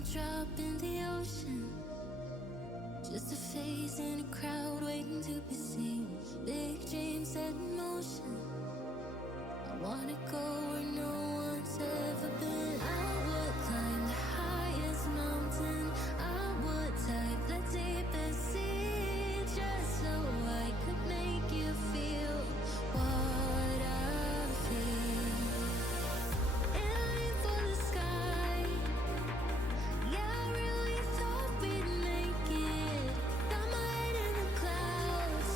a drop in the ocean, just a face in a crowd waiting to be seen. Big dreams set in motion. I wanna go where no one's ever been. I would climb the highest mountain. I would dive the deepest sea, just so I could make you feel what I feel. Aiming for the sky. Yeah, I really thought we'd make it. Got my head in the clouds,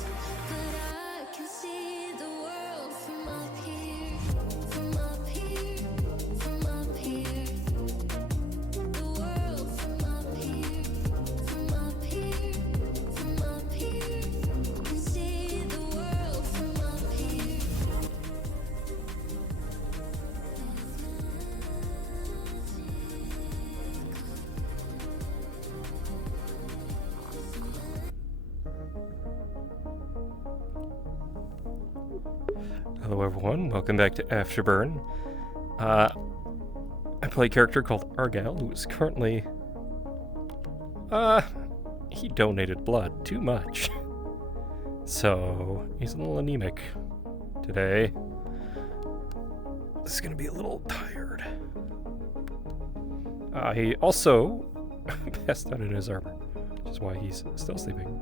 but I can see the world from up here. From up here, from up here. The world from up here. From up here, from up here. Can see the world from up here. Hello everyone, welcome back to Afterburn. I play a character called Argyll, who is currently... he donated blood, too much. So, he's a little anemic today. This is gonna be a little tired. He also passed out in his armor, which is why he's still sleeping.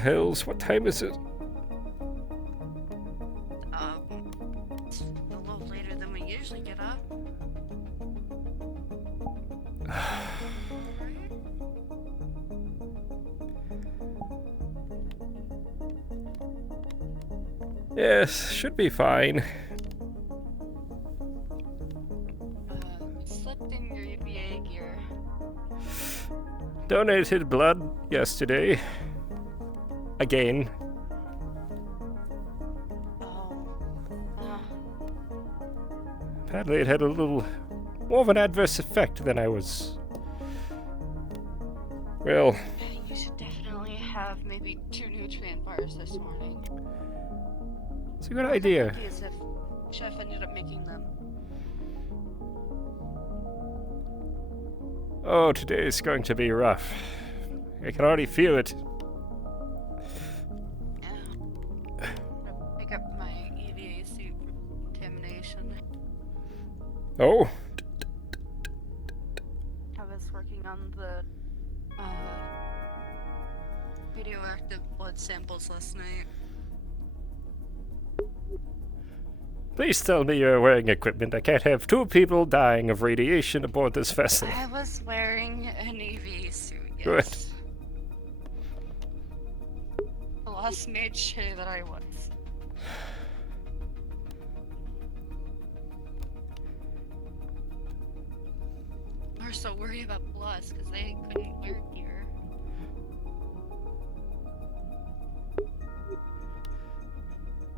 Hells, what time is it? It's a little later than we usually get up. Yes, should be fine. Slipped in your EVA gear. Donated blood yesterday. Again. Apparently it had a little more of an adverse effect than I was... Well... You should definitely have maybe 2 nutrient bars this morning. It's a good idea. As if Chef ended up making them. Oh, today is going to be rough. I can already feel it. Pick up my EVA suit for contamination. Oh. I was working on the radioactive blood samples last night. Please tell me you're wearing equipment. I can't have 2 people dying of radiation aboard this vessel. I was wearing an EVA suit, yes. Good. The last made sure that I was. We're so worried about Plus because they couldn't wear gear.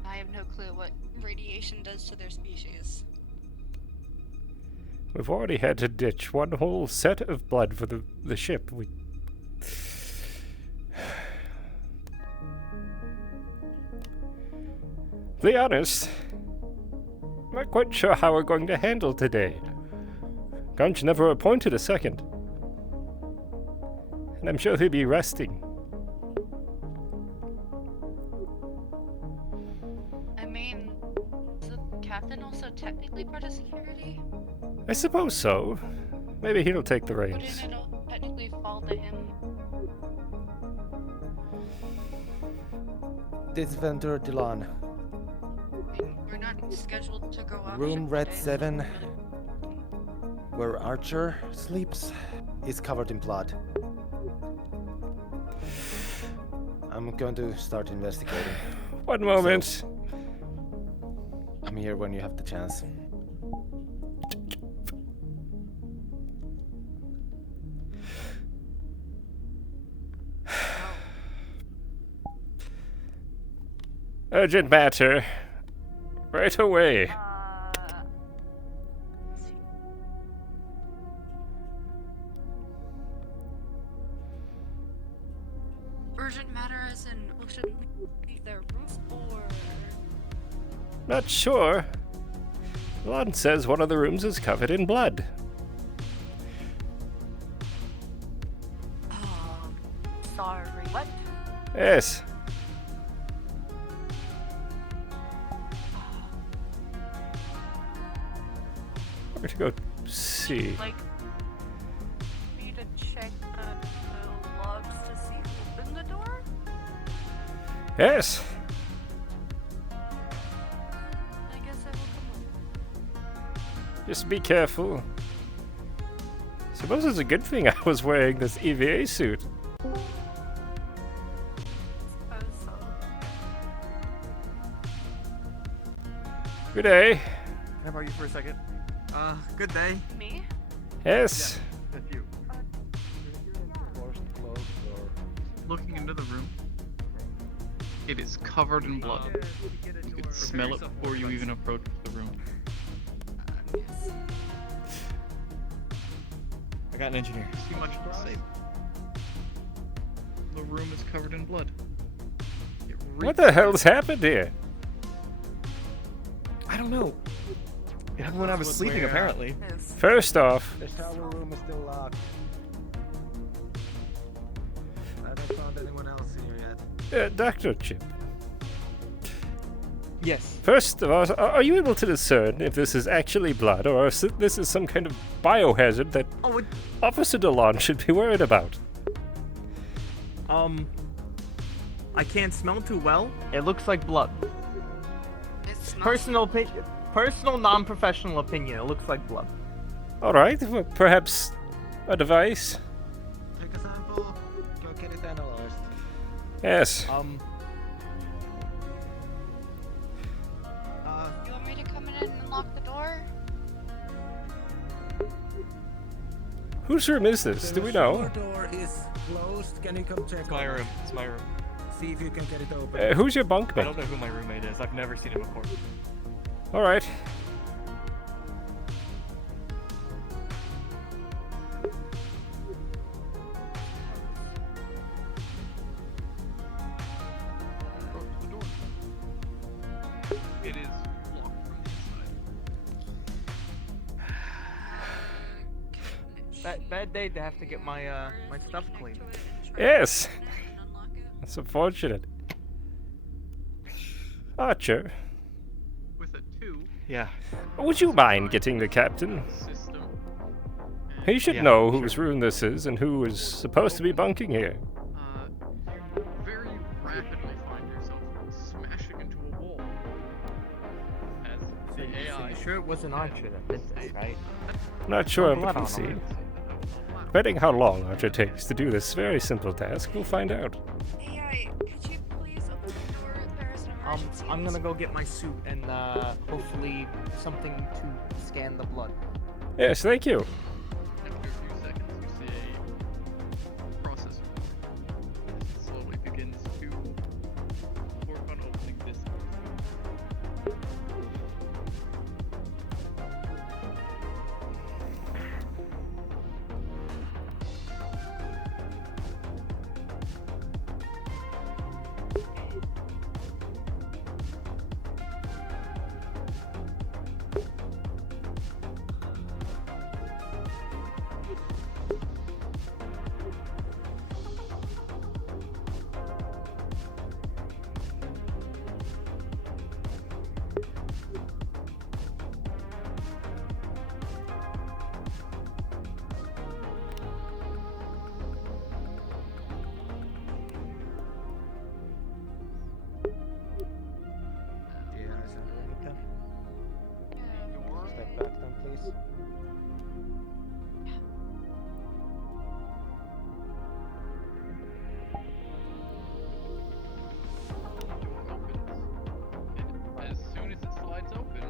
I have no clue what radiation does to their species. We've already had to ditch one whole set of blood for the ship. To be honest, I'm not quite sure how we're going to handle today. Gunch never appointed a second. And I'm sure he'll be resting. I mean, is the captain also technically part of security? I suppose so. Maybe he'll take the reins. Wouldn't it all technically fall to him? This is Ventura Dilan. I mean, we're not scheduled to go off Room ship Red today, so 7. really- Where Archer sleeps is covered in blood. I'm going to start investigating. One moment. I'm here when you have the chance. Urgent matter. Right away. Let's see. Urgent matter as in we should leave their roof or Not sure. Lon says one of the rooms is covered in blood. sorry. What? Yes. Where to go see? Like me to check the logs to see who opened the door? Yes. I guess I will come with. Just be careful. Suppose it's a good thing I was wearing this EVA suit. Suppose so. Good day. Can I borrow you for a second? Good day. Me? Yes. That's you. Looking into the room. It is covered in blood. You could smell it before you even approach the room. I got an engineer. Too much to say. The room is covered in blood. It What the hell's happened here? I don't know. It happened when I was sleeping, apparently. Yes. First off, The shower room is still locked. I haven't found anyone else here yet. Dr. Chip. Yes. First of all, are you able to discern if this is actually blood or if this is some kind of biohazard that Oh, Officer DeLon should be worried about? I can't smell too well. It looks like blood. It's not. Personal, non-professional opinion. It looks like blood. Alright, well, perhaps a device? Take a sample, go get it analyzed. Yes. You want me to come in and lock the door? Whose room is this? Do we know? The door is closed. Can you come check? It's my room. It's my room. See if you can get it open. Who's your I bunkmate? don't know who my roommate is. I've never seen him before. Alright. approach the door. It is locked from the inside. Bad day to have to get my my stuff cleaned. Yes. That's unfortunate. Archer, With a 2 Yeah. would you mind getting the captain? system. He should Yeah, know sure. whose room this is and who is supposed to be bunking here. You very rapidly find yourself smashing into a wall. As the So AI you sure it wasn't Archer that did this, right? Not sure, Blood but we'll on see. him. Depending how long Archer takes to do this very simple task, we'll find out. AI, could you please open the door? There's an emergency. I'm gonna go get my suit and hopefully something to scan the blood. Yes, thank you. After a few seconds, you see a processor. It slowly begins to work on opening this. Yeah, is that anything? Step back then, please. Door opens, and as soon as it slides open,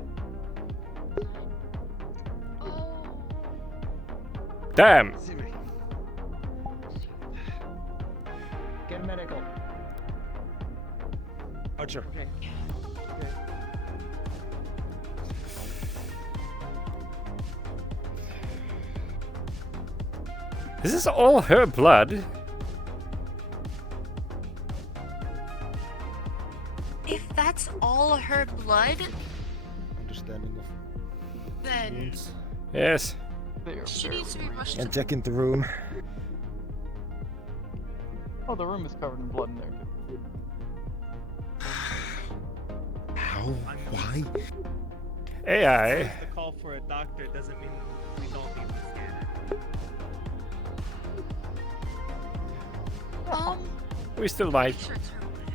Oh. Damn! Get medical. Archer. Okay. Okay. Is this all her blood? If that's all her blood, Understanding of then wounds. Yes. she needs to be rushed to And check in the room. Oh, the room is covered in blood in there. How? Why? AI. The call for a doctor doesn't mean we don't need to scan it. We still might. sure it's her blood.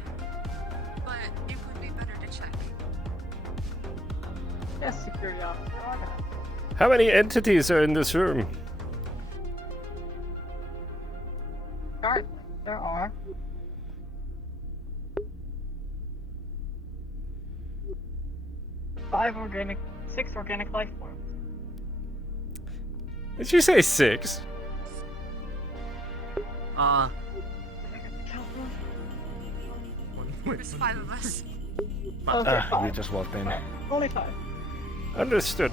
But it would be better to check. Yes, security officer. How many entities are in this room? There are. Six organic life forms. Did you say 6? There's 5 of us. You just walked in. Only 5. Understood.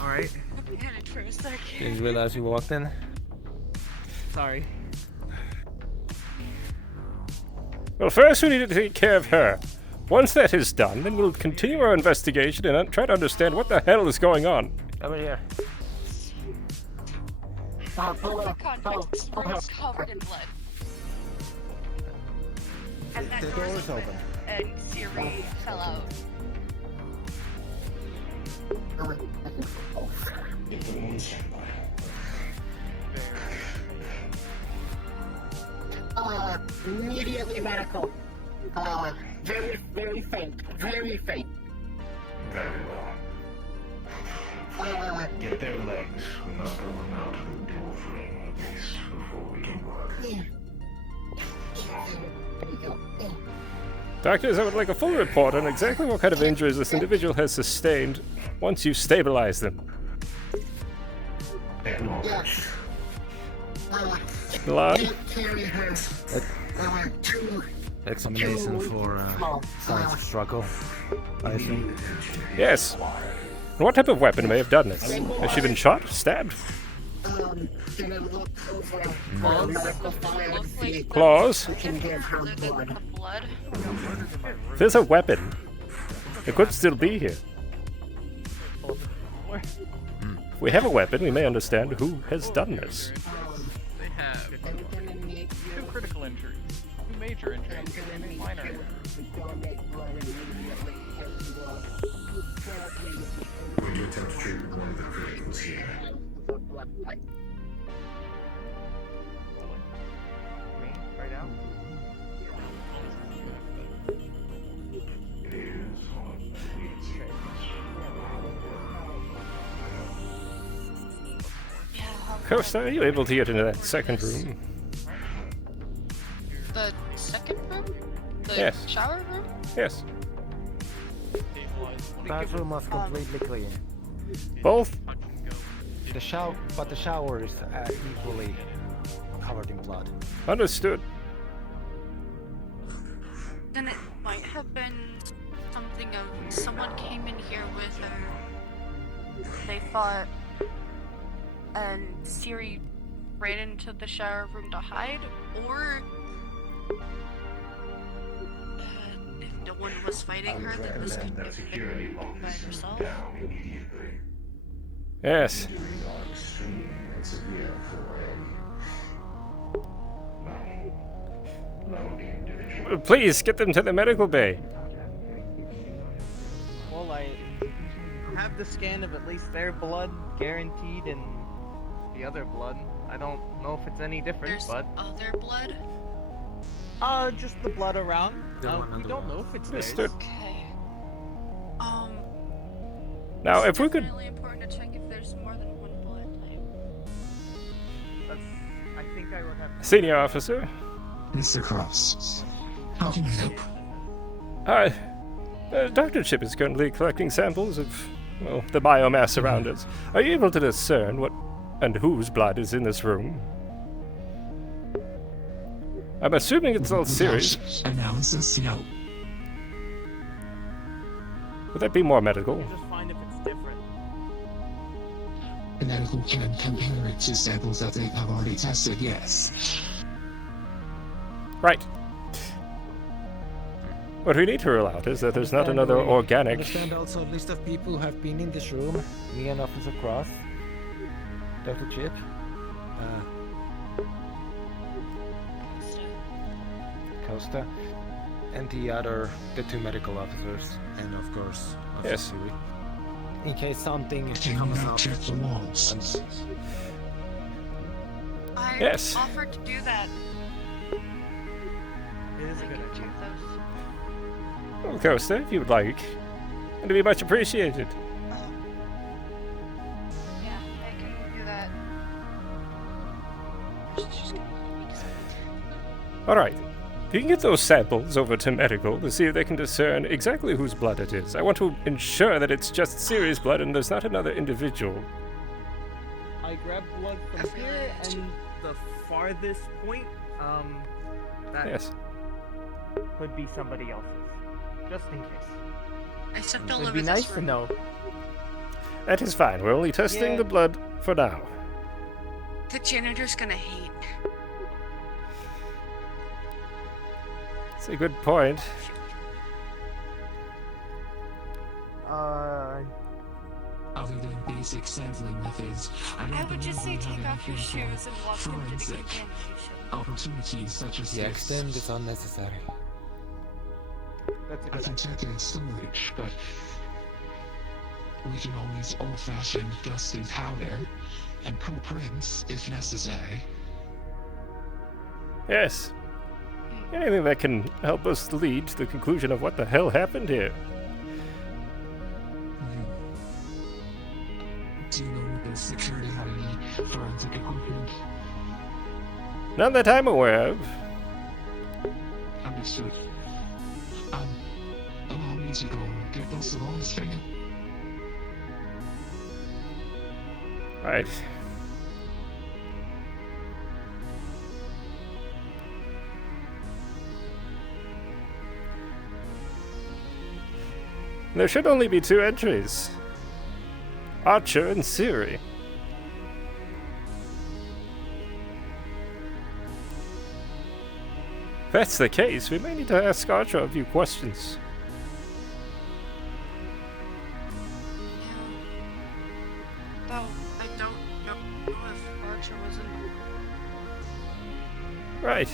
Alright. Panicked for a second. Didn't realize you walked in. Sorry. Well, first we need to take care of her. Once that is done, then we'll continue our investigation and try to understand what the hell is going on. Over here. For context, the room's covered in blood. And that The door door is is open. And Siri fell out. Immediately medical. Very, very faint. Very faint. Very well. Get their legs. We must pull them out of the door frame at least before we can work. Doctors, I would like a full report on exactly what kind of injuries this individual has sustained once you stabilize them. Acknowledged. Blood? Carry her. To Examination for signs of struggle. I assume. Yes. And what type of weapon may have done this? Has she been shot? Stabbed? gonna look over our medical file and see if Claws? we can give her blood. The blood. If there's a weapon, it could still be here. If we have a weapon, we may understand who has done this. They have two critical injuries, two major injuries, and a minor injury. Going to attempt to treat one of the criticals here. Me? Right now? It is on Fleet's Costa, are you able to get into that second room? The second room? The Yes. shower room? Yes. Bathroom was completely clean. Both? The shower is equally covered in blood. Understood. Then it might have been something of someone came in here with her. They fought, and Siri ran into the shower room to hide, or if no one was fighting her, then this could that have security been by box herself. down immediately. Yes. Injuries are extreme and severe for a known individual. Please get them to the medical bay. Well, I have the scan of at least their blood guaranteed and the other blood. I don't know if it's any different, There's but other blood. just the blood around. We don't know if it's theirs. Understood. Okay. Now, if we It's could... really important to check if there's more than one blood type. I think I would have. Senior officer. Mr. Kross, how can I help? Dr. Chip is currently collecting samples of, well, the biomass around us. Are you able to discern what and whose blood is in this room? I'm assuming it's all serious. Analysis, no. Would that be more medical? We'll just find if it's different. Medical can compare it to samples that they have already tested, yes. Right. What we need to rule out is that there's not another organic. Understand also a list of people who have been in this room. Me and Officer Kross. Dr. Chip. Costa. And the two medical officers. And of course, Yes. Siri. In case something Can you comes not up. check the walls? I Yes. offered to do that. It is a good idea. Check those. Well, Costa, if you would like. It'd be much appreciated. Yeah, I can do that. Alright. If you can get those samples over to medical to see if they can discern exactly whose blood it is. I want to ensure that it's just Siri's blood and there's not another individual. I grabbed blood from here and the farthest point. That Yes. could be somebody else's. Just in case. I stepped all It'd over be this nice to room. know. That is fine. We're only testing Yeah. the blood for now. The janitor's gonna hate. It's a good point. Other than basic sampling methods, I don't I would just say believe we take have off your anything shoes and walk into the forensic contamination. opportunities such as The this. extent is unnecessary. That's a I good can check in storage, but we can always old-fashioned dust and powder and co-prints if necessary. Yes. Anything that can help us lead to the conclusion of what the hell happened here. Do you know if the security had any forensic equipment? None that I'm aware of. Understood. Allow me to go get those salons figured. Right. There should only be two entries. Archer and Siri. If that's the case, we may need to ask Archer a few questions. Though I don't know if Archer was in the Right.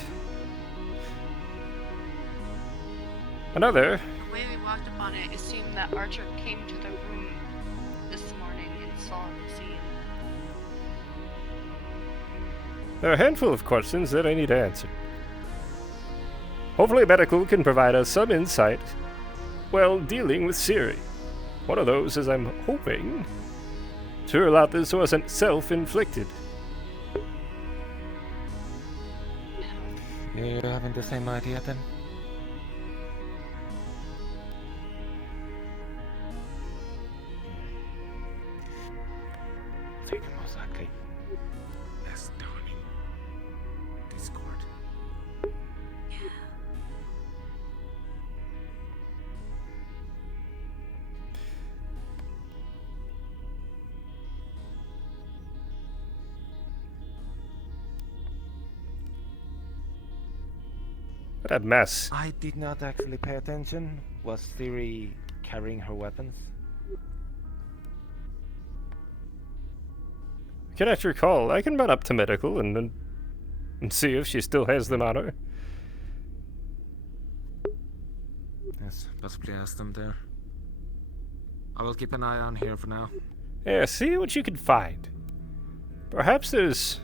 Another. The way we walked upon it, it seemed that Archer came to the room this morning and saw the scene. There are a handful of questions that I need answered. Hopefully medical can provide us some insight while dealing with Siri. One of those is I'm hoping to rule out this wasn't self-inflicted. You having the same idea then? Take him, Osaki. Yes, darling. Discord. What a mess. I did not actually pay attention. Was Siri carrying her weapons? Cannot recall. I can run up to medical and see if she still has them on her. Yes, possibly ask them there. I will keep an eye on here for now. Yeah, see what you can find. Perhaps there's...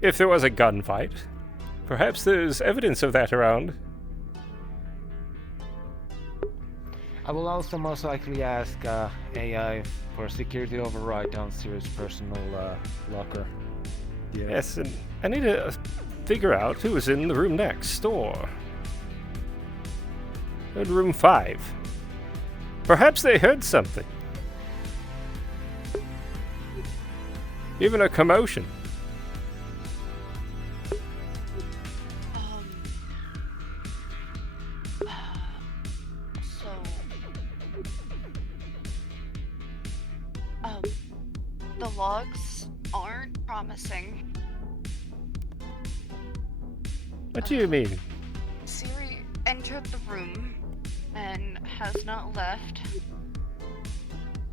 If there was a gunfight, perhaps there's evidence of that around. I will also most likely ask AI for a security override on Siri's personal locker. Yes, and I need to figure out who was in the room next door. In room 5. Perhaps they heard something. Even a commotion. the logs aren't promising. What do you mean? Siri entered the room and has not left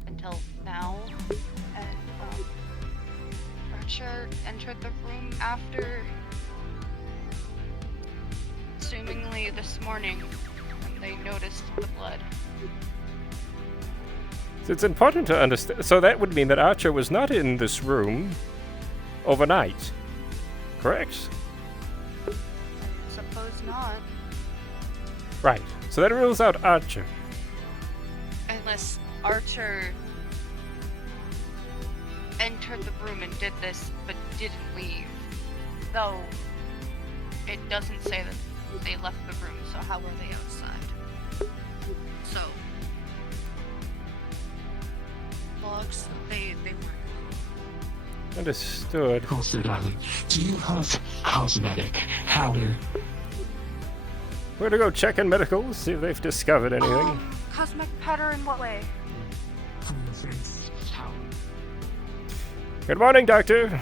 until now. And Archer entered the room after, assumingly this morning, when they noticed the blood. So it's important to understand. So that would mean that Archer was not in this room overnight, correct? Suppose not. Right. So that rules out Archer. Unless Archer entered the room and did this, but didn't leave. Though, it doesn't say that they left the room, so how were they outside? So, logs, they weren't. Understood. Holster, darling, do you have cosmetic powder? We're gonna go check in medical, see if they've discovered anything. Cosmic powder in what way? Good morning, Doctor.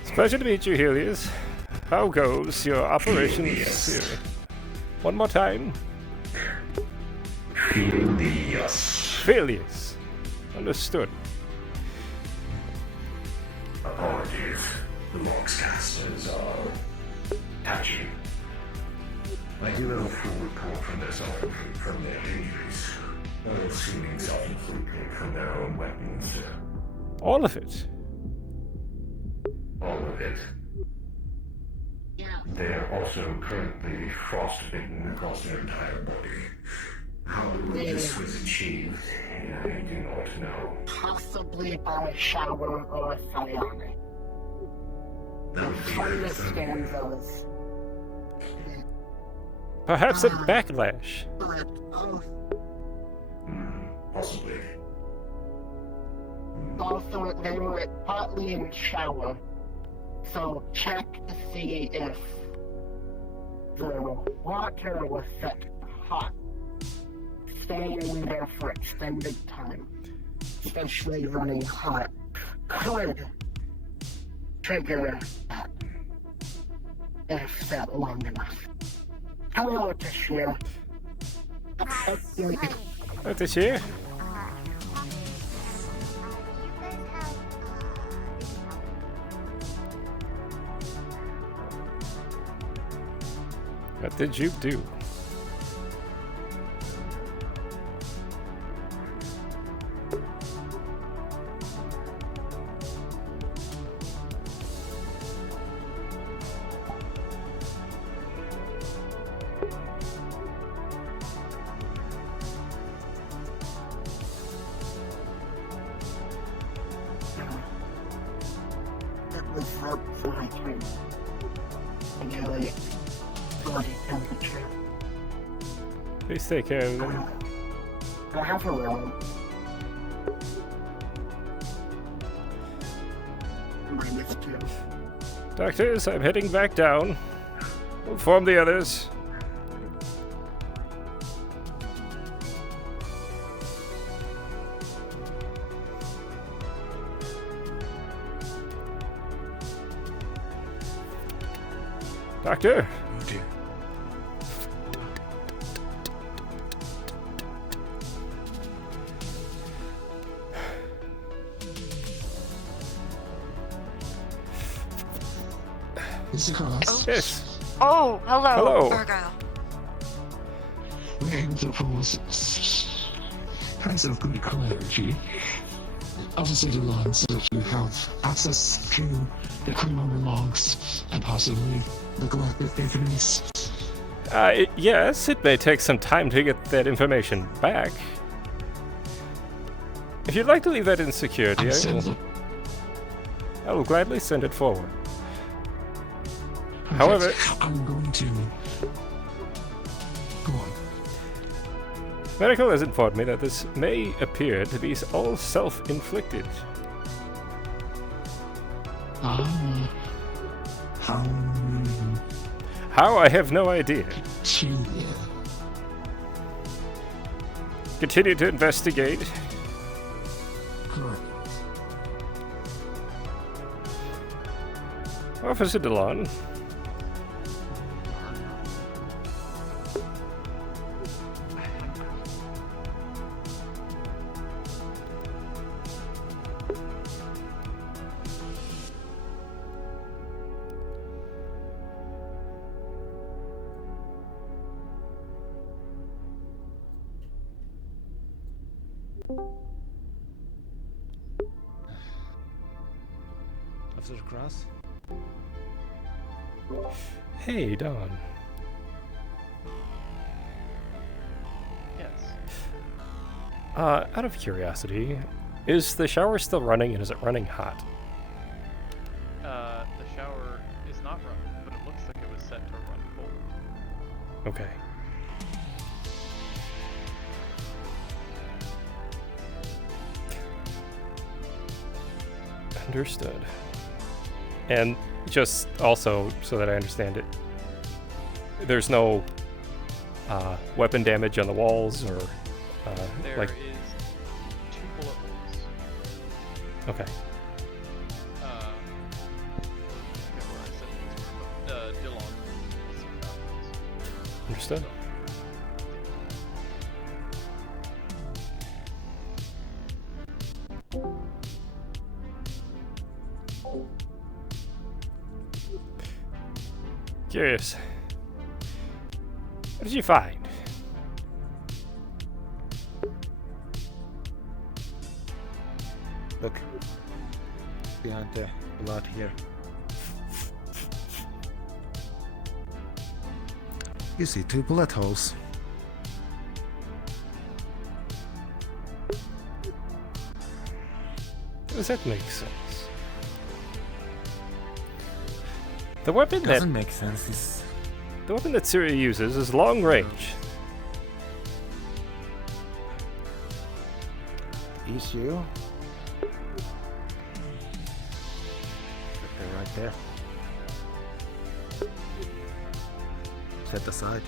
It's a pleasure to meet you, Helios. How goes your operation theory? One more time. Helios. Understood. Apologies. The Logscasters are patchy. I do have a full report from their self-inflict from their injuries. Assuming self-inflicted from their own weapons. All of it. All of it. They are also currently frostbitten across their entire body. How this was achieved, I do not know. Possibly by a shower or a psionic. Understand those. Perhaps a backlash. Possibly. Also, they were partly in shower, so check to see if the water was set hot. Staying in there for extended time, especially running hot, could trigger that if that long enough. Hello, Tashir. That is here. What did you do? Please take care of them. I have a room. -2. Doctors, I'm heading back down. Inform the others. Doctor? Oh dear. Mr. Kross? Yes. Oh, hello, Hello. Argyll. Wearing the rules. Price of good clarity. Officer DeLon, so if you have access to the crew member logs and possibly the galactic database. Yes, it may take some time to get that information back. If you'd like to leave that in security, I will gladly send it forward. However, I'm going to go on. Medical has informed me that this may appear to be all self-inflicted. Ah, How, I have no idea. peculiar. Continue to investigate. Correct. Officer DeLon. Officer Kross? Hey, Don. Yes. Out of curiosity, is the shower still running and is it running hot? The shower is not running, but it looks like it was set to run cold. Okay. Understood. And just also so that I understand it, there's no weapon damage on the walls or There like. is 2 bullet holes. Okay. I forget where I said these were, but Dillon will see about those. Understood. Curious. What did you find? Look. Behind the blood here. You see 2 bullet holes. Does that make sense? The weapon Doesn't make sense. the weapon that Siri uses is long range. Issue. They're right there. Set aside.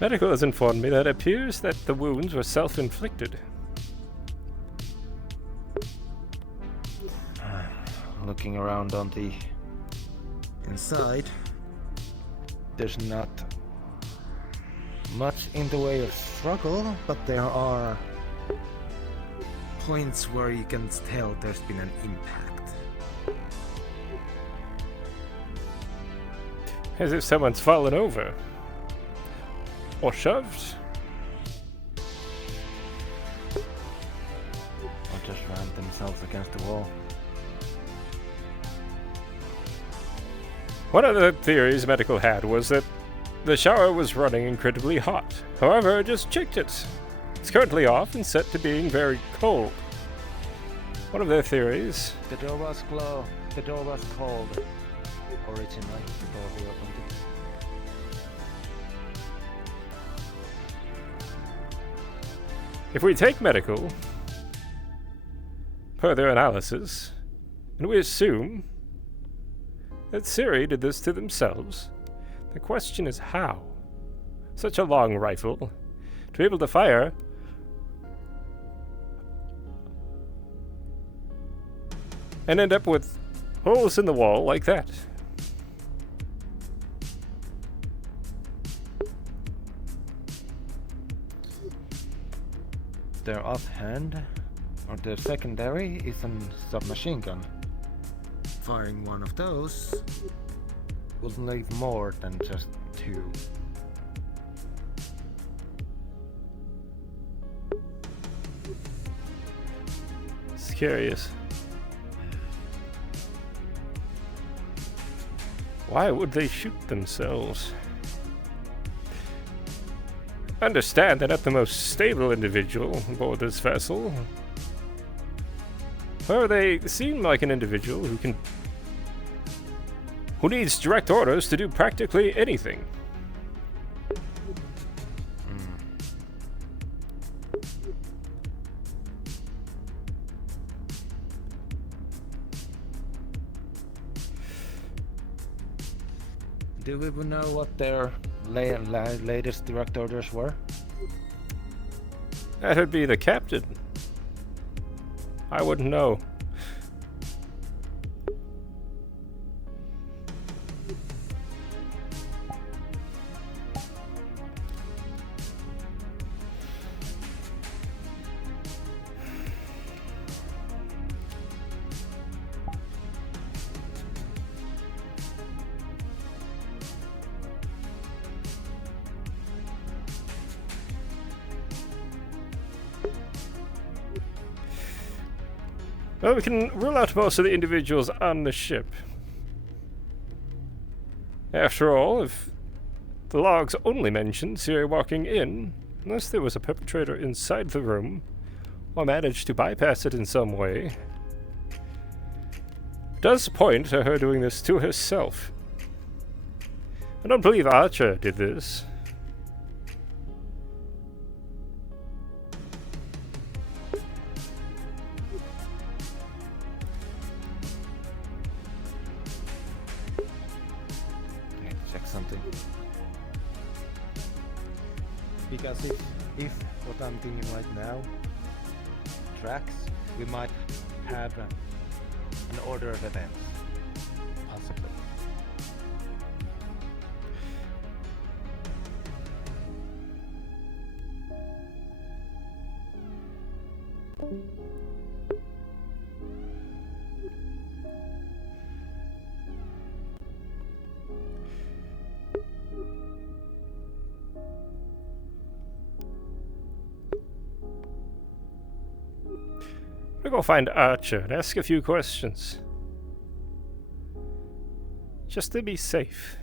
Medical has informed me that it appears that the wounds were self-inflicted. Looking around on the inside, there's not much in the way of struggle, but there are points where you can tell there's been an impact. As if someone's fallen over. Or shoved. Or just rammed themselves against the wall. One of the theories Medical had was that the shower was running incredibly hot. However, I just checked it. It's currently off and set to being very cold. One of their theories. The door was closed. The door was cold originally before we opened it. If we take Medical, per their analysis, and we assume that Siri did this to themselves, the question is how? Such a long rifle, to be able to fire and end up with holes in the wall like that. their offhand, or their secondary, is a submachine gun. Firing one of those will leave more than just 2. It's curious. Why would they shoot themselves? Understand they're not the most stable individual aboard this vessel. However, they seem like an individual who needs direct orders to do practically anything. Do we know what their latest direct orders were? That would be the captain. I wouldn't know. Well, we can rule out most of the individuals on the ship. After all, if the logs only mentioned Siri walking in, unless there was a perpetrator inside the room, or managed to bypass it in some way, it does point to her doing this to herself. I don't believe Archer did this. Because if what I'm thinking right now tracks, we might have an order of events, possibly. I'm gonna go find Archer and ask a few questions. Just to be safe.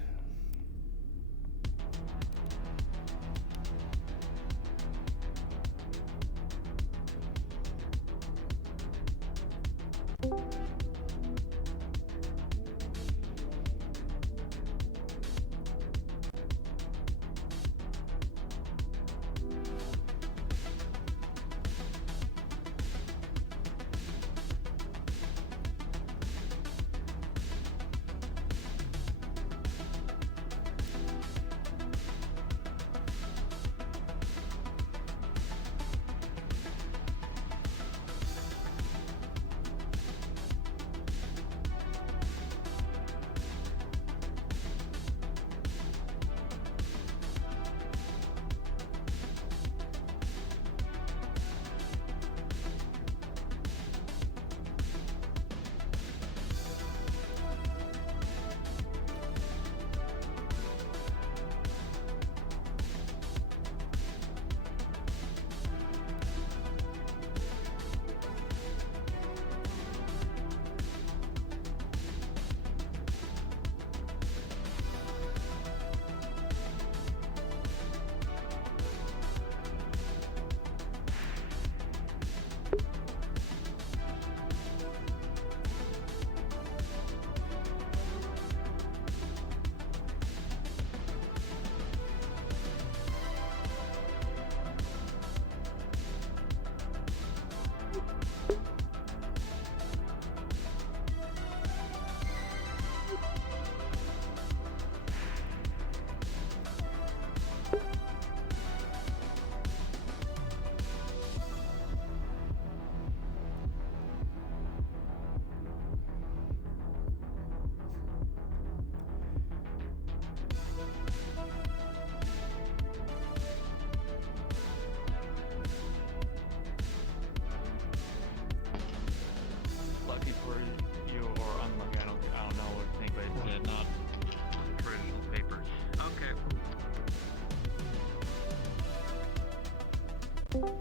I've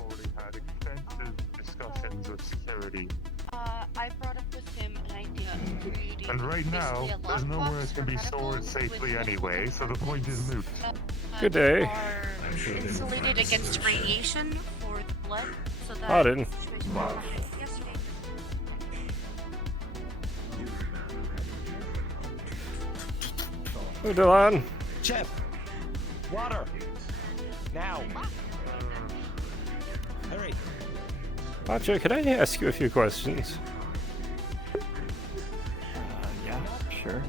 already had extensive discussions with security. I brought up with him an idea of creating And right now, basically a there's nowhere lockbox it can for be medical stored safely with anyway, so the point is moot. Good day. Are insulated against radiation for the blood, so that Pardon. situation happened yesterday. Udalan. Chip! Water! Now! Hurry! Archer, can I ask you a few questions? Yeah, sure.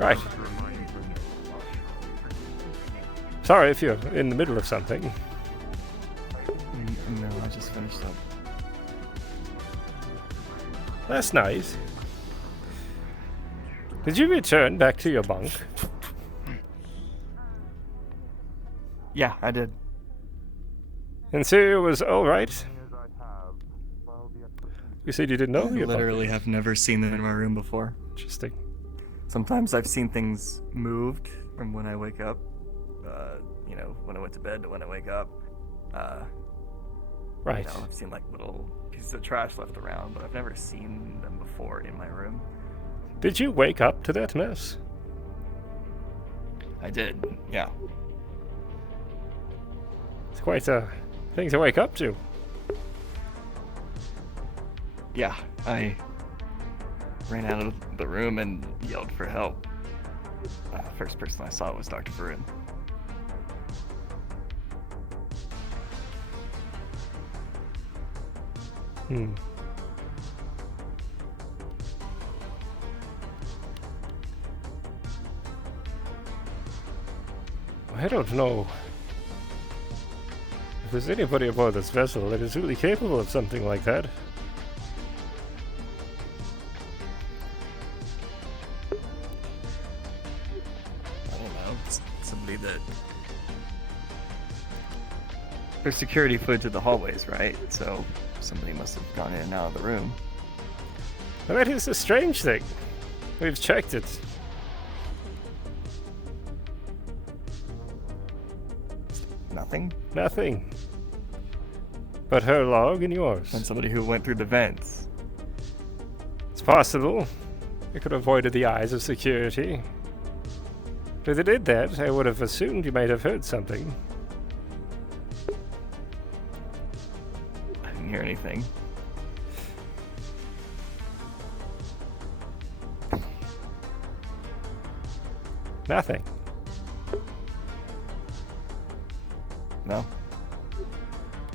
Right. Sorry if you're in the middle of something. No, I just finished up. Last night, did you return back to your bunk? Yeah, I did. And Syria was alright? You said you didn't know? I literally have never seen them in my room before. Interesting. Sometimes I've seen things moved from when I wake up. You know, when I went to bed to when I wake up. Right. You know, I've seen like little pieces of trash left around, but I've never seen them before in my room. Did you wake up to that mess? I did, yeah. It's quite a thing to wake up to. Yeah, I ran out of the room and yelled for help. First person I saw was Dr. Varun. I don't know if there's anybody aboard this vessel that is really capable of something like that. I don't know. Somebody that... There's security footage of the hallways, right? So somebody must have gone in and out of the room. And that is a strange thing. We've checked it. Nothing? Nothing. But her log and yours. And somebody who went through the vents. It's possible. It could have avoided the eyes of security. But if they did that, I would have assumed you might have heard something. I didn't hear anything. Nothing. No.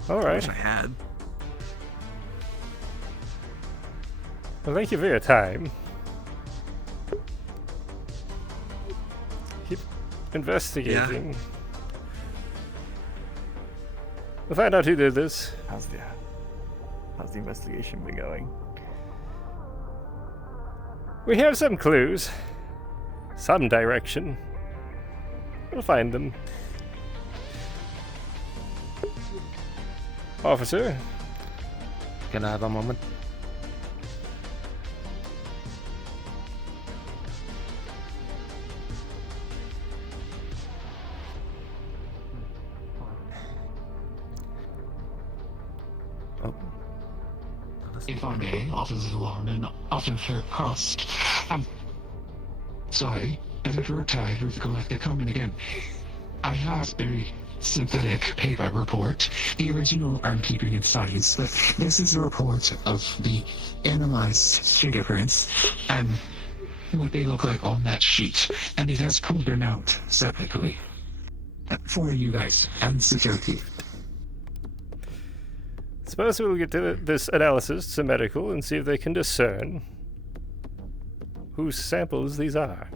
All I right. wish I had. Well, thank you for your time. Keep investigating. We'll find out who did this. How's the investigation been going? We have some clues. Some direction. We'll find them. Officer? Can I have a moment? If I may, Officer Warren and Officer Kross. I'm sorry, Editor Tag with the Galactic coming again. I have a synthetic paper report. The original I'm keeping in science, but this is a report of the analyzed fingerprints and what they look like on that sheet. And it has proven out separately for you guys and security. Suppose we'll get to this analysis to medical and see if they can discern whose samples these are.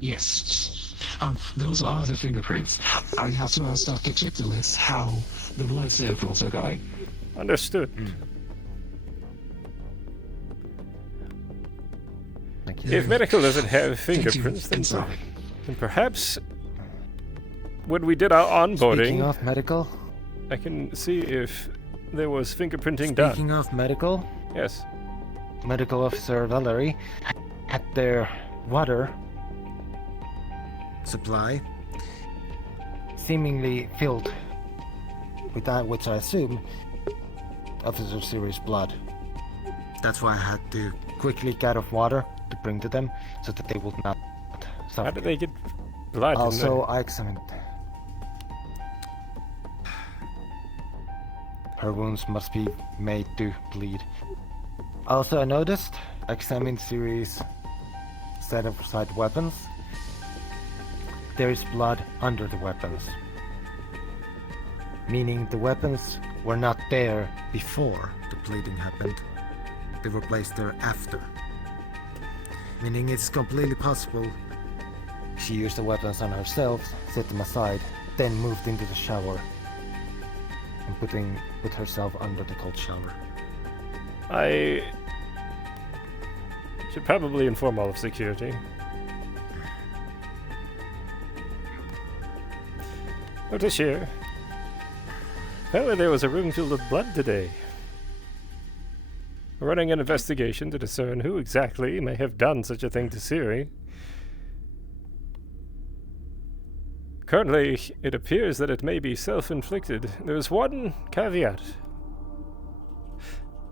Yes. Those are the fingerprints. I have to ask Dr. Chickless how the blood samples are going. Understood. Thank you. If medical doesn't have Thank you. fingerprints, then, Inside. then perhaps when we did our onboarding, Speaking of medical, I can see if there was fingerprinting done. speaking of medical, Yes. Medical Officer Valerie, at their water, supply, seemingly filled with that, which I assume Officer Series blood. That's why I had to quickly get off water to bring to them, so that they would not suffer. How did they get blood? Also, I examined. Her wounds must be made to bleed. Also, I noticed, examined Series' set of side weapons. There is blood under the weapons. Meaning the weapons were not there before the bleeding happened. They were placed there after. Meaning it's completely possible she used the weapons on herself, set them aside, then moved into the shower and put herself under the cold shower. I should probably inform all of security. Notice here. Apparently there was a room filled with blood today. We're running an investigation to discern who exactly may have done such a thing to Siri. Currently, it appears that it may be self-inflicted. There is one caveat.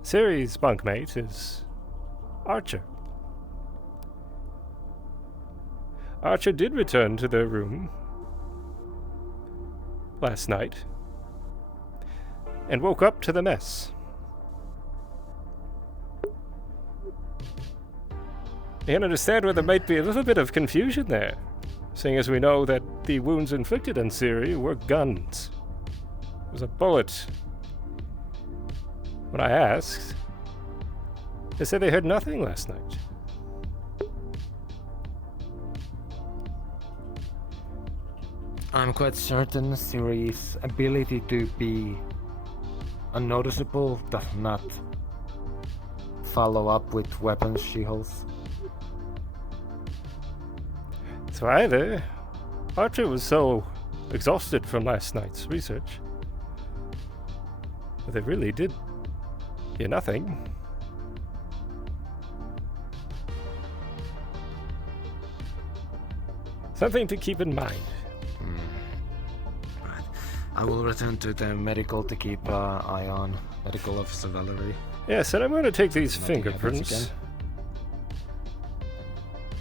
Siri's bunkmate is Archer. Archer did return to their room last night and woke up to the mess. I can understand why there might be a little bit of confusion there, seeing as we know that the wounds inflicted on Siri were guns. It was a bullet. When I asked, they said they heard nothing last night. I'm quite certain Siri's ability to be unnoticeable does not follow up with weapons she holds. So either Archer was so exhausted from last night's research that they really did hear nothing. Something to keep in mind. Right. I will return to the medical to keep eye on Medical Officer Valerie. Yes, and I'm going to take these Nothing happens fingerprints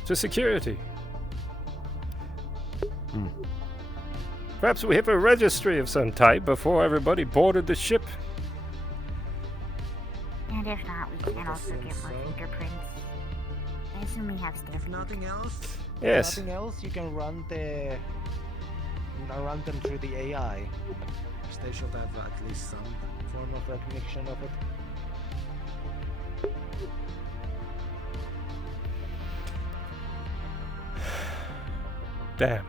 to security. Perhaps we have a registry of some type before everybody boarded the ship. And if not, we can also get more fingerprints. I assume we have stuff. If nothing else, Yes. If nothing else, you can run them through the AI. They should have at least some form of recognition of it. Damn.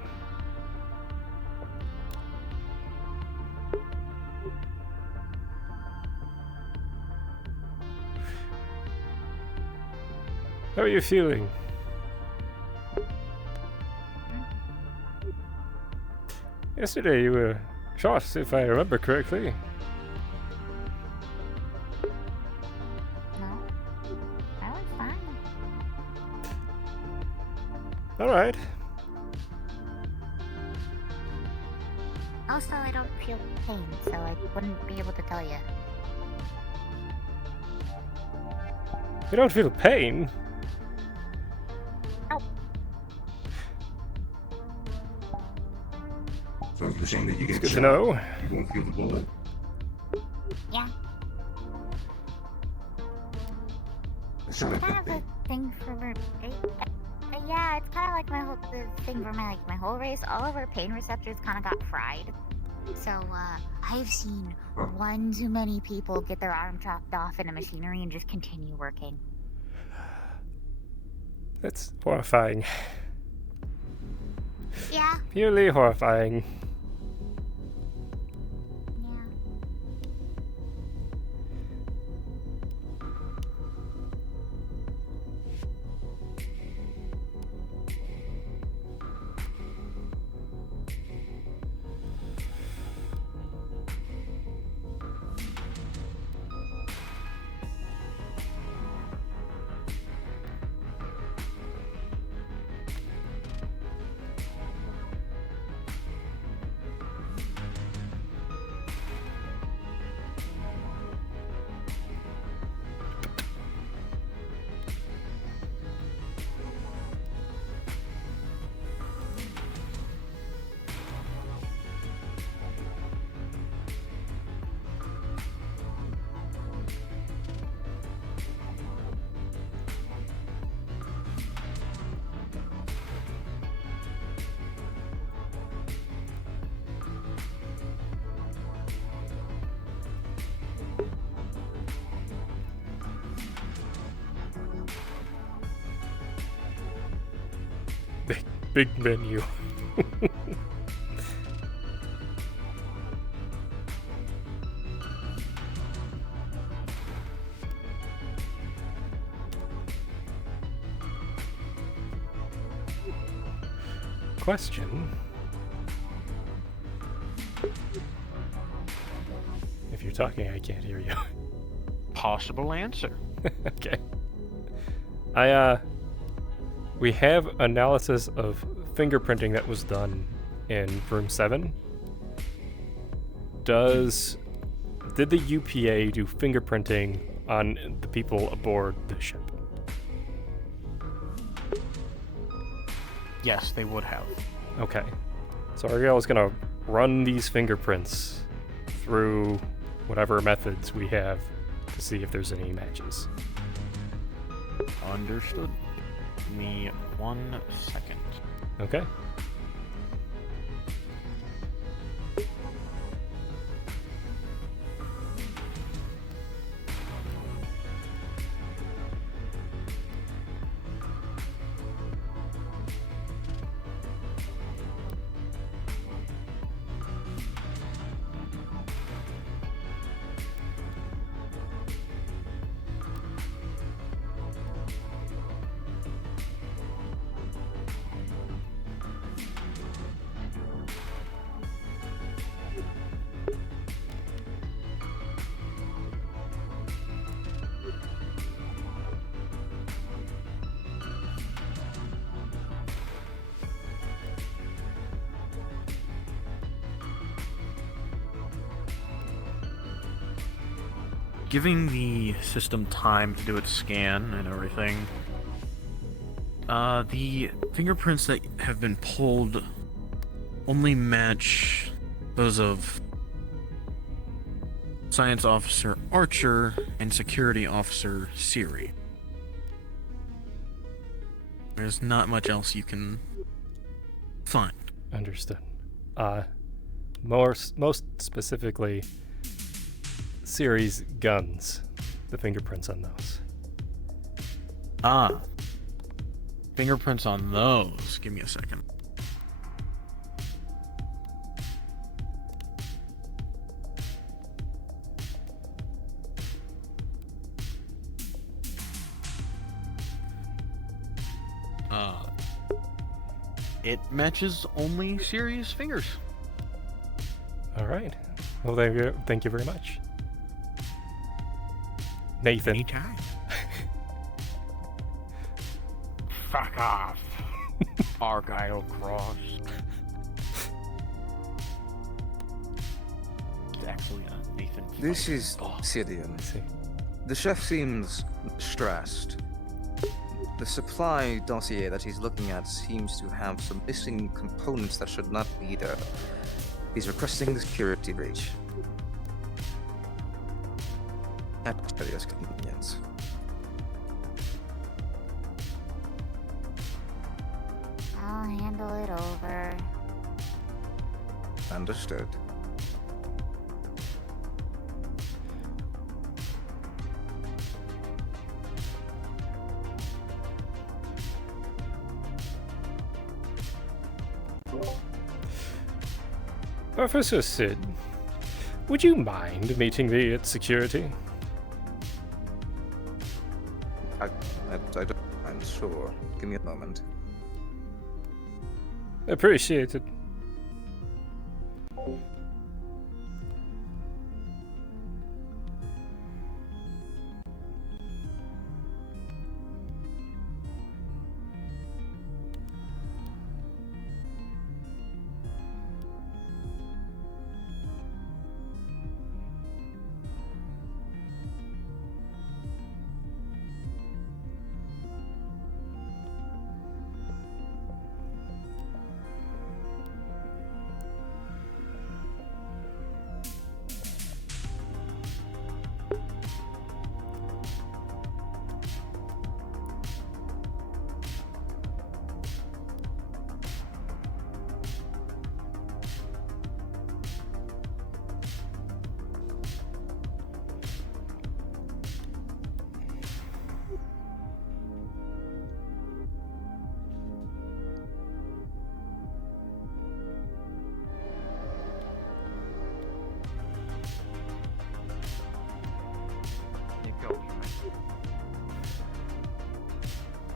How are you feeling? Yesterday you were shot, if I remember correctly. No, I was fine. Alright. Also, I don't feel pain, so I wouldn't be able to tell you. You don't feel pain? So it's the shame that you It's get good to shot. know. You won't feel the bullet. Yeah, It's not kind like of a thing for yeah, it's kind of like the thing for my whole race. All of our pain receptors kind of got fried. So I've seen one too many people get their arm chopped off in a machinery and just continue working. That's horrifying. Yeah. Purely horrifying. big menu. Question. If you're talking, I can't hear you. Possible answer. Okay. We have analysis of fingerprinting that was done in room 7. Did the UPA do fingerprinting on the people aboard the ship? Yes, they would have. Okay. So Argyll is gonna run these fingerprints through whatever methods we have to see if there's any matches. Understood. Give me 1 second. Okay. Giving the system time to do its scan and everything, the fingerprints that have been pulled only match those of Science Officer Archer and Security Officer Siri. There's not much else you can find. Understood. Most specifically, Siri's guns, the fingerprints on those. Fingerprints on those. Give me a second. It matches only Siri's fingers. All right. Well, thank you very much, Nathan. Anytime. Fuck off. Argyll Kross. It's actually Nathan. This is Sidian. The chef seems stressed. The supply dossier that he's looking at seems to have some missing components that should not be there. He's requesting the security breach. At various convenience. I'll handle it over. Understood. Professor Sid, would you mind meeting me at security? I don't mind, sure. Give me a moment. Appreciate it.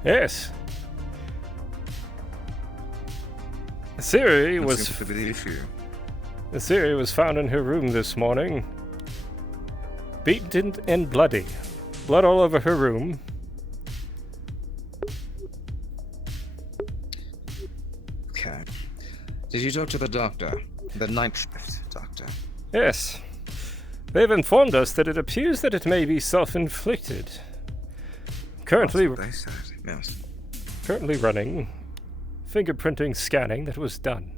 Yes. Siri That was seems to be the issue. The Siri was found in her room this morning. Beaten and bloody. Blood all over her room. Okay. Did you talk to the doctor? The night shift doctor? Yes. They've informed us that it appears that it may be self-inflicted. Currently, That's what they said, yes. currently running fingerprinting scanning that was done.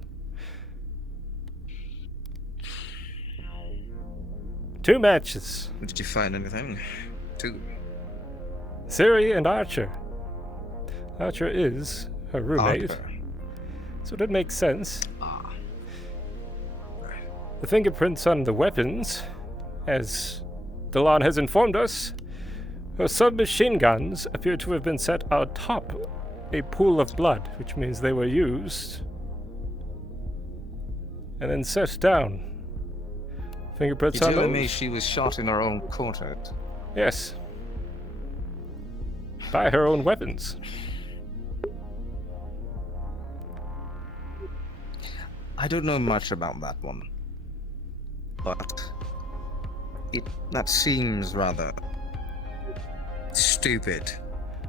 2 matches. Did you find anything? 2. Siri and Archer. Archer is her roommate. Archer. So it makes sense. The fingerprints on the weapons, as Delon has informed us, her submachine guns appear to have been set atop a pool of blood, which means they were used and then set down. Fingerprints You're on telling those? me she was shot in her own quartet? Yes. By her own weapons. I don't know much about that one, but that seems rather stupid.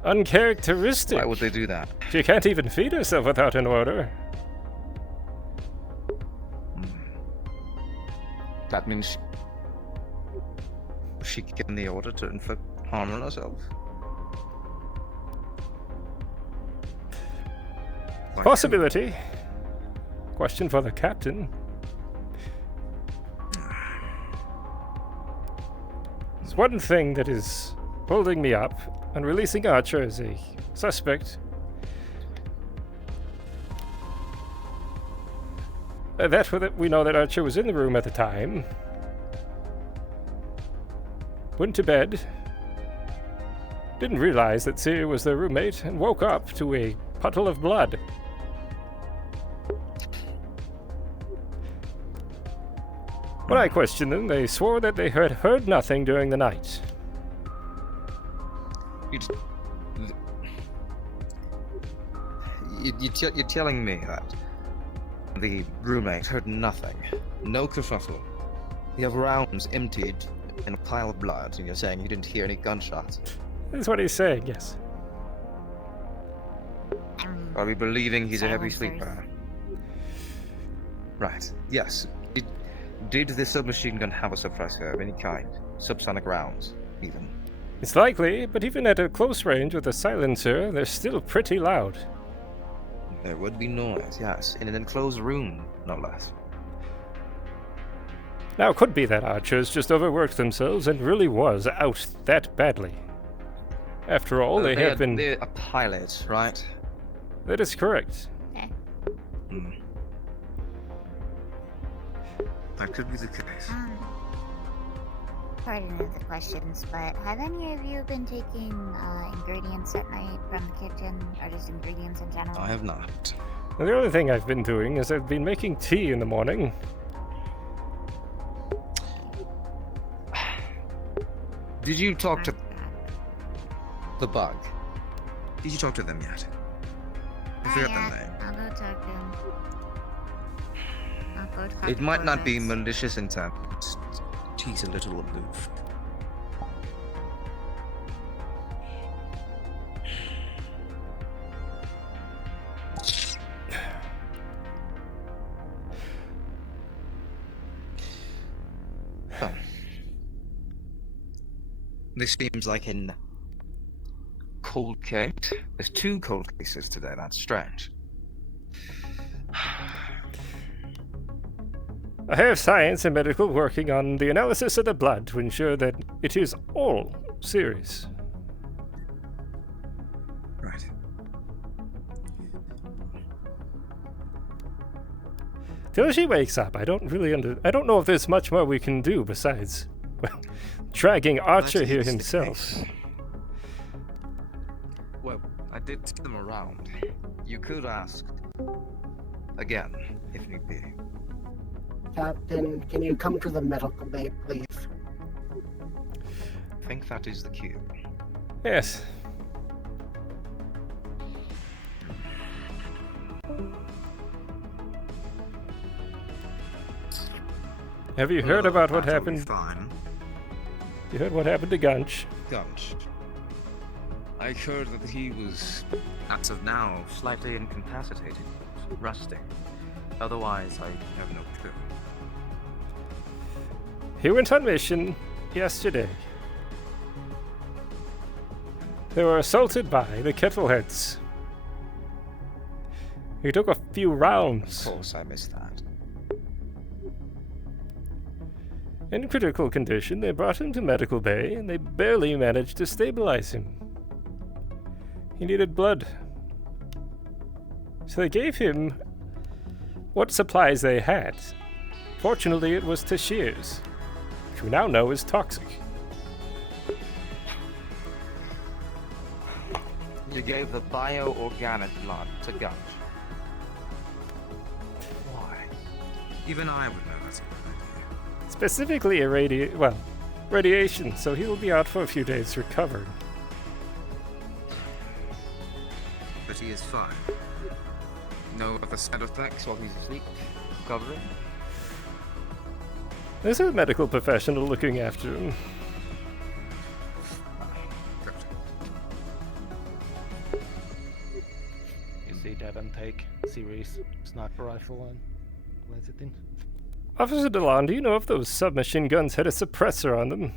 Uncharacteristic. Why would they do that? She can't even feed herself without an order. That means she given the order to inflict harm on herself? Possibility. Question for the captain. There's one thing that is holding me up and releasing Archer as a suspect. That we know that Archer was in the room at the time. Went to bed. Didn't realize that Siri was their roommate and woke up to a puddle of blood. When I questioned them, they swore that they had heard nothing during the night. You're telling me that the roommate heard nothing, no kerfuffle. You have rounds emptied in a pile of blood, and you're saying you didn't hear any gunshots. That's what he's saying, yes. Are we believing he's a heavy sleeper? Right, yes. Did the submachine gun have a suppressor of any kind? Subsonic rounds, even? It's likely, but even at a close range with a silencer, they're still pretty loud. There would be noise, yes, in an enclosed room, no less. Now, it could be that Archers just overworked themselves and really was out that badly. After all, they have been... They're a pilot, right? That is correct. That could be the case. Pardon the questions, but have any of you been taking ingredients at night from the kitchen, or just ingredients in general? I have not. Well, the other thing I've been doing is I've been making tea in the morning. Did you talk to the bug? Did you talk to them yet? I forgot their name. I'll go talk to him. I'll go talk It to might not be Corvus. malicious intent. He's a little aloof. Oh. This seems like a cold case. There's 2 cold cases today. That's strange. I have science and medical working on the analysis of the blood to ensure that it is all serious. Right. Till she wakes up, I don't know if there's much more we can do besides, well, dragging Archer here himself. Well, I did see them around. You could ask again, if need be. Captain, can you come to the medical bay, please? I think that is the cue. Yes. Have you heard about what that'll be happened? Fine. You heard what happened to Gunch? Gunch. I heard that he was, as of now, slightly incapacitated, rusting. Otherwise, I have no clue. He went on mission yesterday. They were assaulted by the Kettleheads. He took a few rounds. Of course, I missed that. In critical condition, they brought him to medical bay, and they barely managed to stabilize him. He needed blood. So they gave him what supplies they had. Fortunately, it was Tashir's, which we now know is toxic. You gave the bio-organic blood to Gunch. Why? Even I would know that's a good idea. Specifically radiation, so he will be out for a few days recovering. But he is fine. No other side effects while he's asleep, recovering? There's a medical professional looking after him. You see Devon take series sniper rifle and place it in. Officer DeLon, do you know if those submachine guns had a suppressor on them?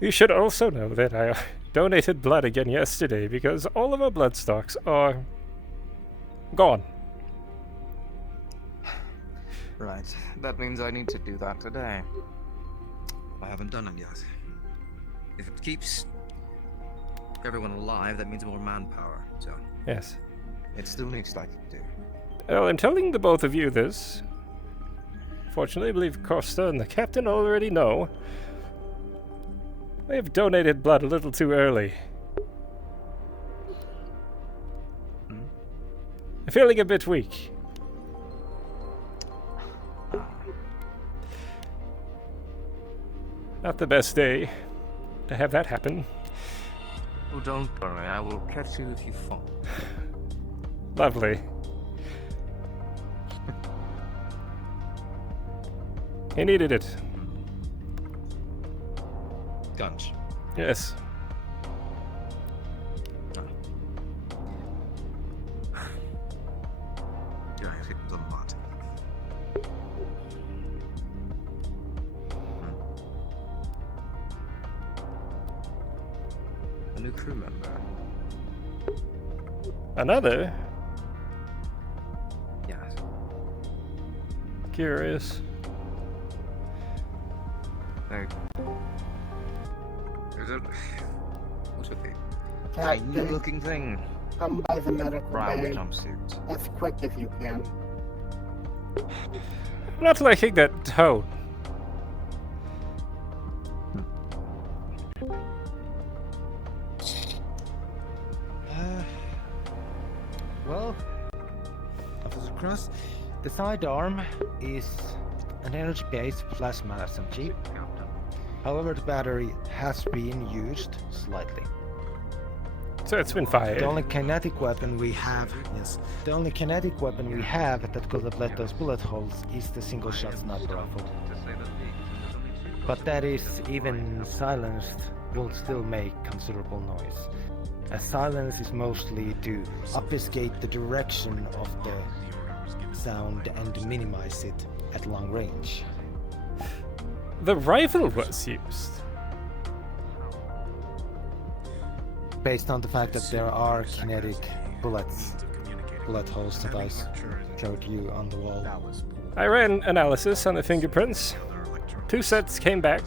You should also know that I donated blood again yesterday because all of our blood stocks are gone. Right. That means I need to do that today. I haven't done it yet. If it keeps everyone alive, that means more manpower, so... Yes. It still needs to do. Well, I'm telling the both of you this. Fortunately, I believe Costa and the captain already know. I have donated blood a little too early. I'm feeling a bit weak. Not the best day to have that happen. Oh, don't worry, I will catch you if you fall. Lovely. He needed it. Gunch. Yes. Yeah, I think a lot. A new crew member. Another? Yes. Curious. Hey. What would be? Captain, Tiny looking thing. come by the medical Brown bay. jumpsuit. As quick as you can. I'm not liking that tone. Well, Officer Kross, the sidearm is an energy-based plasma SMG. However, the battery has been used slightly. So it's been fired. The only kinetic weapon we have, yes, the only kinetic weapon we have that could have let those bullet holes is the single-shot sniper rifle. But that is, even silenced, will still make considerable noise. As silence is mostly to obfuscate the direction of the sound and minimize it at long range. The rifle was used. Based on the fact that there are kinetic bullet holes that I showed you on the wall. I ran analysis on the fingerprints. 2 sets came back.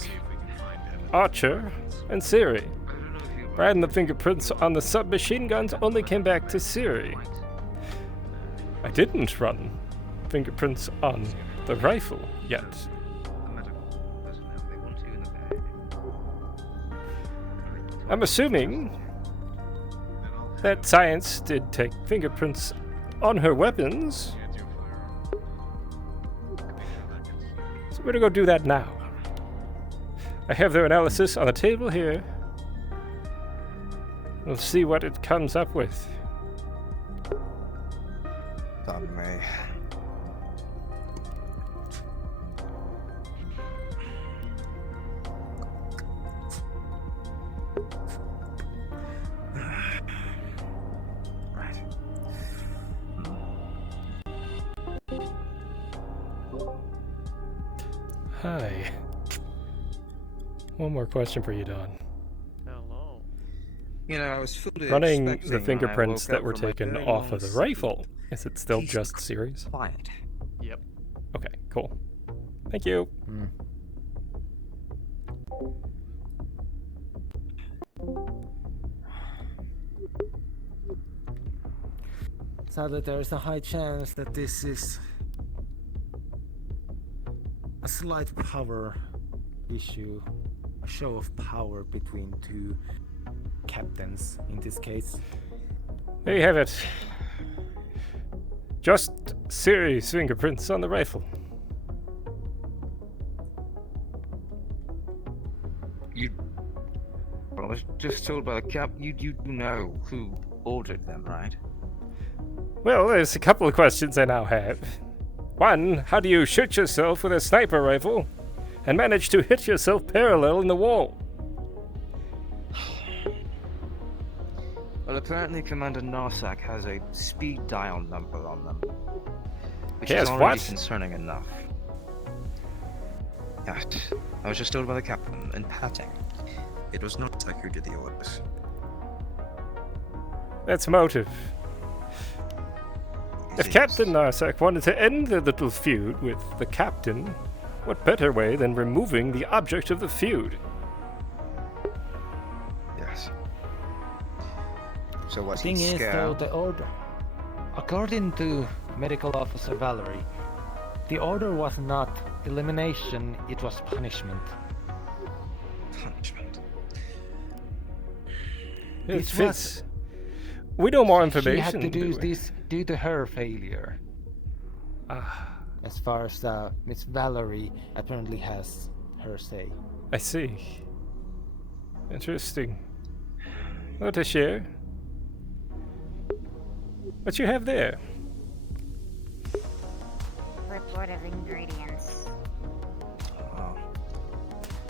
Archer and Siri. Ran the fingerprints on the submachine guns only came back to Siri. I didn't run fingerprints on the rifle yet. I'm assuming that science did take fingerprints on her weapons, So we're gonna go do that now. I have their analysis on the table here. We'll see what it comes up with. Pardon me. Right. Hi. One more question for you, Don. Hello. You know, I was fully Running expecting the when I fingerprints woke that up were from my taken very off long of the sleep. rifle, is it still Peace just and series? Quiet. Yep. Okay, cool. Thank you. Sadly, there is a high chance that this is a slight power issue, a show of power between two captains in this case. There you have it. Just Siri's fingerprints on the rifle. Well, I was just told by the cap you do know who ordered them, right? Well, there's a couple of questions I now have. One, how do you shoot yourself with a sniper rifle and manage to hit yourself parallel in the wall? Well, apparently Commander Narsak has a speed dial number on them, which Yes, is already what? concerning enough. Yes, I was just told by the captain in passing. It was not Narsak who did the orders. That's motive. If Captain Narsak wanted to end the little feud with the captain, what better way than removing the object of the feud? Yes. So was The he thing is, scared? though, the order, according to Medical Officer Valerie, the order was not elimination; it was punishment. Punishment. It This fits. We know more She information. had to do we? this due to her failure. As far as Miss Valerie apparently has her say. I see. Interesting. What to share? What you have there? Report of ingredients. Oh.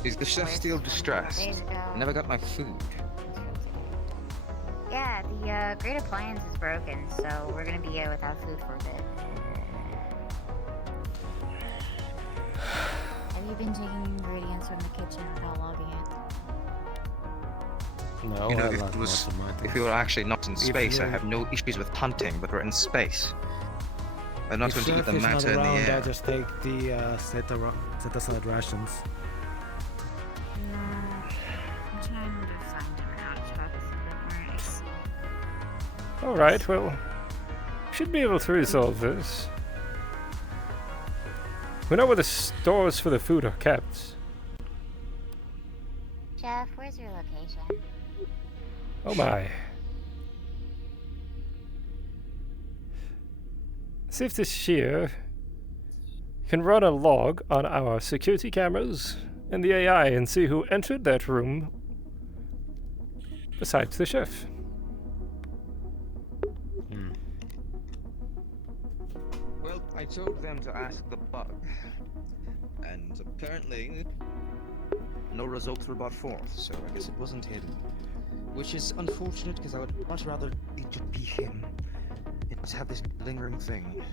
Is the chef still distressed? Days ago. I never got my food. Yeah, the great appliance is broken, so we're gonna be without food for a bit. Have you been taking ingredients from the kitchen without logging it? No, You know, I if lost it was, most of my if things. we were actually not in If space, I you- have no issues with hunting, but we're in space. I'm not If going to eat chef the is not matter in the around, I air. just take the set aside rations. No. I'm trying to find different how to try this a bit more. It's Alright, well, should be able to resolve this. We know where the stores for the food are kept. Jeff, where's your location? Oh my. See if this here can run a log on our security cameras and the AI and see who entered that room besides the chef. Well, I told them to ask the bug, and apparently no results were brought forth, so I guess it wasn't hidden. Which is unfortunate, because I would much rather it to be him. It must have this lingering thing.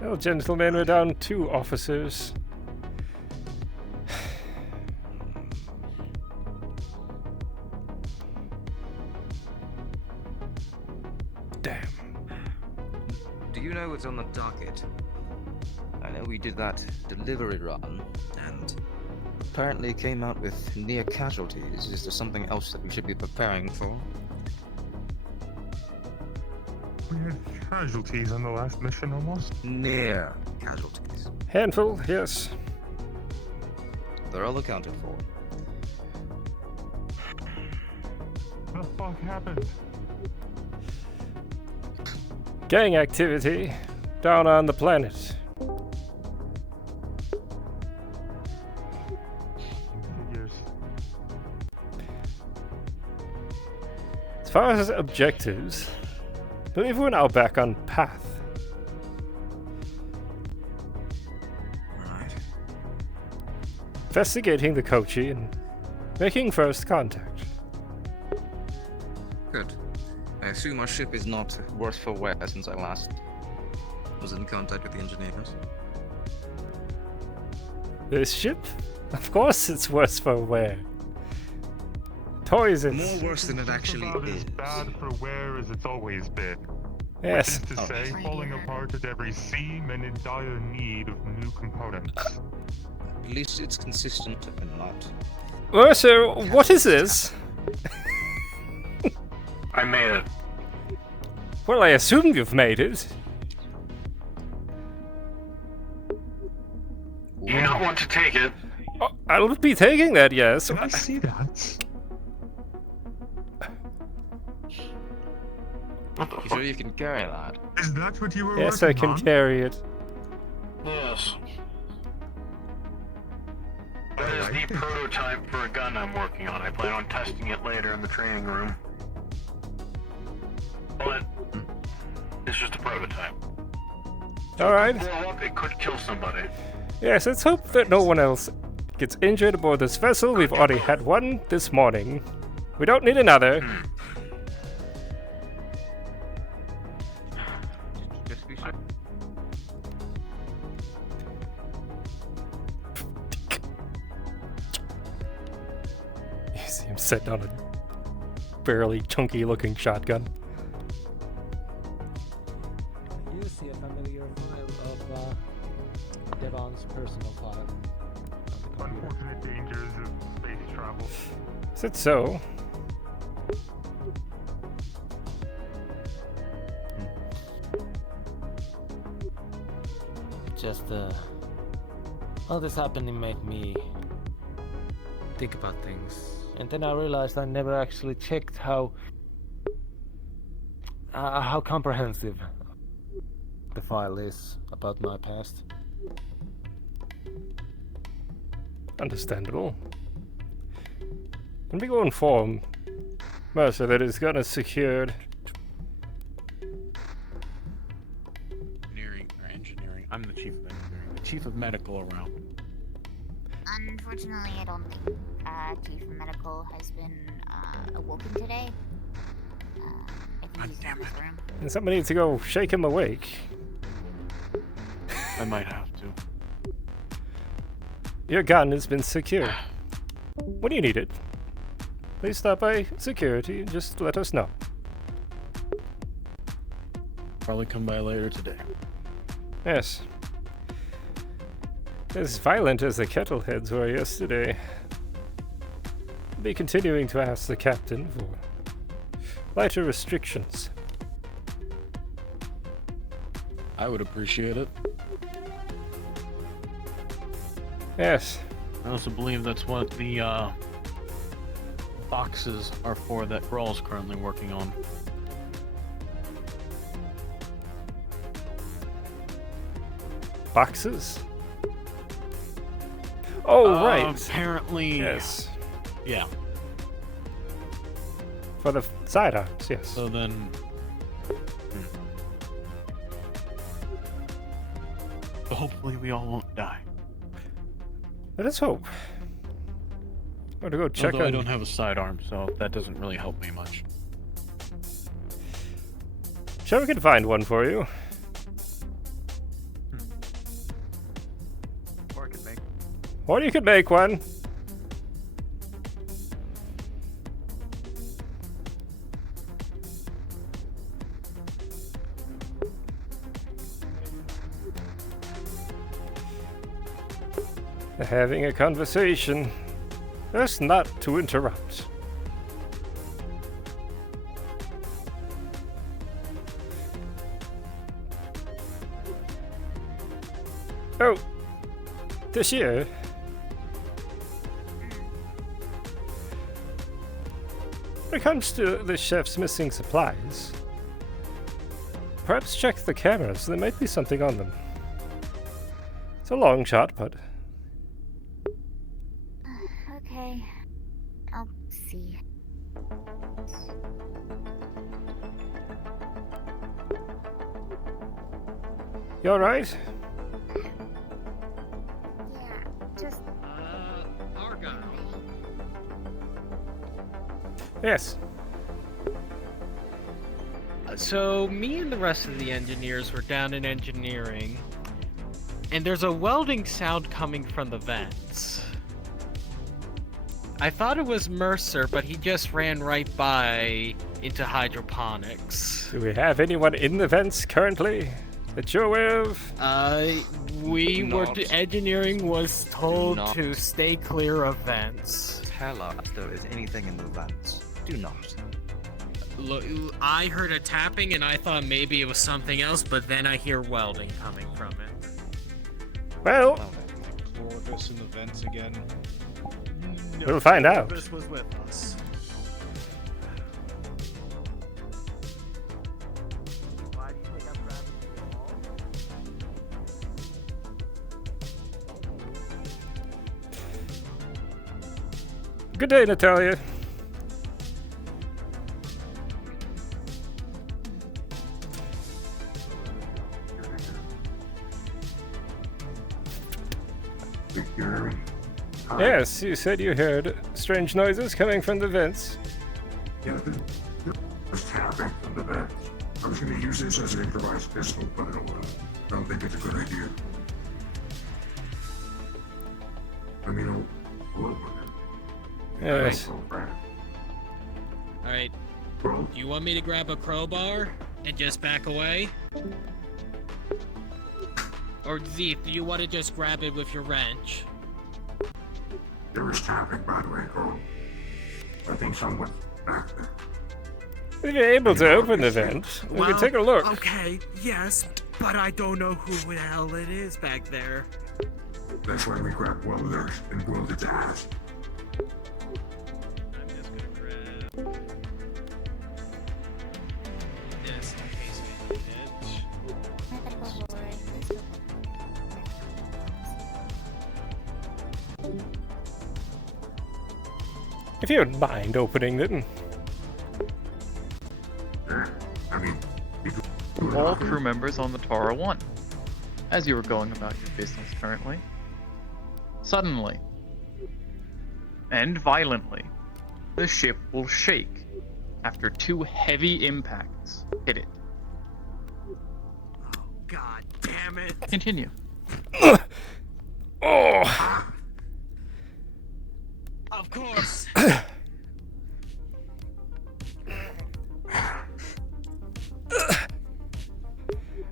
Well, gentlemen, we're down 2 officers. Damn. Do you know what's on the docket? I know we did that delivery run, and apparently came out with near casualties. Is there something else that we should be preparing for? We had casualties on the last mission almost. Near casualties. Handful, yes. They're all accounted for. the fuck happened? Gang activity down on the planet. Figures. As far as objectives, I believe we're now back on path. Right. Investigating the Kochi and making first contact. Good. I assume our ship is not worse for wear since I last was in contact with the engineers. This ship? Of course it's worse for wear. Toys it's... More worse than it actually About is. as bad for wear as it's always been. Yes. Which is to say, falling apart at every seam and in dire need of new components. At least it's consistent and not. Mercer, what is this? I made it. Well, I assume you've made it. You not want to take it? Oh, I'll be taking that, yes. Can I see that? You sure you can carry that? Is that what you were Yes, I working can on? carry it. Yes. That is the prototype for a gun I'm working on. I plan on testing it later in the training room. But it's just a prototype. Alright. Blow up, it could kill somebody. Yes, let's hope that no one else gets injured aboard this vessel. We've already had one this morning. We don't need another. Just be sure. You see him sitting on a barely chunky looking shotgun. You see a familiar file of Devon's personal file on the computer. Unfortunate dangers of space travel. Is it so? Just, all this happening made me think about things. And then I realized I never actually checked how comprehensive the file is about my past. Understandable. And we go inform Mercer that it's got us secured. Engineering. I'm the chief of engineering. The chief of medical around. Unfortunately, I don't think Chief of Medical has been awoken today. I think he's down this room. And somebody needs to go shake him awake. I might have to. Your gun has been secured. When you need it, please stop by security and just let us know. Probably come by later today. Yes. As violent as the kettleheads were yesterday. I'll be continuing to ask the captain for lighter restrictions. I would appreciate it. Yes. I also believe that's what the boxes are for that Grawl's currently working on. Boxes? Oh, right. Apparently. Yes. Yeah. For the sidearms, yes. So then. But hopefully we all won't die. Let us hope. I'm going to go check Although on... I don't have a sidearm, so that doesn't really help me much. Sure, we can find one for you. Or I could make. Or you could make one. Having a conversation. Best not to interrupt. Oh, this year. When it comes to the chef's missing supplies, perhaps check the cameras. There might be something on them. It's a long shot, but... Okay. I'll see. You alright? Yeah, just... Argyll. Yes. So, me and the rest of the engineers were down in engineering, and there's a welding sound coming from the vents. I thought it was Mercer, but he just ran right by into hydroponics. Do we have anyone in the vents currently that you're aware of? Engineering was told to stay clear of vents. Tell us if there is anything in the vents. Do not. Look, I heard a tapping and I thought maybe it was something else, but then I hear welding coming from it. Well, Orvis in the vents again. No, we'll find out. Orvis was with us. Good day, Natalia. Yes, you said you heard strange noises coming from the vents. Yeah, there's tapping from the vents. I was going to use this as an improvised pistol, but I don't think it's a good idea. I mean, I'll open it. Yes. Alright. Do you want me to grab a crowbar and just back away? Or Zeeth, do you want to just grab it with your wrench? There is tapping, by the way, Cole. I think someone's back there. If you're able to open the vent, we can take a look. Okay, yes, but I don't know who the hell it is back there. That's why we grab welders and weld its ass. I'm just gonna grab this in case we need If you would mind opening it. I mean, All crew members on the Tara 1. As you were going about your business currently, suddenly, and violently, the ship will shake after 2 heavy impacts hit it. God damn it. Continue. Oh! Of course.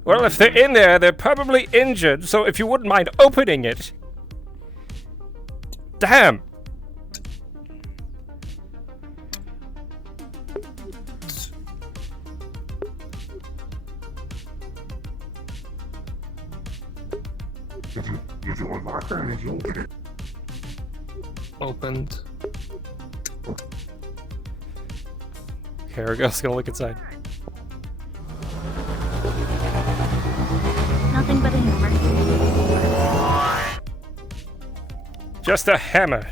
Well, if they're in there, they're probably injured, so if you wouldn't mind opening it. Damn! If you unlock that and you open it. Opened. Argyl's gonna look inside. Nothing but a hammer. Just a hammer.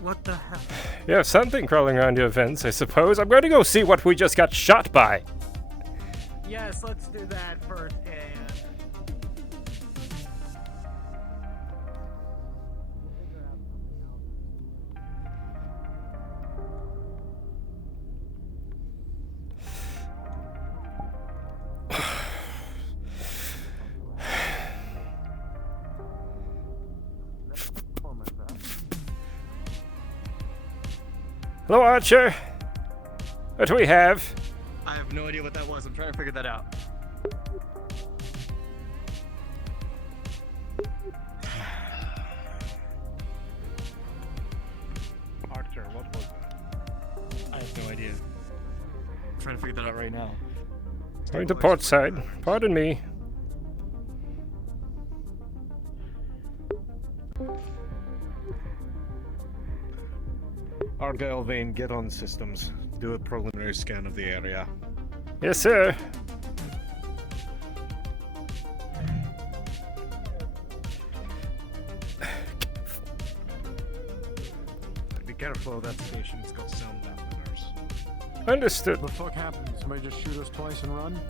What the hell? You have something crawling around your vents, I suppose. I'm going to go see what we just got shot by. Yes, let's do that first, and... Hello, Archer. What do we have? I have no idea what that was. I'm trying to figure that out. Archer, what was that? I have no idea. I'm trying to figure that out right now. Going to port side. Pardon me. Argyll Vane, get on systems. Do a preliminary scan of the area. Yes, sir. Be careful, that station's got sound dampeners. Understood. What the fuck happens? Somebody just shoot us twice and run?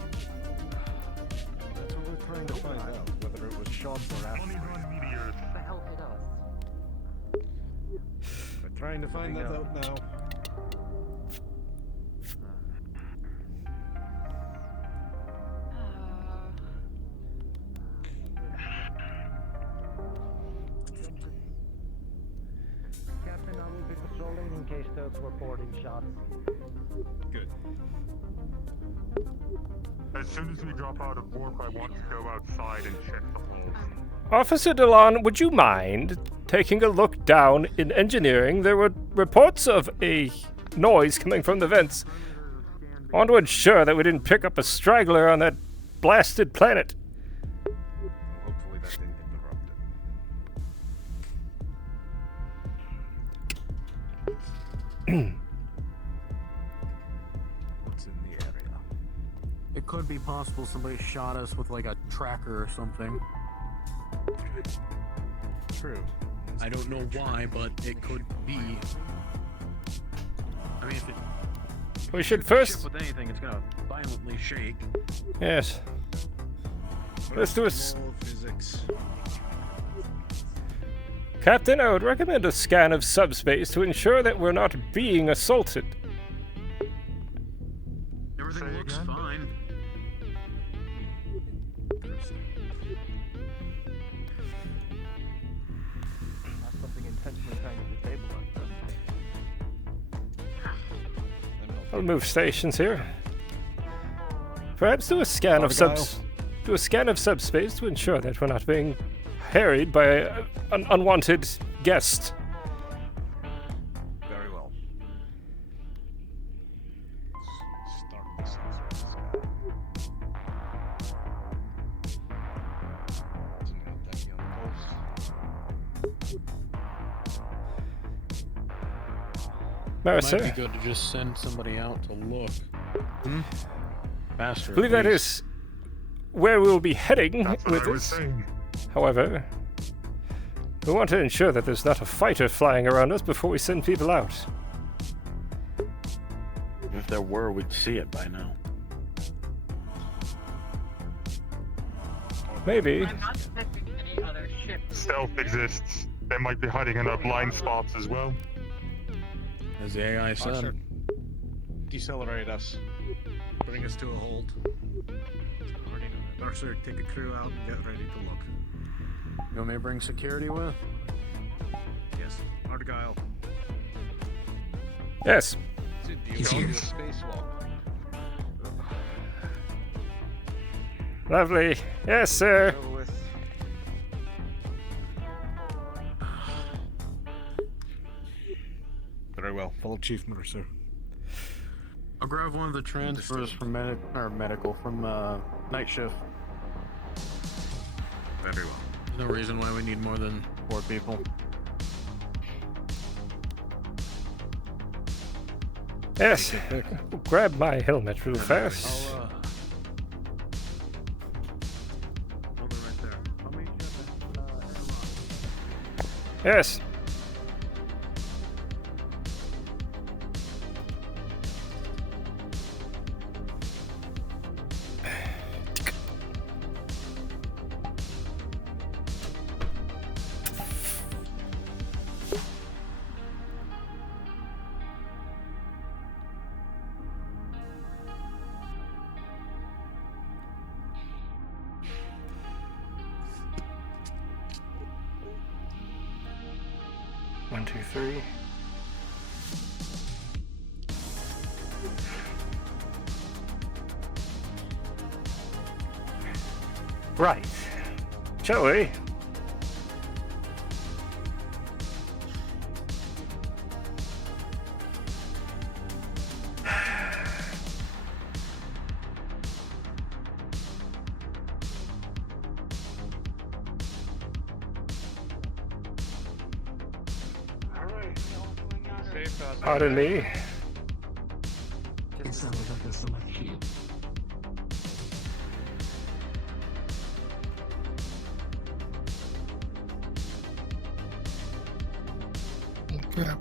That's what we're trying to find out, whether it was shots or after. What the hell hit us? We're trying to find that out now. Captain, I will be patrolling in case those were boarding shots. Good. As soon as we drop out of warp, I want to go outside and check the holes. Officer DeLon, would you mind taking a look down in engineering? There were reports of a noise coming from the vents. I want to ensure that we didn't pick up a straggler on that blasted planet. Hopefully that didn't interrupt it. What's in the area? It could be possible somebody shot us with like a tracker or something. True. I don't know why, but it could be. I mean, if it We should ship first. with anything, it's gonna violently shake. Yes. Let's do a. Small physics. Captain, I would recommend a scan of subspace to ensure that we're not being assaulted. Everything Say looks again? fine. Not something intentionally trying to disable us. I'll move stations here. Perhaps do a scan of subspace to ensure that we're not being harried by an unwanted guest. Very well. Start this scan. Isn't it that young pulse? Mercer, Might be good to just send somebody out to look. Faster. I believe at that least. is where we'll be heading That's what with I was this. saying. However, we want to ensure that there's not a fighter flying around us before we send people out. If there were, we'd see it by now. Maybe. I'm not detecting any other ships. Stealth exists. They might be hiding in our blind spots as well. As the AI said. Archer, decelerate us. Bring us to a hold. Mercer, take a crew out and get ready to look. You want me to bring security with? Yes, Argyll. Yes. Do you He's want to here. do a spacewalk? Lovely. Yes, sir. Go with. Very well. Follow Chief Mercer. I'll grab one of the transfers from medical from night shift. Very well. There's no reason why we need more than 4 people. Yes. Grab my helmet real fast. I'll hold it right there. I'll meet you at the Yes. One, two, three. Right. Shall we? Pardon me. It sounded like a selection. Yeah.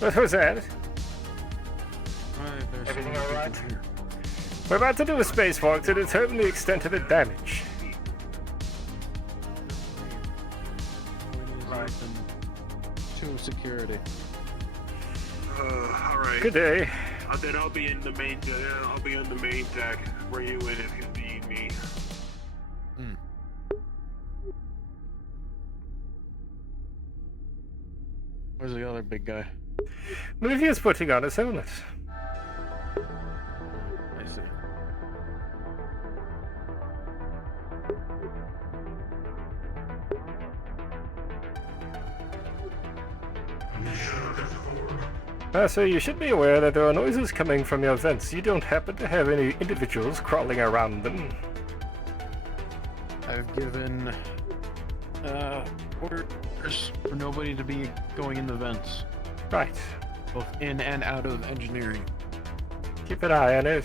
What was that? Everything alright? We're about to do a spacewalk to determine the extent of the damage. Right. To security. Alright. Good day. Then I'll be in the main. I'll be on the main deck. Where you in if you need me? Where's the other big guy? Believe he is putting on his helmet. I see. Sir, you should be aware that there are noises coming from your vents. You don't happen to have any individuals crawling around them. I've given orders for nobody to be going in the vents. Right. Both in and out of engineering. Keep an eye on it.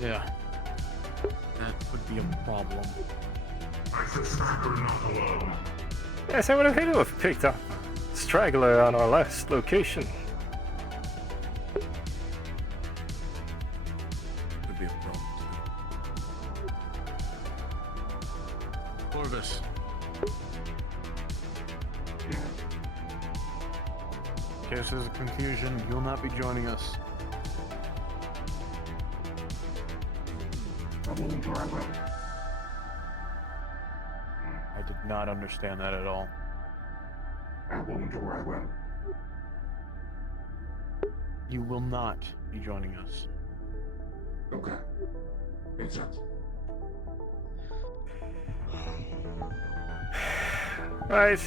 Yeah. That would be a problem. I suspect we're not alone. Yes, I would have hated to have picked up a straggler on our last location. Could be a problem too. Orvis. In case there's a confusion, you'll not be joining us. I did not understand that at all. You will not be joining us. Okay. Makes sense. Right.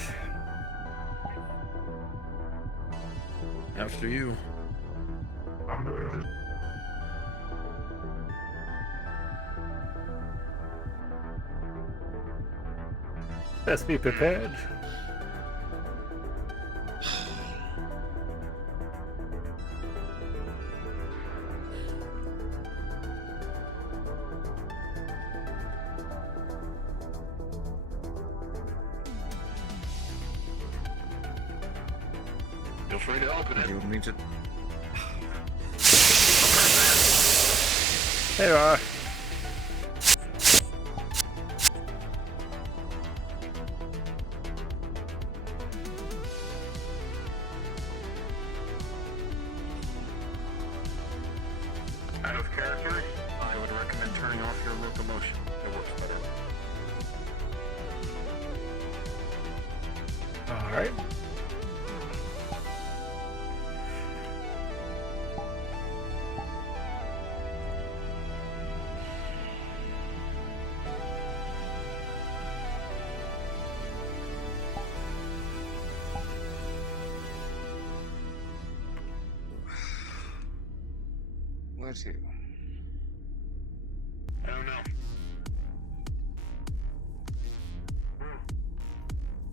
After you. Best be prepared. Feel free to open it. You need to. There you are. Out of character, I would recommend turning off your locomotion. It works better. All right. Where to? I don't know.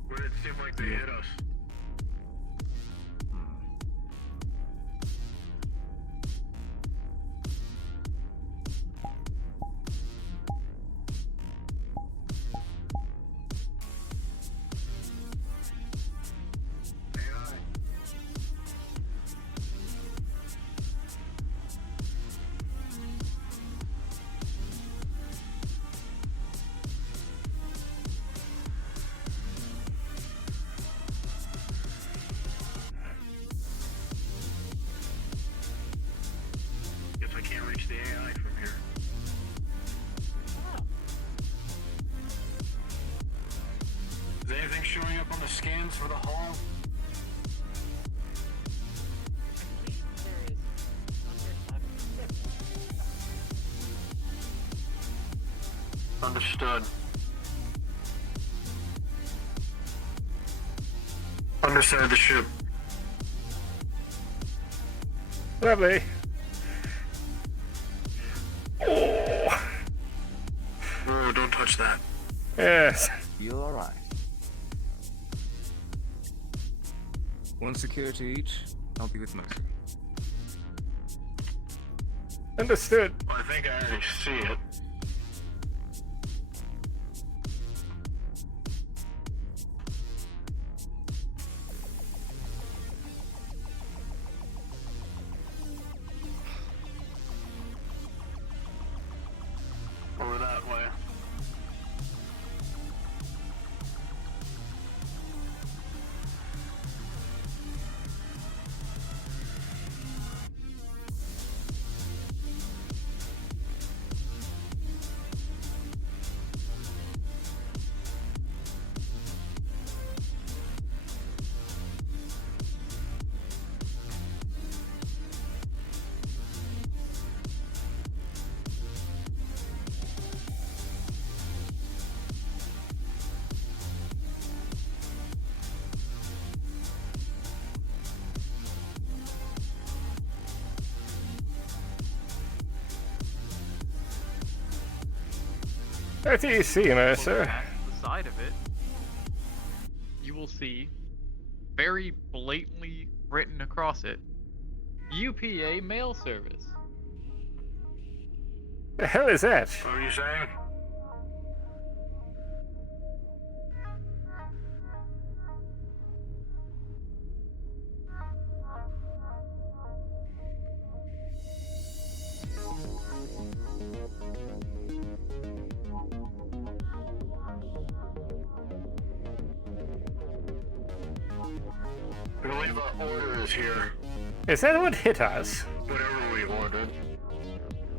Where did it seem like they hit us? Guess I can't reach the AI from here. Is anything showing up on the scans for the hull? Understood. Underside the ship. Lovely. Oh. Oh, don't touch that. Yes. You're alright. One security each. I'll be with Mercy. Understood. Well, I think I already see it. Over that way. What do you see, Mercer? At the side of it, you will see, very blatantly written across it, UPA mail service. The hell is that? What are you saying? I believe our order is here. Is that what hit us? Whatever we ordered.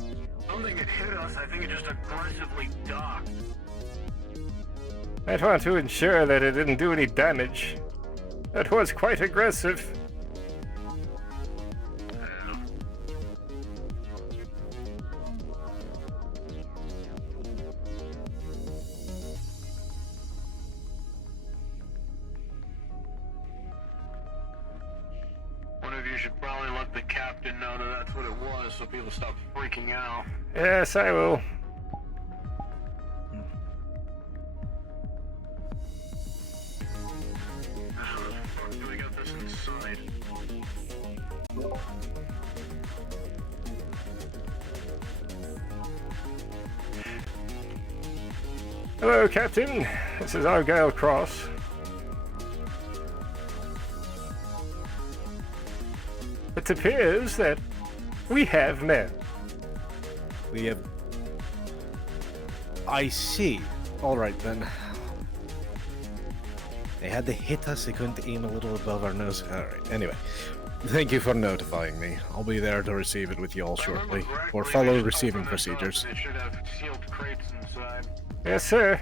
I don't think it hit us, I think it just aggressively docked. I'd want to ensure that it didn't do any damage. That was quite aggressive. One of you should probably let the captain know that that's what it was so people stop freaking out. Yes, I will. How the fuck do we get this inside? Hello, Captain. This is Argyll Kross. It appears that we have men. We have... I see. Alright then. They had to hit us, they couldn't aim a little above our nose. Alright, anyway. Thank you for notifying me. I'll be there to receive it with you all shortly. Or follow receiving procedures. It should have sealed crates inside. Yes, sir.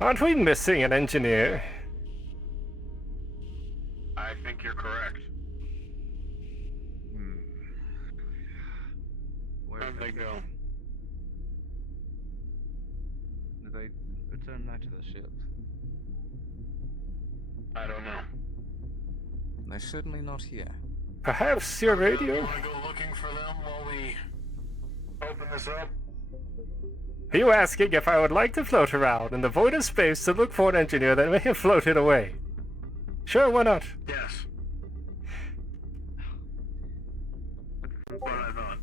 Aren't we missing an engineer? I think you're correct. Where'd they go? Did they return back to the ship? I don't know. They're certainly not here. Perhaps your radio? Want to go looking for them while we open this up? Are you asking if I would like to float around in the void of space to look for an engineer that may have floated away? Sure, why not? Yes. What I thought.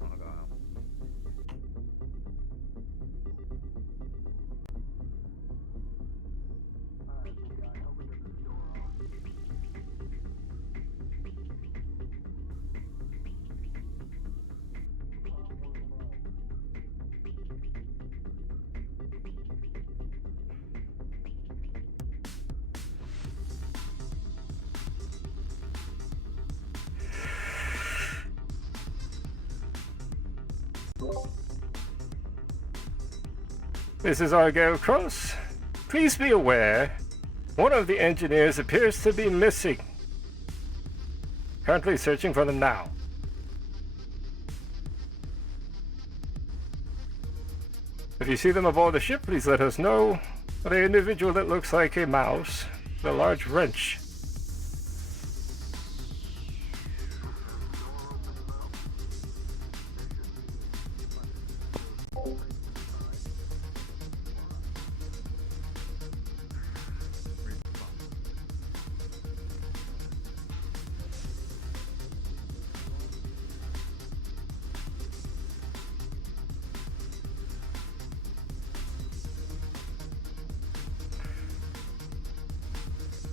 This is Argyll Kross. Please be aware One of the engineers appears to be missing. Currently searching for them now. If you see them aboard the ship, please let us know. An individual that looks like a mouse with a large wrench.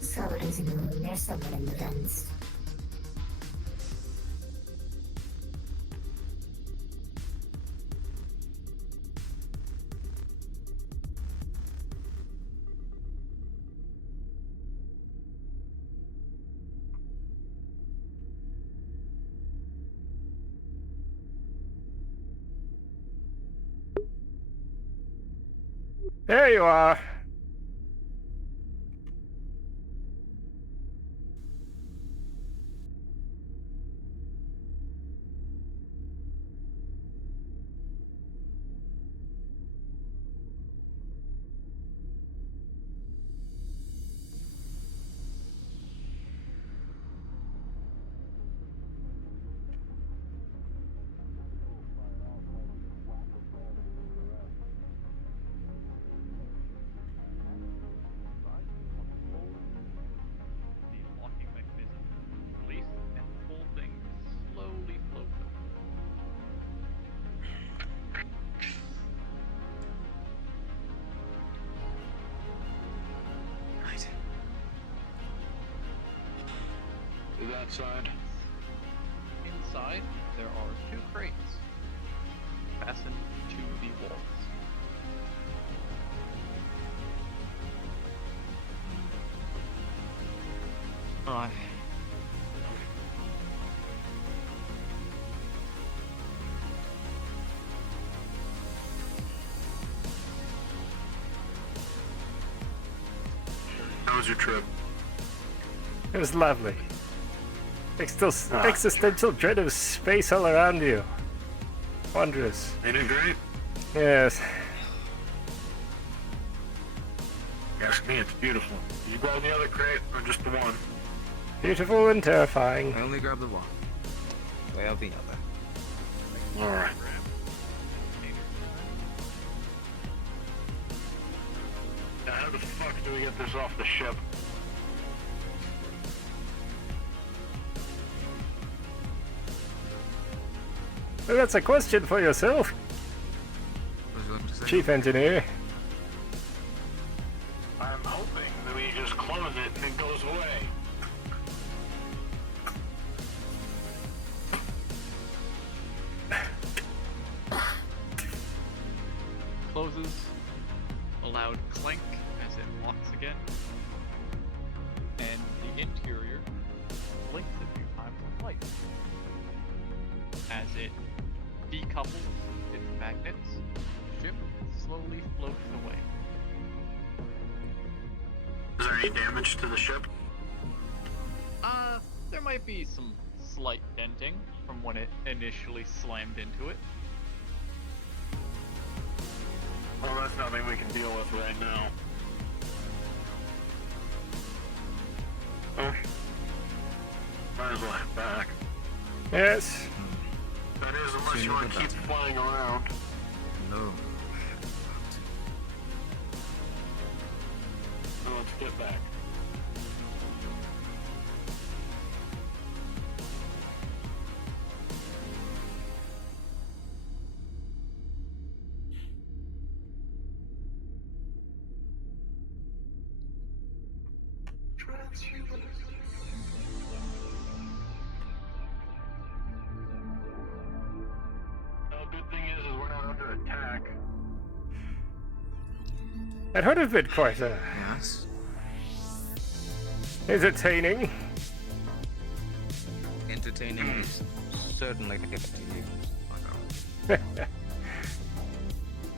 Somebody's moving. There's someone in the vents. There you are. The locking mechanism released and the whole thing slowly floats open. Right. To that side. Inside, there are 2 crates fastened to the walls. How was your trip? It was lovely. Existential dread of space all around you. Wondrous. Ain't it great? Yes. Ask me, it's beautiful. Did you grab the other crate or just the one? Beautiful and terrifying. I only grabbed the one. Way out the other. Alright. Now how the fuck do we get this off the ship? Well, that's a question for yourself, Chief Engineer. I'm hoping that we just close it and it goes away. Closes. A loud clink as it locks again. And the interior blinks a few times with light. As it decouples its magnets, the ship slowly floats away. Is there any damage to the ship? There might be some slight denting from when it initially slammed into it. Well, that's nothing we can deal with right now. Oh. Might as well head back. Yes. That is, unless you want to keep flying around. No. So let's get back. Good thing is we're not under attack. I'd heard of it quite Yes. entertaining. Entertaining is certainly to give it to you.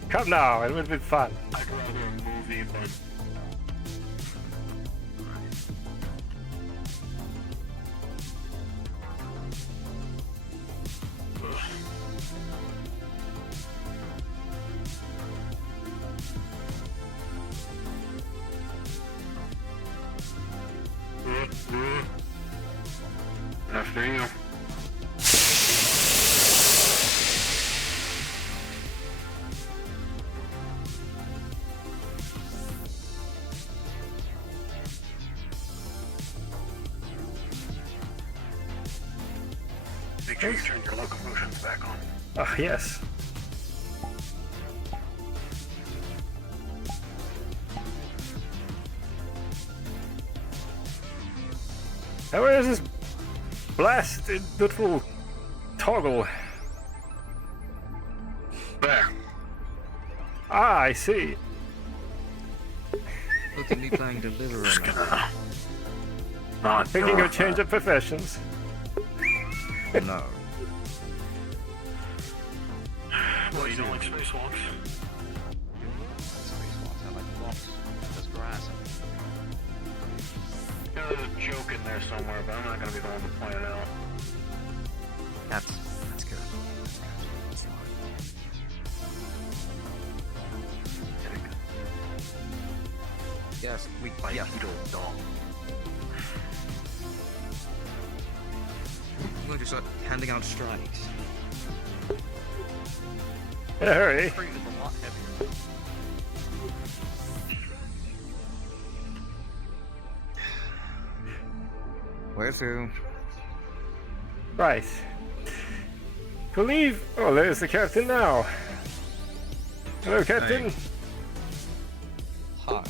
Come now, it would have been fun. I'd rather a movie, but After you. Make sure you turn your locomotions back on. Ah, yes. Now where is this blasted little toggle? There. Ah, I see. Look at me playing Deliverer. Not Thinking of change of professions. No. Well, you don't like spacewalks? Spacewalks, I like walks. There's grass. Yeah, there's a joke in there somewhere, but I'm not gonna be the one to point it out. That's good. That's fine. Yes, we fight Hito Dog. I'm going to start handing out strikes. In a hurry. Crate is a lot heavier. Where to? Right. Believe. Oh, there's the captain now. Hello, Captain. Hey. Hi.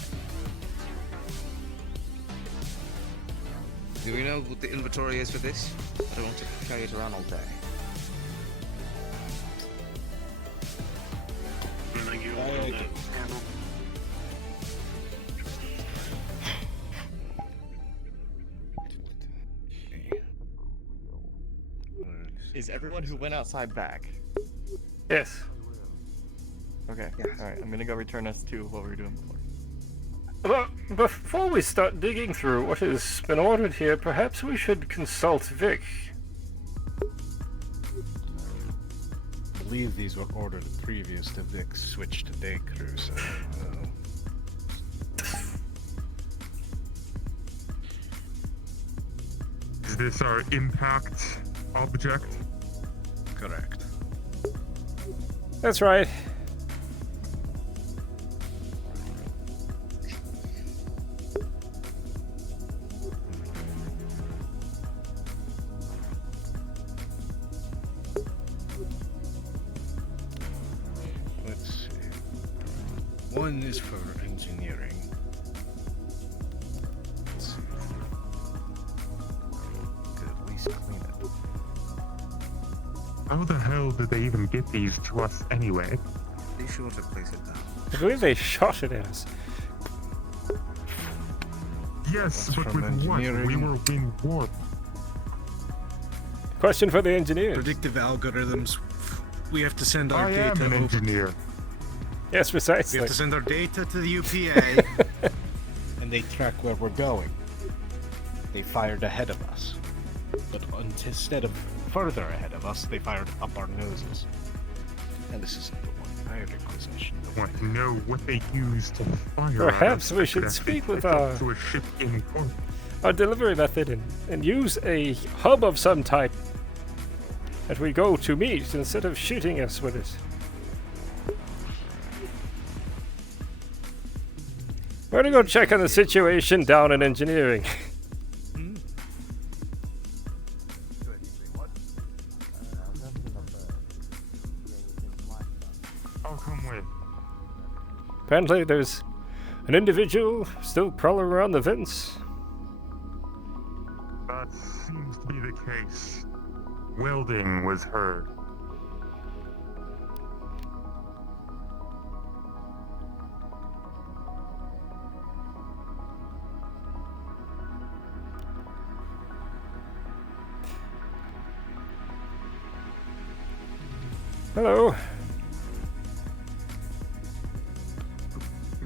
Do we know what the inventory is for this? I don't want to carry it around all day. Is everyone who went outside back? Yes. Okay. Alright, I'm gonna go return us to what we were doing before. Well, before we start digging through what has been ordered here, perhaps we should consult Vic. I believe these were ordered previous to Vic's switch to day crew, so Is this our impact object? Correct. That's right. Let's see. One is for engineering. Let's see. Could at least clean it. How the hell did they even get these to us anyway? Be sure to place it down. I believe they shot it at us. Yes, That's but from with what? We engineering. were in warp. Question for the engineers. Predictive algorithms. We have to send our I am data an over. engineer. Yes, precisely. We have to send our data to the UPA, and they track where we're going. They fired ahead of us, but instead of further ahead of us, they fired up our noses. And this is the one fired inquisition. I want to know what they used to fire. Perhaps at we us should that speak actually with took our- us to a ship in port. Our delivery method and use a hub of some type that we go to meet instead of shooting us with it. We're gonna go check on the situation down in engineering. I'll come with. Apparently there's an individual still prowling around the vents. That seems to be the case. Welding was heard. Hello.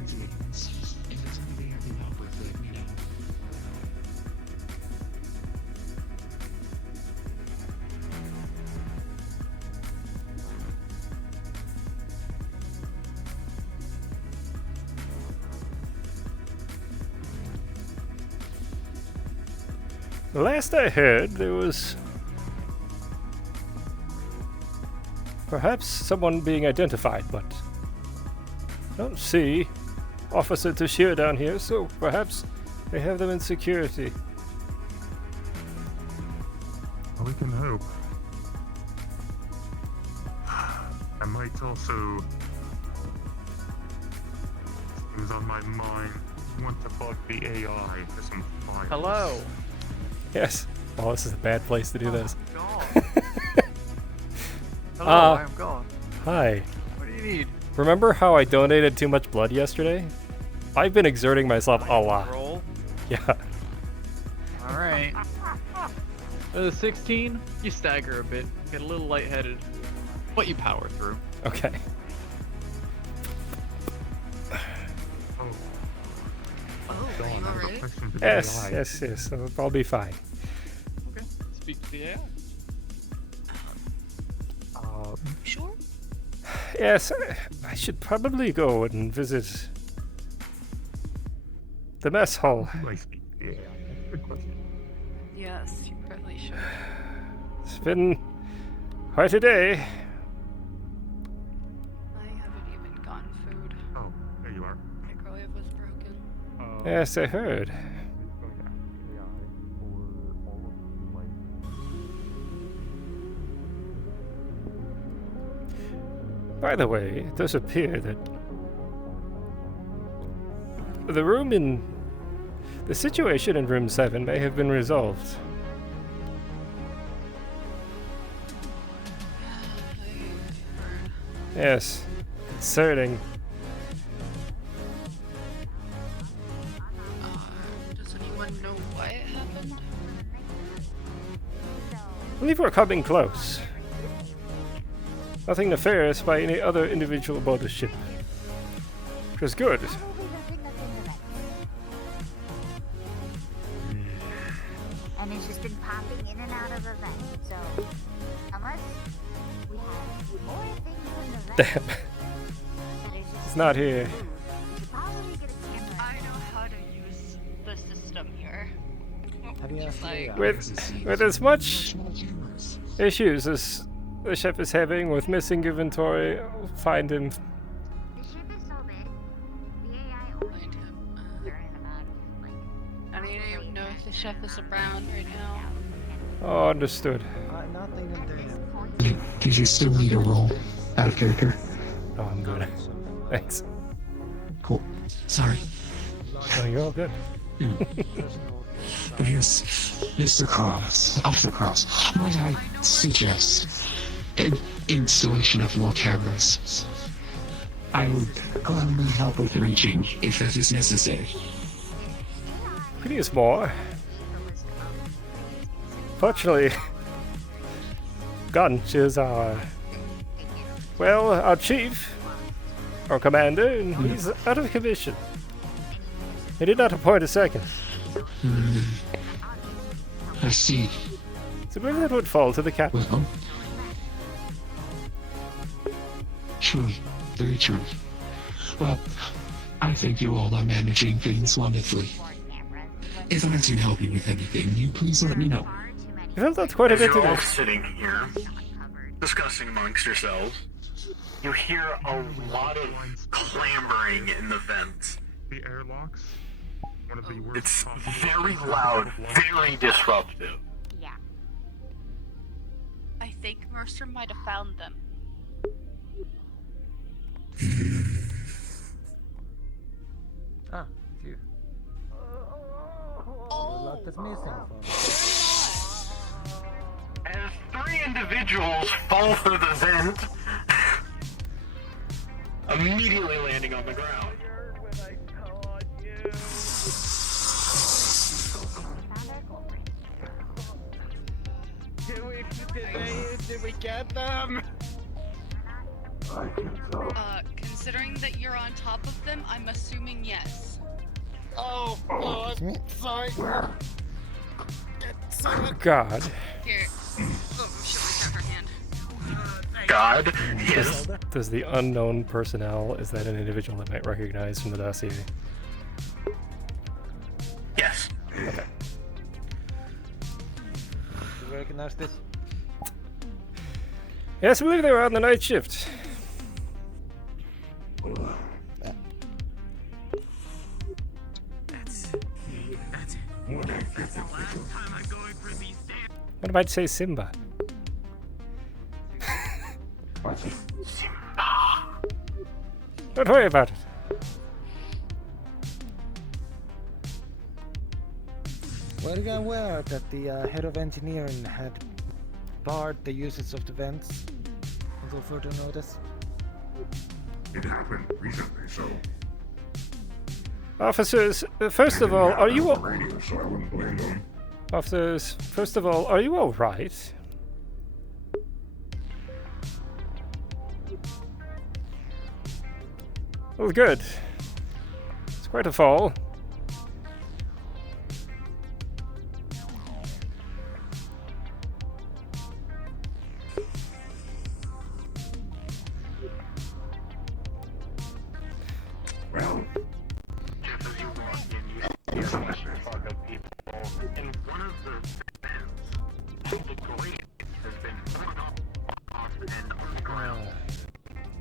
If there's anything I can help with, let me know. Last I heard, there was Perhaps someone being identified, but I don't see Officer Tashir down here, so perhaps they have them in security. Well, we can hope. I might also... Things on my mind. Want to bug the AI for some files. Hello. Yes. Oh, this is a bad place to do this. Hello, I am gone. Hi. What do you need? Remember how I donated too much blood yesterday? I've been exerting myself a lot. Roll. Yeah. Alright. 16, you stagger a bit, get a little lightheaded, but you power through. Okay. Yes, yes, yes. I'll be fine. Okay. Speak to the AI. Sure. Yes, I should probably go and visit the mess hall. Yes, you probably should. It's been quite a day. I haven't even gotten food. Oh, there you are. Microwave was broken. Yes, I heard. By the way, it does appear that the situation in room 7 may have been resolved. Yes, concerning. Does anyone know why it happened? I believe we're coming close. Nothing nefarious by any other individual aboard the ship. Which is good. And it's just been popping in and out of the vent. So, unless we have more things in the vent. Damn. that are just It's not here. we should probably get a camera. I know how to use the system here. Have you asked the AI? With as much issues as the ship is having with missing inventory, I'll find him. The ship is so big, the AI only learning about like. I don't even know if the chef is around right now. Oh, understood. Nothing in there. Did you still need a roll out of character? Oh, I'm good. Thanks. Cool. Sorry. Oh, you're all good. But yes, Mr. Cross, Arthur Cross, might I suggest an installation of more cameras? I would gladly help with reaching if that is necessary. We could use more. Fortunately, Gunch is our chief, our commander, and he's out of commission. He did not appoint a second. I see. So maybe that would fall to the captain. Well, true, very true. Well, I think you all are managing things wonderfully. If I can help you with anything, you please let me know. You felt that quite a bit As you're all today. sitting here, discussing amongst yourselves, you hear a lot of clambering in the vents. The airlocks? One of the worst It's possible very places loud, to fly. very disruptive. Yeah. I think Mercer might have found them. Ah, you. A lot is missing from As 3 individuals fall through the vent, immediately landing on the ground. Did we get them? Considering that you're on top of them, I'm assuming yes. Oh, sorry. God. Here. Oh, shit, we got her hand. God, yes. Does the unknown personnel, is that an individual that might recognize from the dossier? Yes. Okay. You recognize this? Yes, I believe they were on the night shift. What about say Simba? Don't worry about it. Well, you are aware that the head of engineering had barred the usage of the vents until further notice? It happened recently, so Officers, first of all, are you all... radio, so I wouldn't blame them. Officers, first of all, are you all right? Well, good. It's quite a fall. Well, Just as you walk in, you see a fog of people, and one of the vents, the grate has been torn off and on the ground.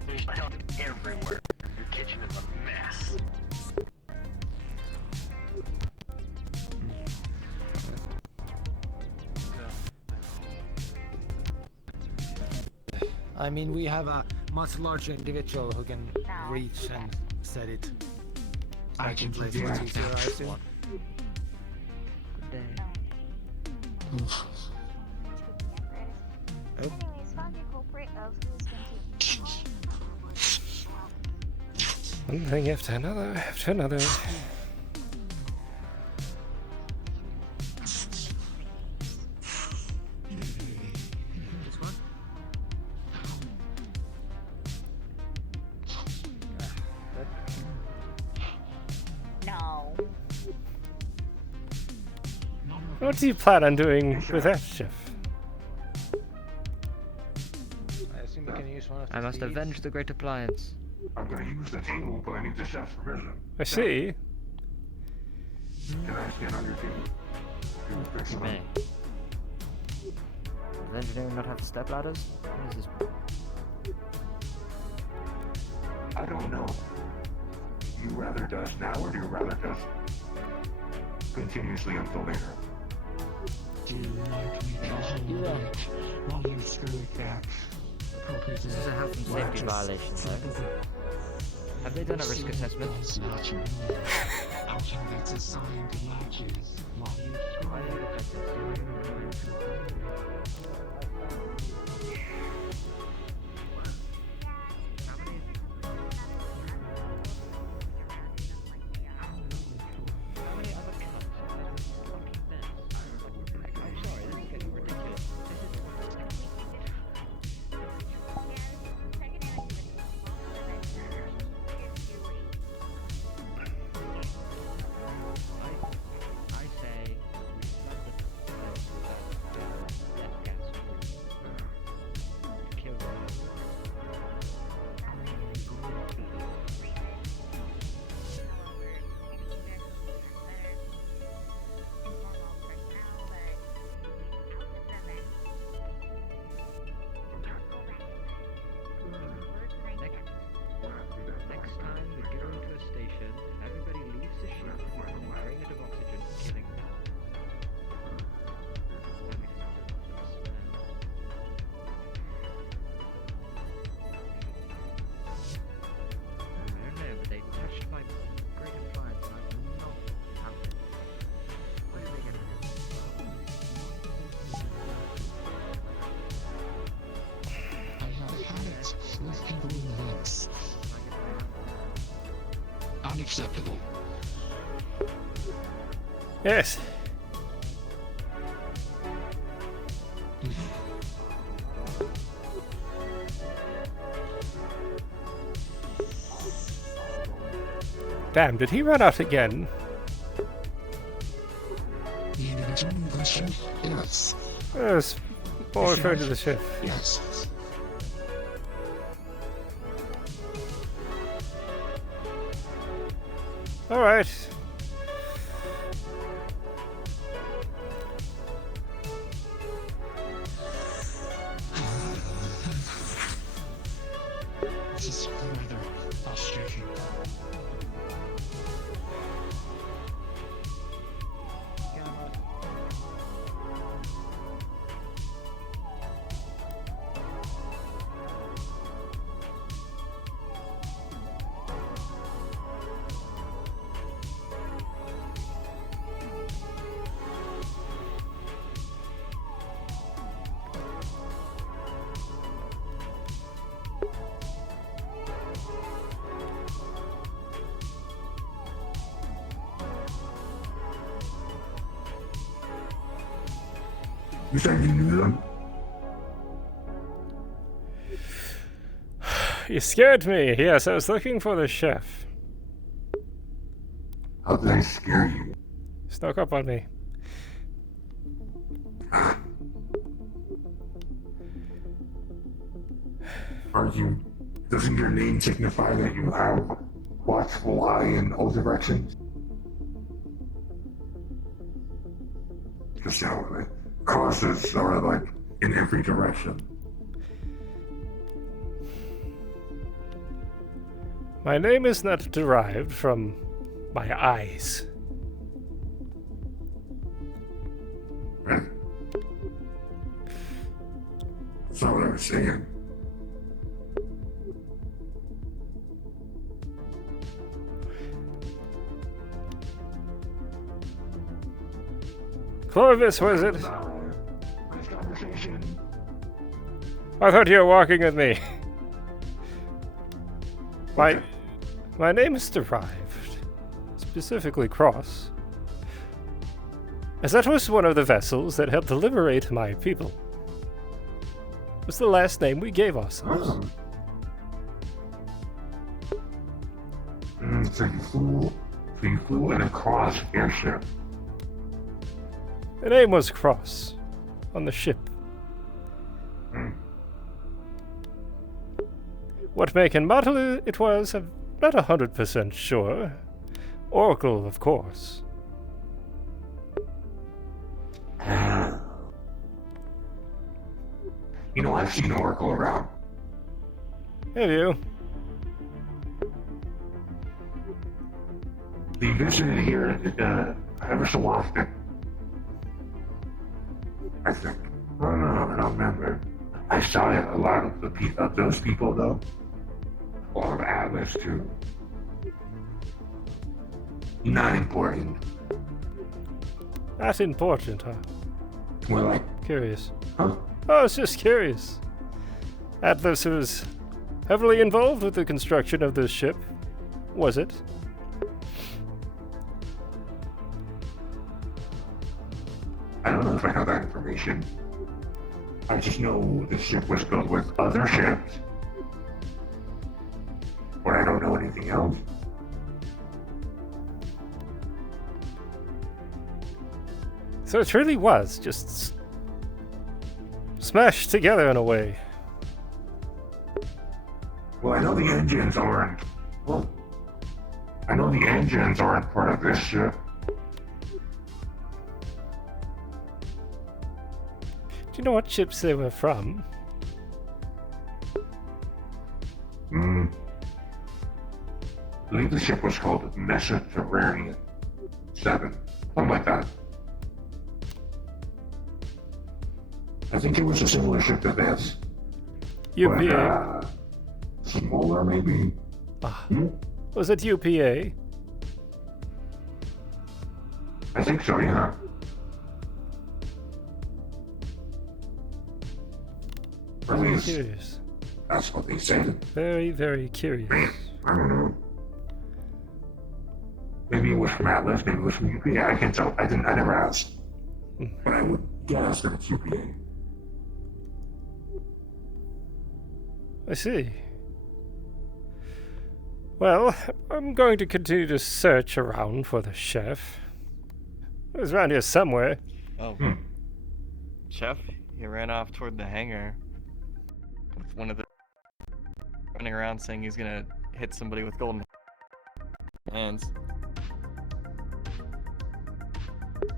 There's junk everywhere. Your kitchen is a mess. I mean, we have a much larger individual who can reach and set it. I can place do much that. easier, I assume. Anyways, found the culprit of who's been taken. One thing after another, after another. No. What do you plan on doing with that, Chef? I assume you can use one of I must avenge the Great Appliance. I'm gonna use the table, but I need the chef's permission. I see. Can I stand on your table? You will fix it up. May. Does engineering not have step ladders? What is this? I don't know. You rather does now, or do you rather does continuously until later? Do you like me to hold it while you screw it back? This is a health and safety violation, though. Have they done a risk assessment? That's not you. I'll have it assigned latches while you screw Next time we get onto a station, everybody leaves the ship with a drain of oxygen, killing them. I don't know, but they touched my Great Appliance and I'm not happy. What are they gonna do? I have had it with people in the vents. Unacceptable. Yes. Damn, did he run out again? The individual in question? Yes. Yes. More referred to the chef. Yes. All right. This is rather frustrating. You said you knew them? You scared me. Yes, I was looking for the chef. How did I scare you? Snuck up on me. Doesn't your name signify that you have watchful eye in all directions? Just how crosses are like in every direction. My name is not derived from my eyes. That's not what I was saying. Clovis, was it? I thought you were walking with me. My name is derived, specifically Kross, as that was one of the vessels that helped liberate my people. It was the last name we gave ourselves. So you flew in a Kross airship. The name was Kross on the ship. What make and model it was, I'm not 100% sure. Oracle, of course. You know, I've seen Oracle around. Have you? They visited here ever so often. I think. I don't know. I don't remember. I saw a lot of those people, though. A lot of Atlas, too. Not important. Not important, huh? More like... Curious. Huh? Oh, I was just curious. Atlas was heavily involved with the construction of this ship, was it? I don't know if I have that information. I just know the ship was built with other ships. But I don't know anything else. So it really was just smashed together in a way. Well, I know the engines aren't. Well, I know the engines aren't part of this ship. Do you know what ships they were from? I believe the ship was called Mediterranean 7. Something like that. I think it was a similar ship to this. UPA. But, smaller, maybe? Was it UPA? I think so, yeah. Very curious. That's what they said. Very, very curious. I don't know. Maybe it was from Atlas, maybe it was from UPA. I can't tell. I never asked. But I would guess that it's UPA. I see. Well, I'm going to continue to search around for the chef. It was around here somewhere. Oh. Chef, he ran off toward the hangar with one of the running around saying he's gonna hit somebody with golden hands.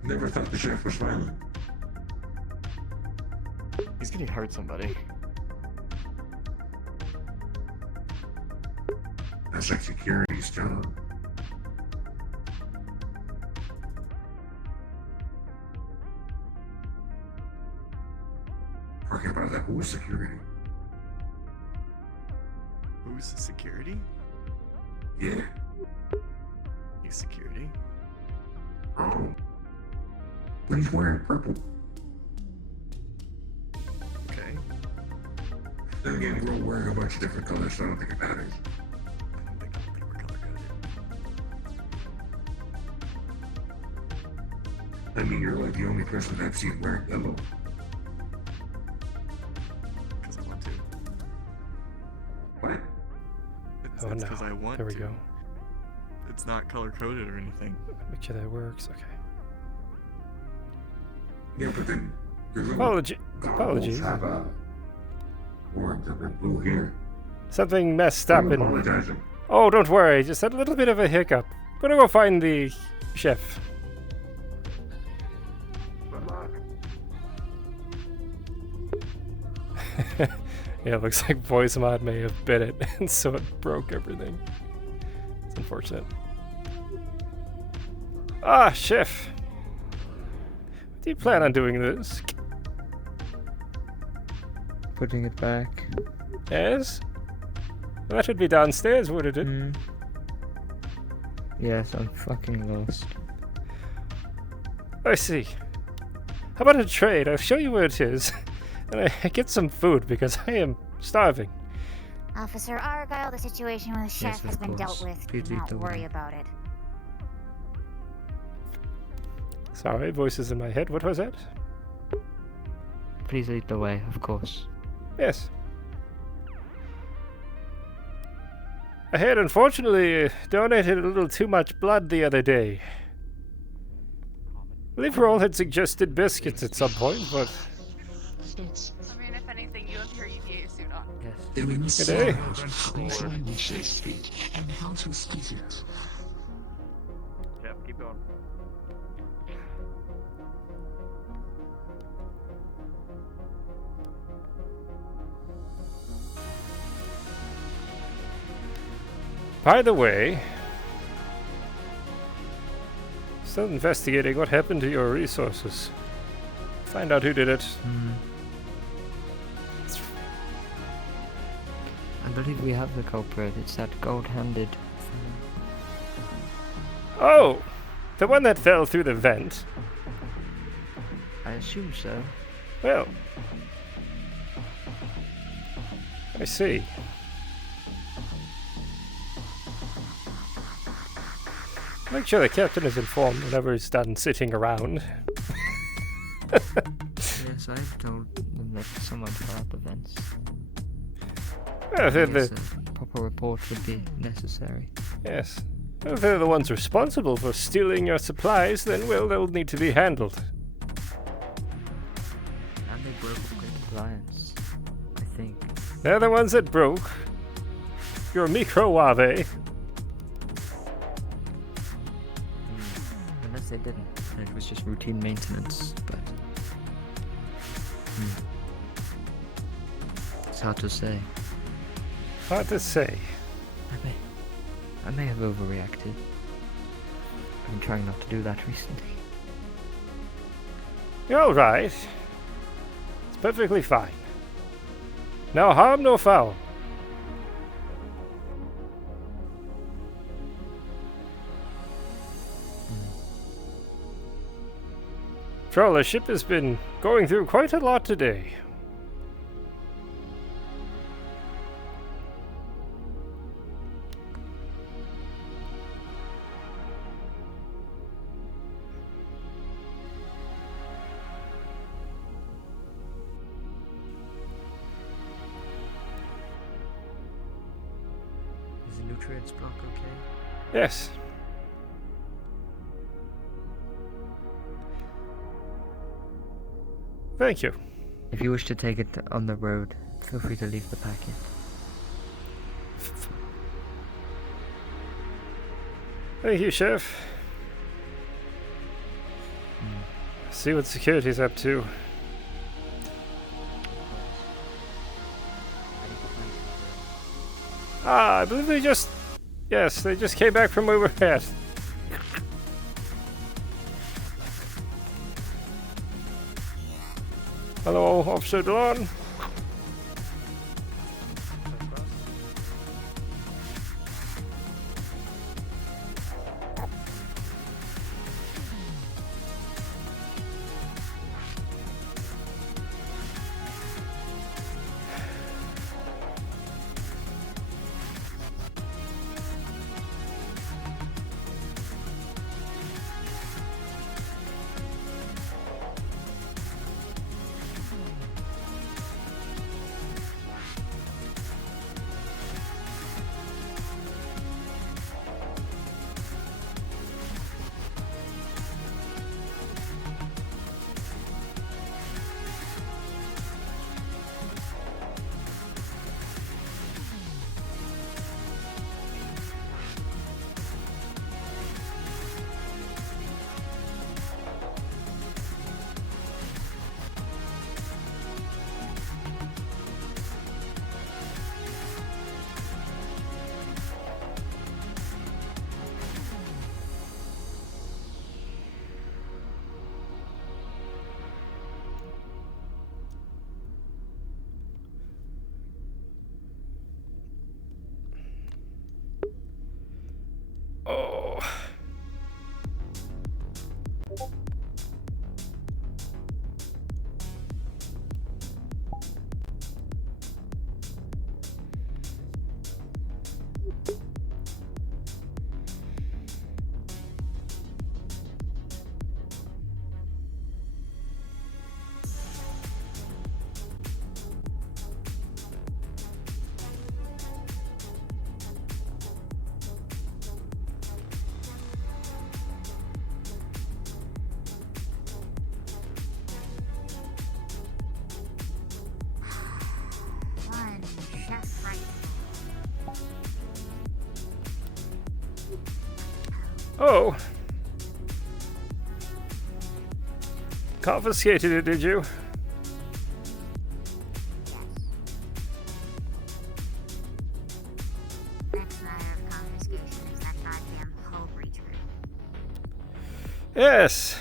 Never thought the chef was violent. He's gonna hurt somebody. That's like security's job. Talking about that, who's security? Who's the security? Yeah. You security? Oh. But he's wearing purple. Okay. Then again, we're all wearing a bunch of different colors, so I don't think it matters. I don't think we're color coded. I mean, you're like the only person I've seen wearing yellow. Because I want to. What? It's Oh no. because I want There we to. go. It's not color coded or anything. Make sure that works. Okay. Yeah, but then your little Apologies. have orange and blue here. Something messed up I'm and. apologizing. Oh, don't worry. Just had a little bit of a hiccup. Gonna go find the chef. Yeah, it looks like Voice Mod may have bit it, and so it broke everything. It's unfortunate. Ah, chef. Do you plan on doing this? Putting it back. Yes? That would be downstairs, wouldn't it? Yes, I'm fucking lost. I see. How about a trade? I'll show you where it is. And I get some food because I am starving. Officer Argyll, the situation with the chef has been dealt with. Please Do lead not the worry way. about it. Sorry, voices in my head. What was that? Please lead the way, of course. Yes. I had unfortunately donated a little too much blood the other day. I believe Roll had suggested biscuits at some point, but... I mean, if anything, you have your EVA suit on. They will Good day. which language they speak and how to speak it. Jeff, keep going. By the way... Still investigating what happened to your resources. Find out who did it. I believe we have the culprit. It's that gold-handed. Oh! The one that fell through the vent. I assume so. Well... I see. Make sure the captain is informed whenever he's done sitting around. Yes, I've told them that someone fell out the vents. Well, if they're Yes, the, a proper report would be necessary. yes. Well, if they're the ones responsible for stealing your supplies, then, well, they'll need to be handled. And they broke great appliance, I think. They're the ones that broke your microwave. Unless they didn't. And it was just routine maintenance, but... It's hard to say. Hard to say. I may have overreacted. I've been trying not to do that recently. You're alright. It's perfectly fine. No harm, no foul. Troll, the ship has been going through quite a lot today. Is the nutrients block okay? Yes. Thank you. If you wish to take it on the road, feel free to leave the packet. Thank you, Chef. See what security's up to. I believe they just Yes, they just came back from where we're at. Hello, Officer Delon. Oh. One chef right. Oh. Confiscated it, did you? Next matter of confiscation is that goddamn hull breacher. Yes.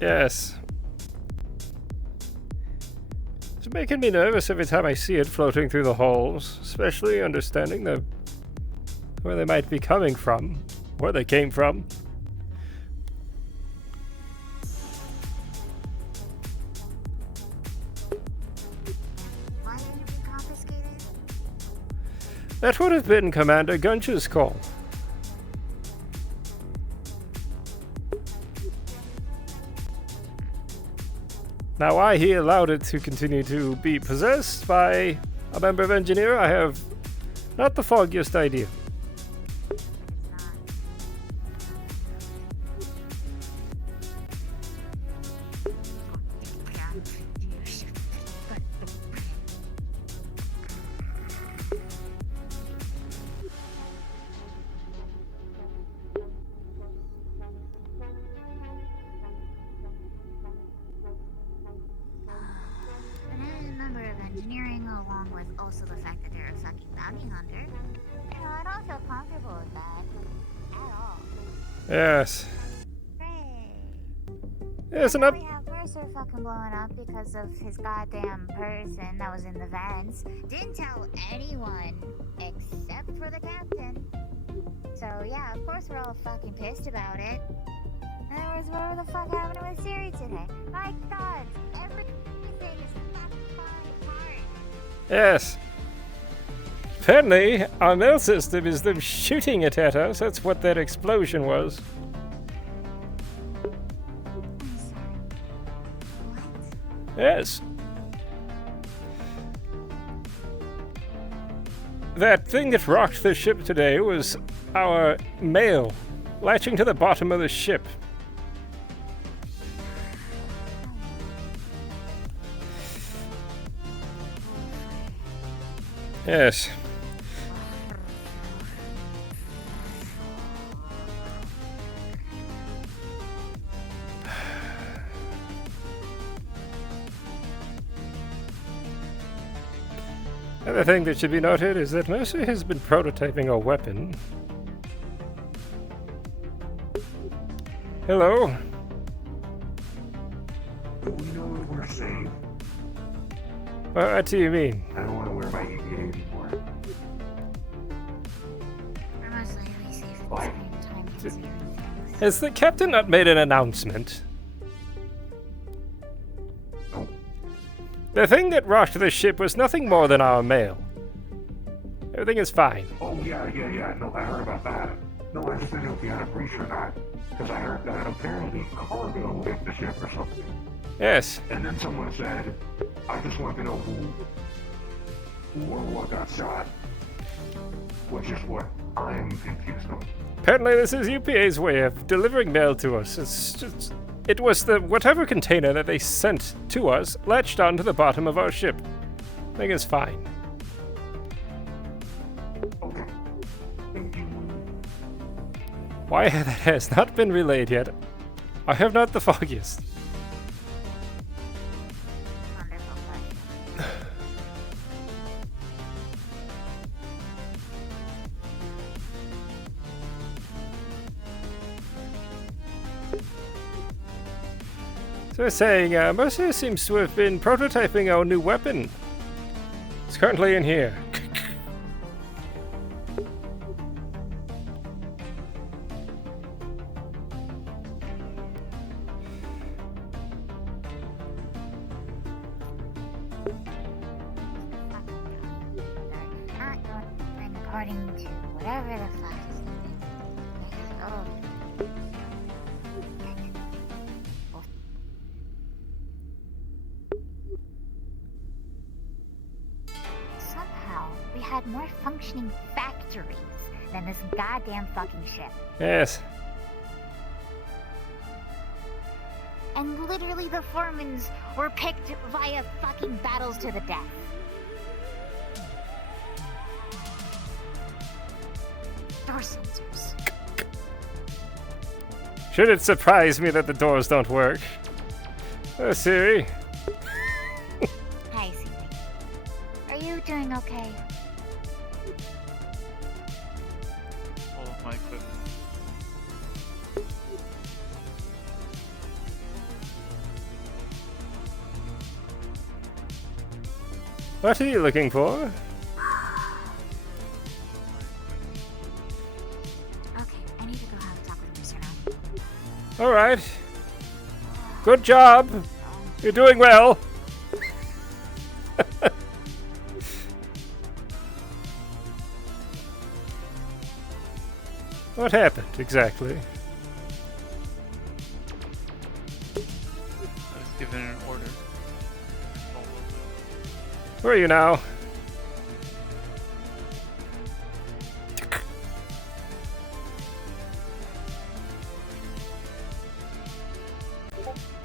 Yes. It's making me nervous every time I see it floating through the halls, especially understanding where they might be coming from, where they came from. Why didn't it be confiscated? That would have been Commander Gunch's call. Now, why he allowed it to continue to be possessed by a member of Engineer, I have not the foggiest idea. And as a member of engineering, along with also the fact that they're a fucking bounty hunter, you know, I don't feel comfortable with that at all. Yes. Hooray. Yes, and Now we have Mercer fucking blowing up because of his goddamn person that was in the vents. Didn't tell anyone except for the captain. So yeah, of course we're all fucking pissed about it. In other words, whatever the fuck happened with Siri today? My god, everything is fucking falling apart. Yes. Apparently, our mail system is them shooting it at us. That's what that explosion was. Yes. That thing that rocked the ship today was our mail latching to the bottom of the ship. Yes. Another thing that should be noted is that Mercer has been prototyping a weapon. Hello? Do we know if we're safe? What do you mean? I don't want to wear my EPA anymore. We're mostly really safe at Why? the same time considering things. Has the captain not made an announcement? No. The thing that rocked the ship was nothing more than our mail. Everything is fine. Oh, yeah. No, I heard about that. No, I just didn't know if you had a breach or not. Because I heard that apparently cargo hit the ship or something. Yes. And then someone said, I just want to know who or what got shot. Which is what I'm confused on. Apparently this is UPA's way of delivering mail to us. It was the whatever container that they sent to us latched onto the bottom of our ship. Thing is fine. Okay. Thank you. Why that has not been relayed yet, I have not the foggiest. So we're saying, Mercer seems to have been prototyping our new weapon. It's currently in here. Not going according to whatever the fuck is thinking. Oh. Somehow, we had more functioning factories than this goddamn fucking ship. Yes. And literally the foremans were picked via fucking battles to the death. Door sensors. Should it surprise me that the doors don't work? Oh, Siri. Hi, Siri. Are you doing okay? All of my equipment. What are you looking for? Okay, I need to go have a talk with Mr. now. Alright. Good job. You're doing well. What happened exactly? I was given an order. Where are you now?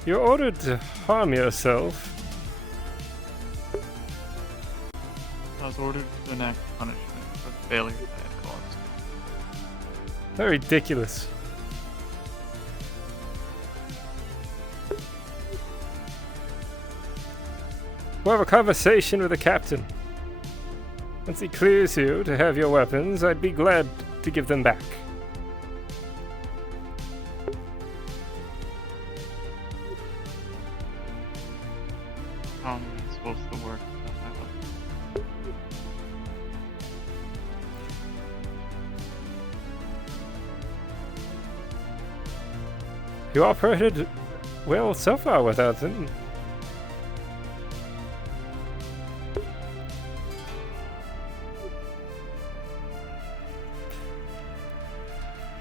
You're ordered to harm yourself. I was ordered to enact punishment for the failure that I had caused. How ridiculous. We'll have a conversation with the captain. Once he clears you to have your weapons, I'd be glad to give them back. How am I supposed to work without my weapon? You operated well so far without them.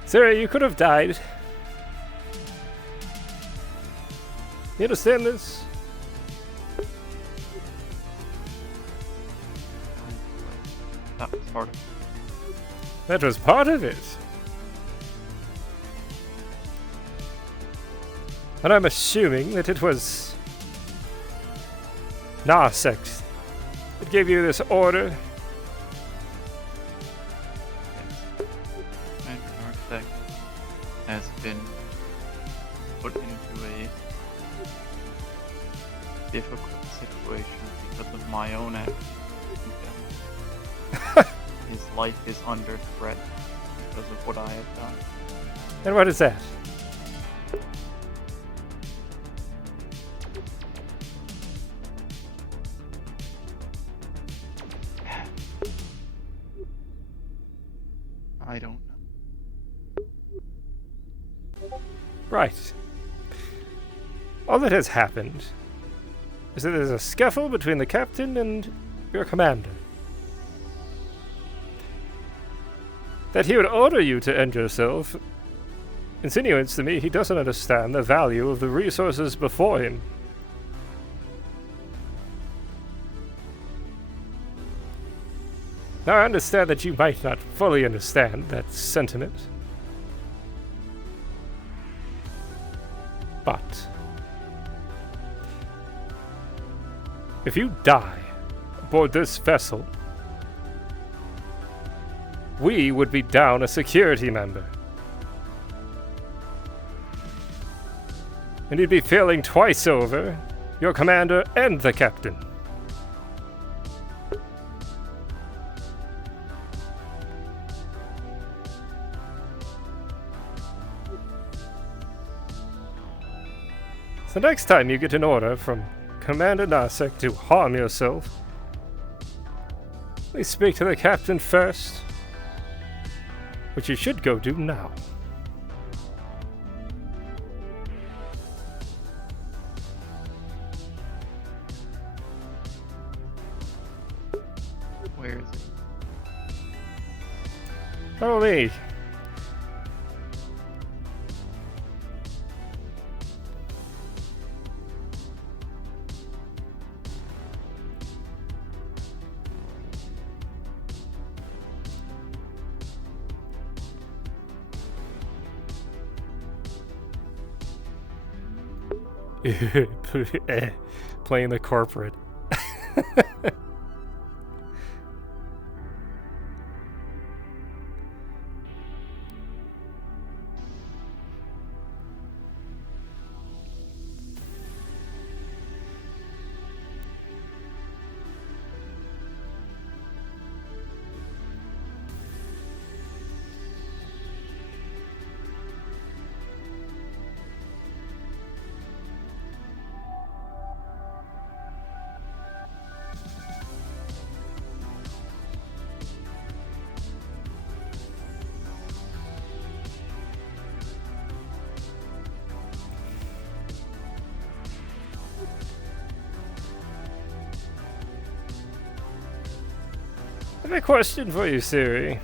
Sarah, you could have died. You understand this? That was part of it. That was part of it. And I'm assuming that it was Narsex that gave you this order. Commander Narsex has been put into a difficult situation because of my own actions. his life is under threat because of what I have done. And what is that? I don't know. Right. All that has happened is that there's a scuffle between the captain and your commander. That he would order you to end yourself insinuates to me he doesn't understand the value of the resources before him. Now, I understand that you might not fully understand that sentiment. But if you die aboard this vessel, we would be down a security member. And you'd be failing twice over, your commander and the captain. So next time you get an order from Commander Nasek to harm yourself, please speak to the captain first, which you should go do now. Where is it? Follow me. Playing the corporate. I have a question for you, Siri.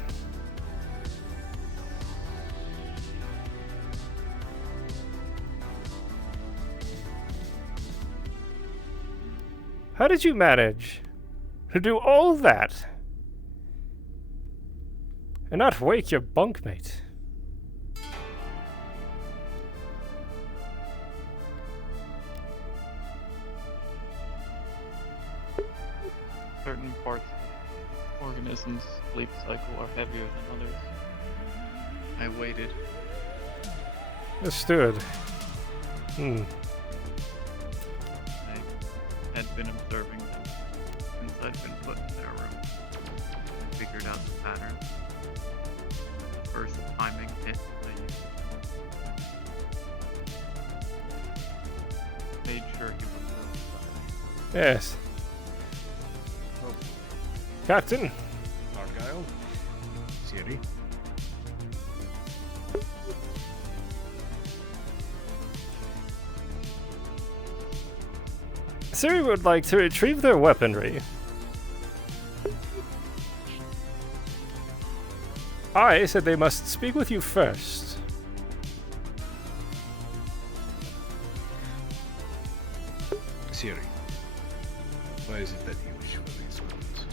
How did you manage to do all that and not wake your bunkmate? Certain parts of organisms' sleep cycle are heavier than others. I waited. Understood. I had been observing them since I'd been put in their room. I figured out the pattern. The first timing hit I used. Made sure he was notified. Yes. Captain? Argyll? Siri? Siri would like to retrieve their weaponry. I said they must speak with you first. Siri, why is it that you wish for these weapons?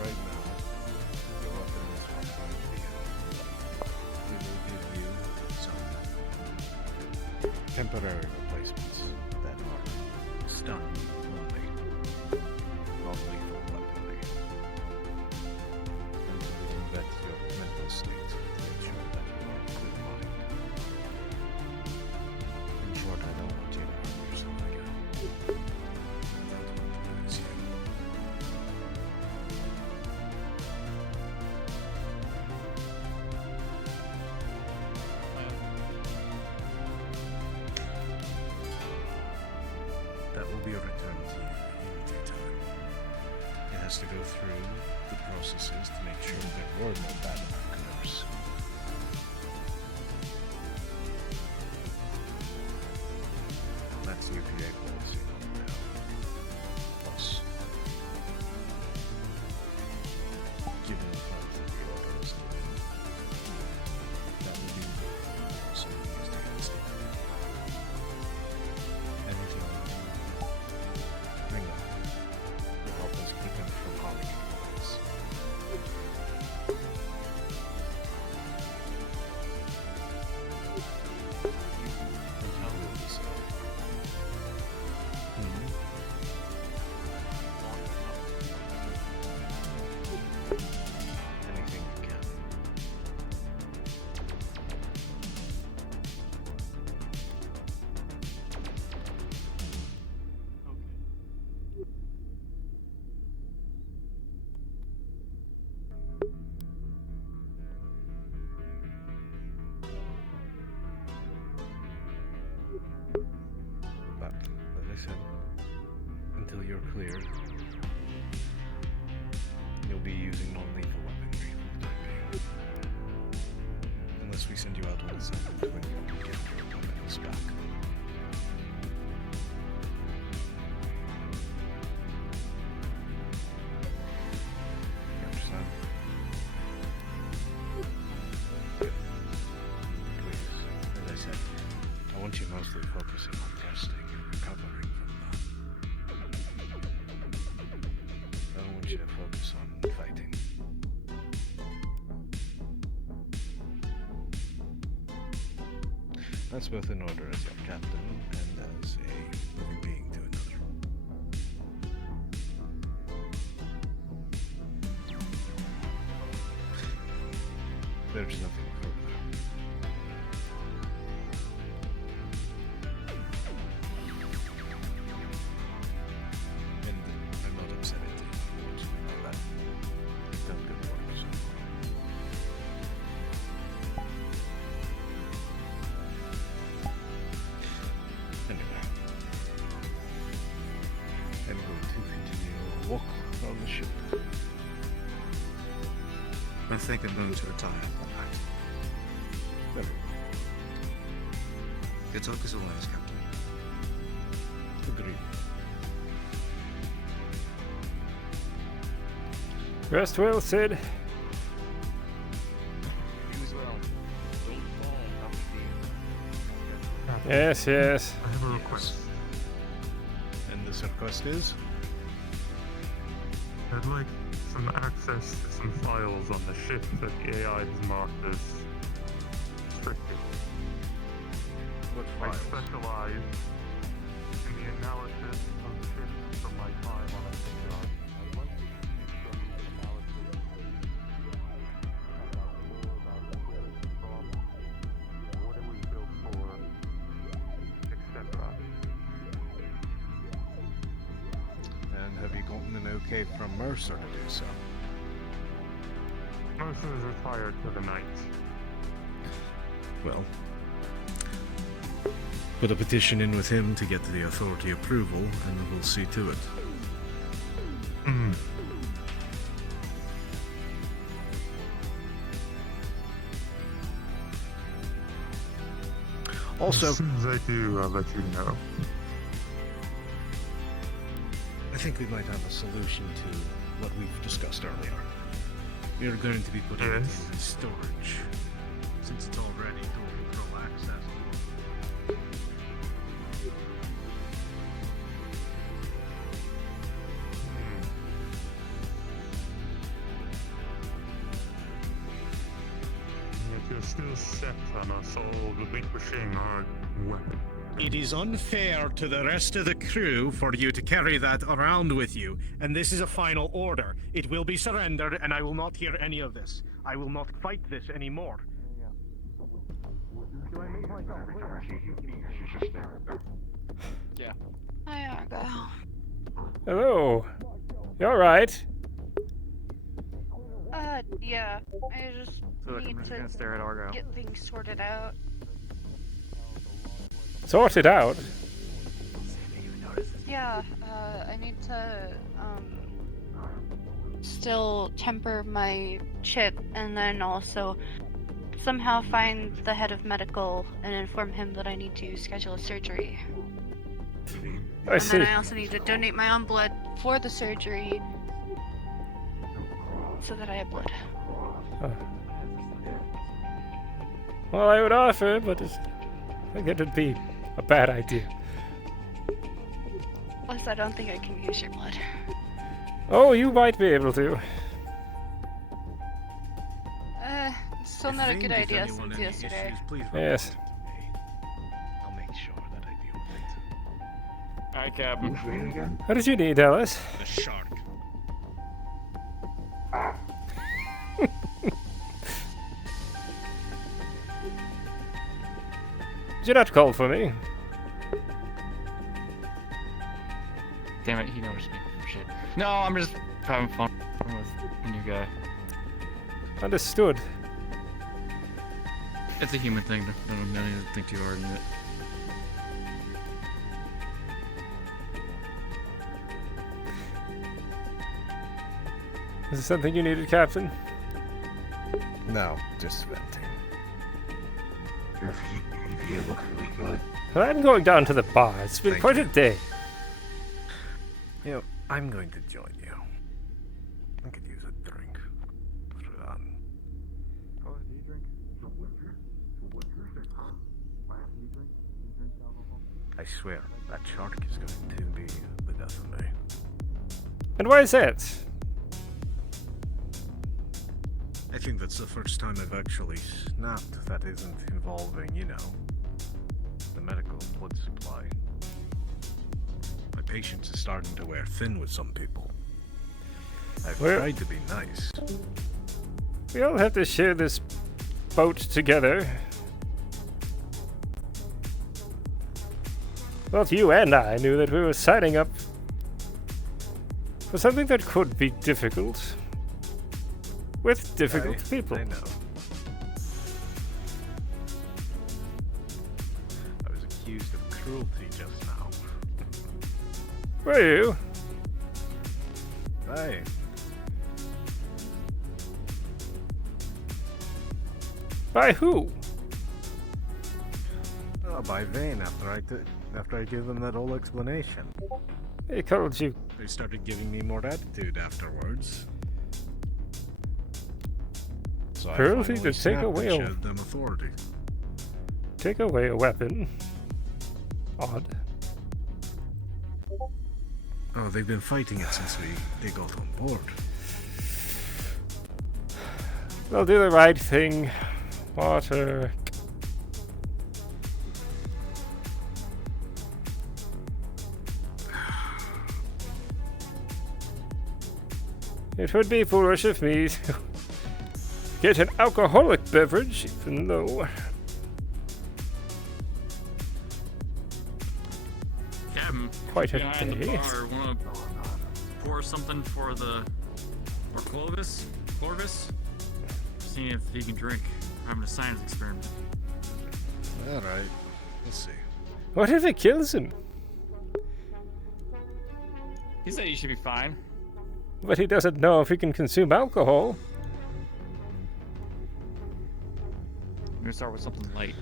Right now, temporary replacements that are stun only, non-lethal weaponry. And to vet your mental state to make sure that you are of good mind. In short, I don't want you to harm yourself again. I don't want to lose you. That will be returned to you in due time. It has to go through the processes to make sure there were no bad occurs. That's UPA policy now. Plus, given the fact that the order is given, that will be also used against it. Anything hang on will help us keep him from harming anyone else. And how will we so? Anything you can. But, as I said, until you're cleared, you'll be using non-lethal weaponry for the time being. Unless we send you out on assignment when you get your weapons back. You understand? Good. Please, as I said, I want you mostly focusing on testing and recovering from that. I don't want you to focus on fighting. That's both in order as your captain and as a living being to another. There's nothing further. And I'm not upset at you. I want you to know that. You've done good work so far. Anyway, I'm going to continue our walk on the ship. I think I'm going to retire. Very Good talk as always, Captain. well. Agreed. Rest well, Sid. You as well. Don't fall, not Yes, yes. I have a request. And this request is? I'd like some access to some files on the ship that the AI has marked as restricted. What I specialize in the analysis of ships from my time on a shipyard. I'd like to do some analysis about the ship, what it was built for, etc. And have you gotten an okay from Mercer to do so? Mercer is retired for the night. Well, put a petition in with him to get the authority approval, and we'll see to it. Also, as soon as I do, I'll let you know. I think we might have a solution to what we've discussed earlier. We are going to be putting it in storage, since it's already dual control access. If you're still set on us all relinquishing our weapons, It is unfair to the rest of the crew for you to carry that around with you, and this is a final order. It will be surrendered, and I will not hear any of this. I will not fight this anymore. Do I make myself clear? Yeah. Hi, Argyll. Hello. You alright? Yeah. I just So need I'm just to gonna stare at Argyll. get things sorted out. Sorted out? Yeah, I need to, still temper my chip and then also somehow find the head of medical and inform him that I need to schedule a surgery. I see. And then I also need to donate my own blood for the surgery so that I have blood. Well, I would offer, but I think it would be a bad idea. Plus, I don't think I can use your blood. Oh, you might be able to. Still not a good idea since yesterday. Yes. I'll make sure that I deal with Alright, Captain. What did you need, Alice? it. The shark. Did you not call for me? Damn it, he noticed me. Shit. No, I'm just having fun with a new guy. Understood. It's a human thing. Don't need to think too hard in it. Is there something you needed, Captain? No, just venting. You look really good. Well, I'm going down to the bar. It's been Thank quite you. a day. You know, I'm going to join you. I could use a drink. Put it on. Oh, do you drink? I swear, that shark is going to be the death of me. And why is that? I think that's the first time I've actually snapped that isn't involving, you know, the medical blood supply. My patience is starting to wear thin with some people. I've Well- tried to be nice. We all have to share this boat together. Both you and I knew that we were signing up for something that could be difficult. With difficult people. I know. I was accused of cruelty just now. Were you? Hey. By who? Oh, by Vane after I give them that whole explanation. They called you. They started giving me more attitude afterwards. So I Cruelty finally to take snapped away and a- showed them authority. Take away a weapon. Odd. Oh, they've been fighting it since they got on board. They'll do the right thing. Water. It would be foolish of me to get an alcoholic beverage, even though. Captain, Quite a behind the day. bar, wanna pour something for the Clovis? Seeing if he can drink. We're having a science experiment. Alright, let's see. What if it kills him? He said he should be fine. But he doesn't know if he can consume alcohol. I'm gonna start with something light.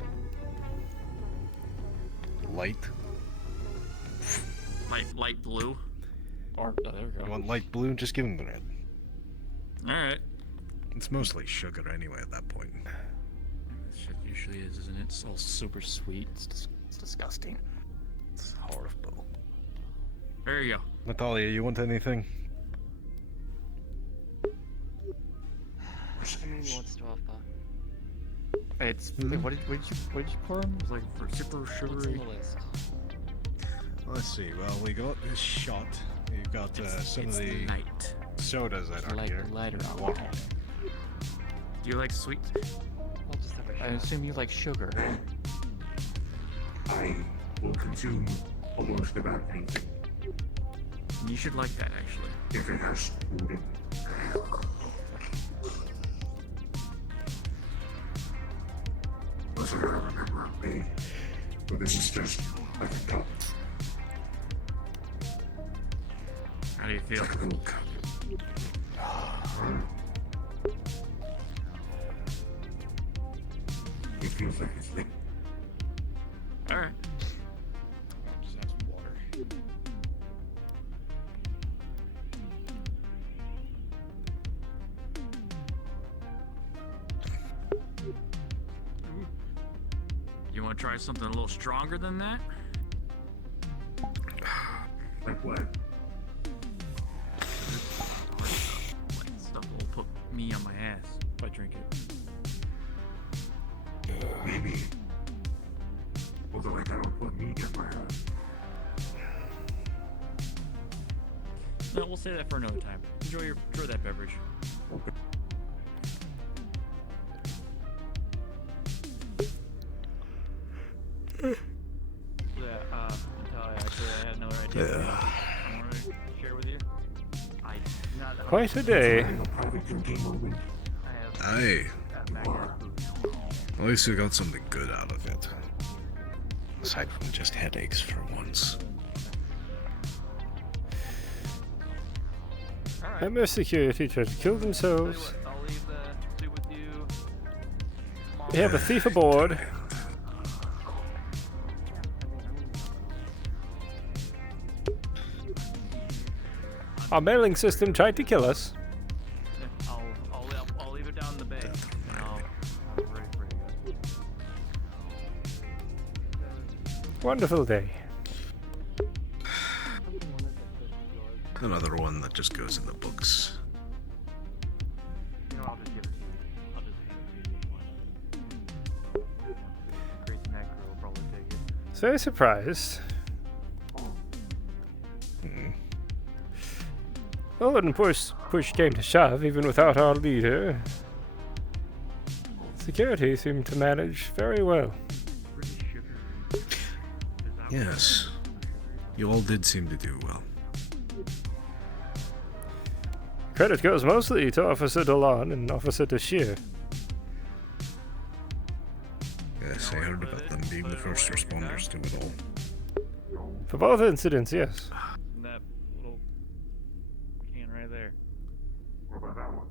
Light? Light blue. Or, oh, there we go. You want light blue? Just give him the red. Alright. It's mostly sugar anyway at that point. Shit usually is, isn't it? It's all super sweet. It's disgusting. It's horrible. There you go. Natalia, you want anything? I mean, what's to offer? It's wait, what did you pour him? It was like for super sugary. Let's see. Well, we got this shot. We've got some of the light. sodas that are Like here. lighter Wow. Do you like sweet? I'll just have a shot. I assume you like sugar. I will consume almost about anything You should like that actually. if it has food in it. That's what I remember of me. But this is just like a cup. How do you feel? Like a little cup. It feels like it's lit. Alright. Just have some water. You want to try something a little stronger than that? Like what? Like stuff will put me on my ass if I drink it. Maybe. Although like that will put me in my ass. No, we'll save that for another time. Enjoy that beverage. Okay. Actually, I had another idea. I wanted to share with you. Quite a day. Hey. At least we got something good out of it. Aside from just headaches for once. Member security tried to kill themselves. I'll leave the suit with you. We have a thief aboard. Our mailing system tried to kill us. I'll leave it down in the bay. And I'll ready for you guys. Wonderful day. Another one that just goes in the books. You know, I'll just give it to you. I'll just hand it to you. Crazy Mac crew will probably take it. So very surprised. Well, when push came to shove, even without our leader, security seemed to manage very well. Yes. You all did seem to do well. Credit goes mostly to Officer Dolan and Officer Dashir. Yes, I heard about them being the first responders to it all. For both incidents, yes. That little can right there. What about that one?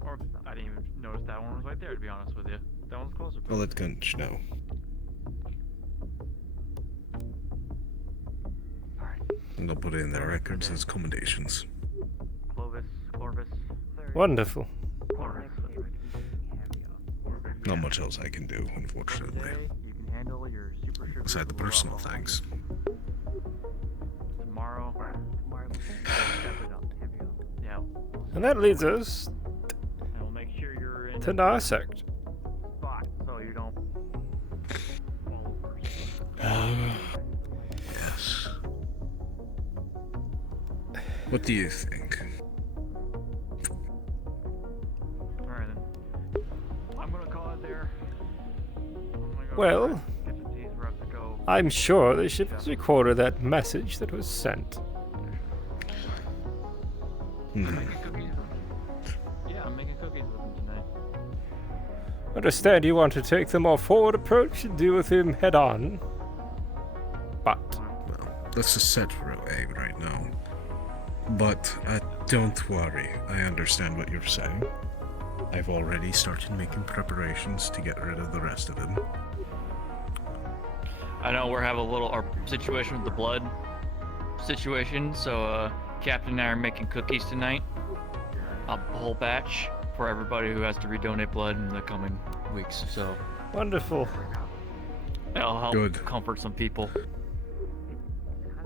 Or I didn't even notice that one was right there, to be honest with you. That one's closer. Bullet gunch, no. And I'll put it in their records as commendations. Corvus. Wonderful. Not much else I can do, unfortunately. You can handle your super sugar. Aside the personal thanks. Tomorrow. Yeah. And that leads us And we'll make sure you're in to Narsect. spot so you don't fall over. Yes. What do you think? Alright then. I'm gonna call it there. Well, Get the T's for us to go. I'm sure the ship has recorded that message that was sent. Making cookies. Yeah, I'm making cookies with him tonight. Understand you want to take the more forward approach and deal with him head on. But Well, that's a set route A right now. But don't worry, I understand what you're saying. I've already started making preparations to get rid of the rest of them. I know we're having our situation with the blood situation, so Captain and I are making cookies tonight. A whole batch for everybody who has to redonate blood in the coming weeks, so wonderful. that'll help Good. comfort some people.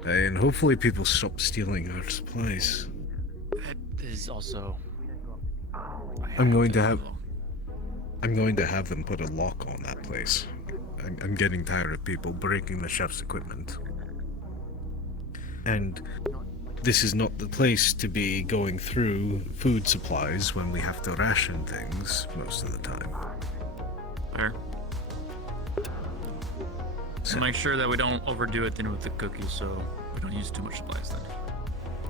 And hopefully people stop stealing our supplies. That is also... I'm going to have... I'm going to have them put a lock on that place. I'm getting tired of people breaking the chef's equipment. And this is not the place to be going through food supplies when we have to ration things most of the time. Fair. So, Make sure that we don't overdo it then with the cookies, so we don't use too much supplies then.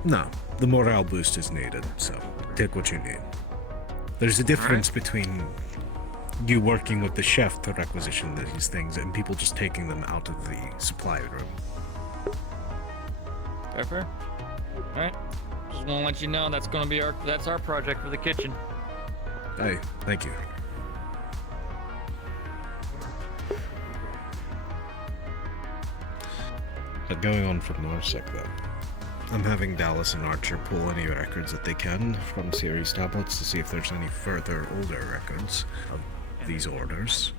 no, the morale boost is needed, so take what you need. There's a difference between you working with the chef to requisition these things and people just taking them out of the supply room. Fair. Alright. Just wanna let you know that's gonna be that's our project for the kitchen. Hey, thank you. But going on from Norsec though, I'm having Dallas and Archer pull any records that they can from series tablets to see if there's any further older records of these orders.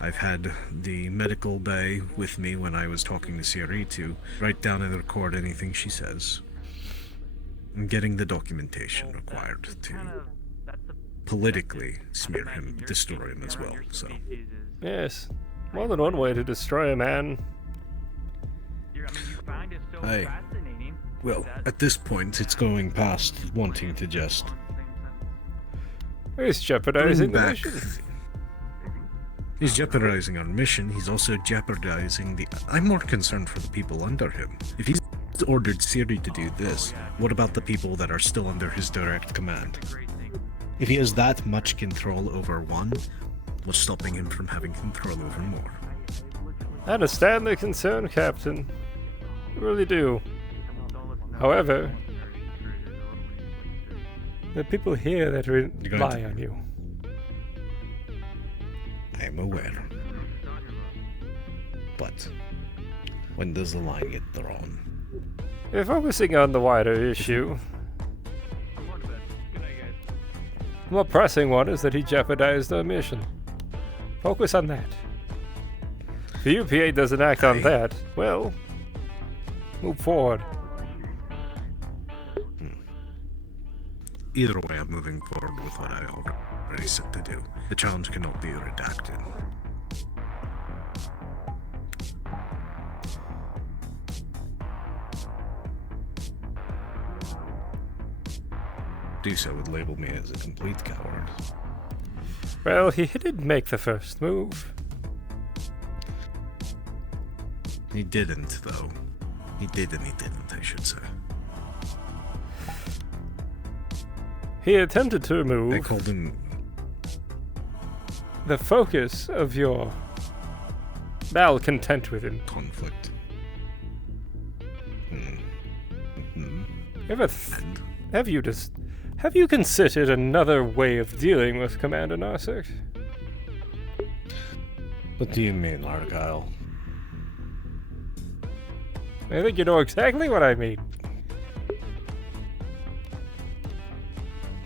I've had the medical bay with me when I was talking to Siri to write down and record anything she says. I'm getting the documentation required to politically smear him, destroy him as well, so. Yes, more than one way to destroy a man. Well, at this point, it's going past wanting to just... He's jeopardizing the mission. He's jeopardizing our mission, he's also jeopardizing the... I'm more concerned for the people under him. If he's ordered Siri to do this, what about the people that are still under his direct command? If he has that much control over one, what's stopping him from having control over more? I understand the concern, Captain. I really do. However, there are people here that rely on you. I am aware. But when does the line get drawn? You're focusing on the wider issue. The more pressing one is that he jeopardized our mission. Focus on that. If the UPA doesn't act on that, well, move forward. Either way, I'm moving forward with what I already set to do. The challenge cannot be redacted. Do so would label me as a complete coward. Well, he did make the first move. He didn't, though. He did and he didn't, I should say. He attempted to remove... I called him... the focus of your malcontent with him. Conflict. Have you considered another way of dealing with Commander Norsec? What do you mean, Argyll? I think you know exactly what I mean.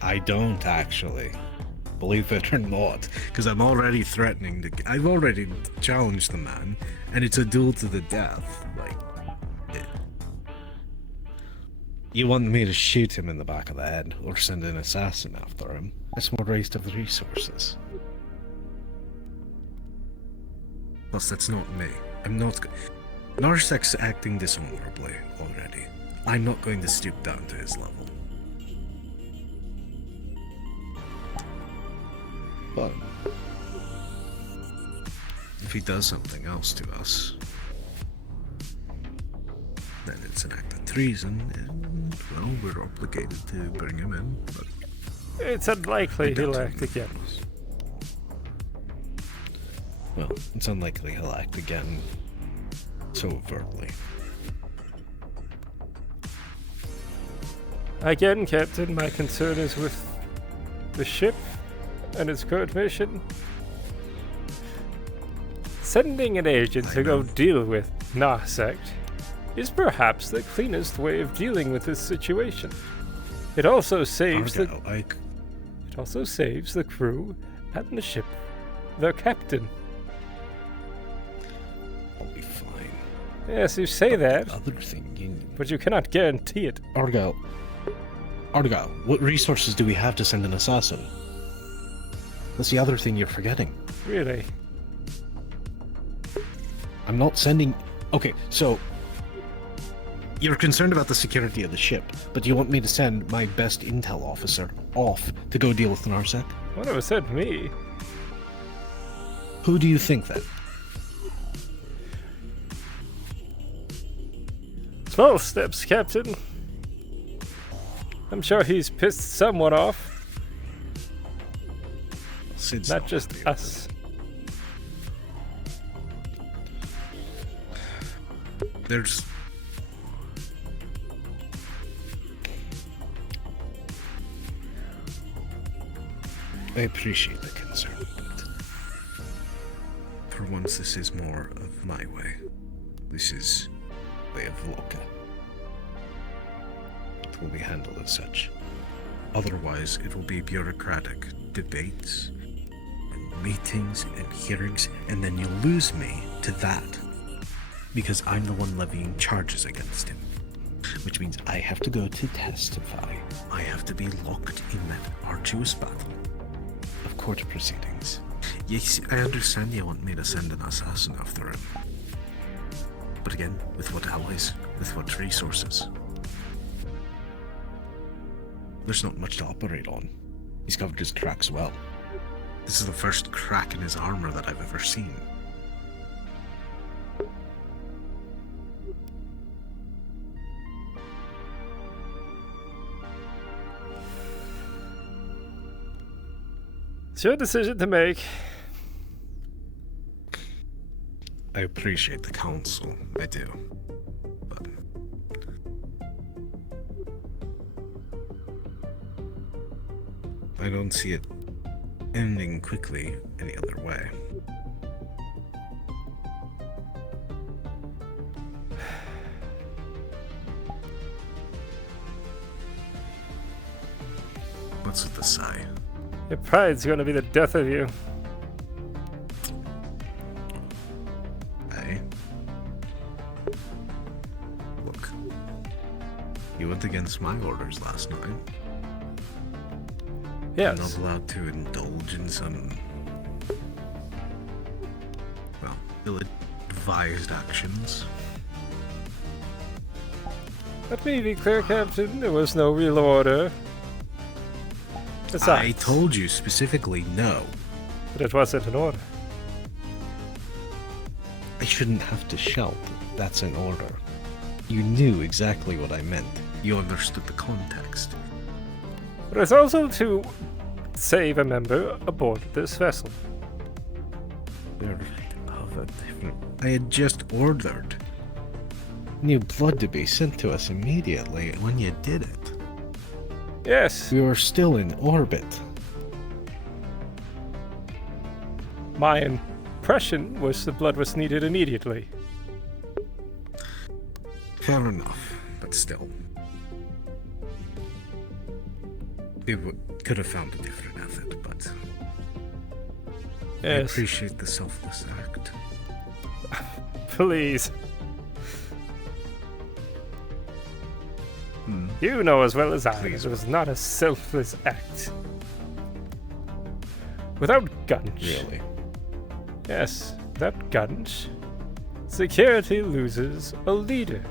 I don't, actually. Believe it or not. Because I'm already threatening to... I've already challenged the man, and it's a duel to the death. Like... You want me to shoot him in the back of the head, or send an assassin after him? That's more waste of resources. Plus, that's not me. I'm not... Norsec's acting dishonorably already. I'm not going to stoop down to his level. But if he does something else to us, then it's an act of treason, and, well, we're obligated to bring him in, but... It's unlikely he'll act again. Well, it's unlikely he'll act again so overtly. Again, Captain, my concern is with the ship and its current mission. Sending an agent to go deal with Norsec is perhaps the cleanest way of dealing with this situation. It also saves the crew and the ship, their captain. I'll be fine. Yes, you say that, Other thing, but you cannot guarantee it. Argyll, what resources do we have to send an assassin? That's the other thing you're forgetting. Really? I'm not sending... Okay, so... You're concerned about the security of the ship, but you want me to send my best intel officer off to go deal with Narsec? What never said me. Who do you think then? Small steps, Captain. I'm sure he's pissed someone off. Sid's not just us. There's... I appreciate the concern, but for once this is more of my way. This is way of Loka. It will be handled as such. Otherwise, it will be bureaucratic debates and meetings and hearings, and then you'll lose me to that. Because I'm the one levying charges against him. Which means I have to go to testify. I have to be locked in that arduous battle of court proceedings. Yes, I understand you want me to send an assassin after him. But again, with what allies? With what resources? There's not much to operate on. He's covered his cracks well. This is the first crack in his armor that I've ever seen. It's your decision to make. I appreciate the counsel, I do. But I don't see it ending quickly any other way. What's with the sigh? Your pride's gonna be the death of you. Hey. Look. You went against my orders last night. Yes. You're not allowed to indulge in some... well, ill-advised actions. Let me be clear, Captain. There was no real order. Besides, I told you specifically no. But it wasn't an order. I shouldn't have to shout that that's an order. You knew exactly what I meant. You understood the context. But it's also to save a member aboard this vessel. They're of a different... I had just ordered new blood to be sent to us immediately when you did it. Yes. We were still in orbit. My impression was the blood was needed immediately. Fair enough, but still. We could have found a different method, but... Yes. I appreciate the selfless act. Please. You know as well as I, it was not a selfless act. Without Gunch. Really? Yes, without Gunch, security loses a leader.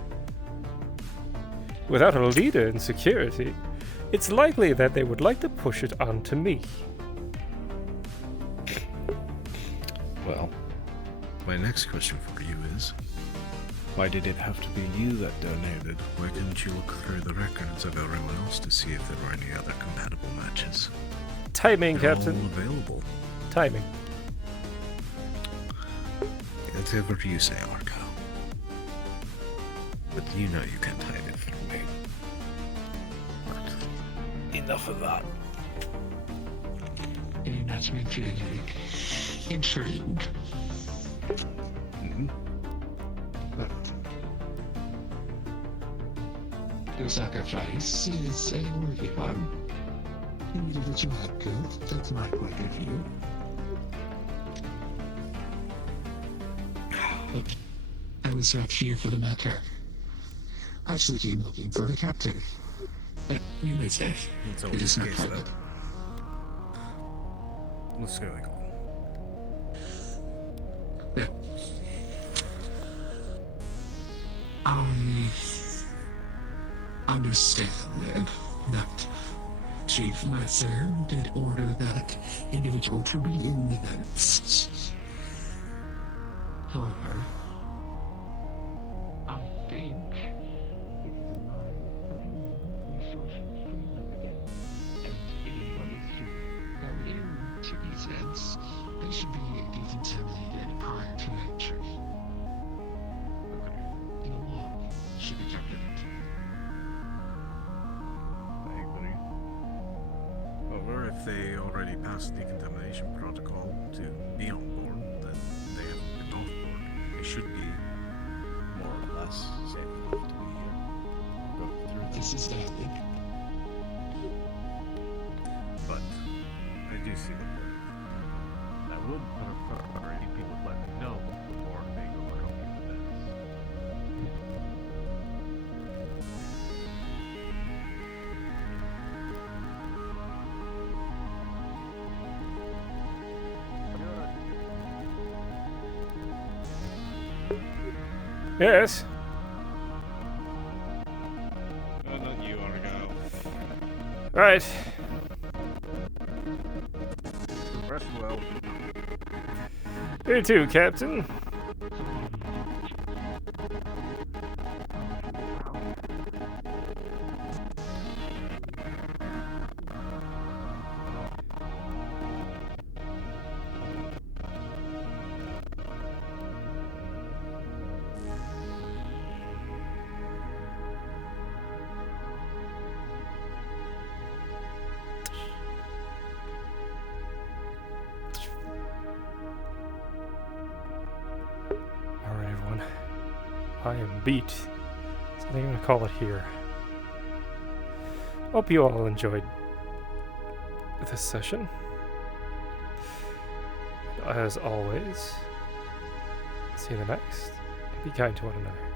Without a leader in security, it's likely that they would like to push it onto me. Well, my next question for you is, why did it have to be you that donated? Why didn't you look through the records of everyone else to see if there were any other compatible matches? Timing, They're Captain. all available. Timing. Whatever you say, Argyll. But you know you can't hide it from me. But enough of that. And that's me feeling intrigued. But your sacrifice is a worthy one. You did what you had to. That's my point of view. But I was not here for the matter. I actually came looking for the captain. But you may say It's it always is the not case, private. Let's go. I understand then that Chief Master did order that individual to be in the vents. However, I think to these vents, they should be decontaminated prior to entry. The log should be kept in it. I agree. However, if they already passed the decontamination protocol to be on board, then they haven't been off board. They should be more or less safe enough to be here. Go through This is valid. But I do see the point. I would prefer if people would let me know before they go around the vents. Yes. Oh, not you, Argyll. Right. Rest well. You too, Captain. Alright, everyone. I am beat. So I think I'm gonna call it here. Hope you all enjoyed this session. And as always, see you in the next. Be kind to one another.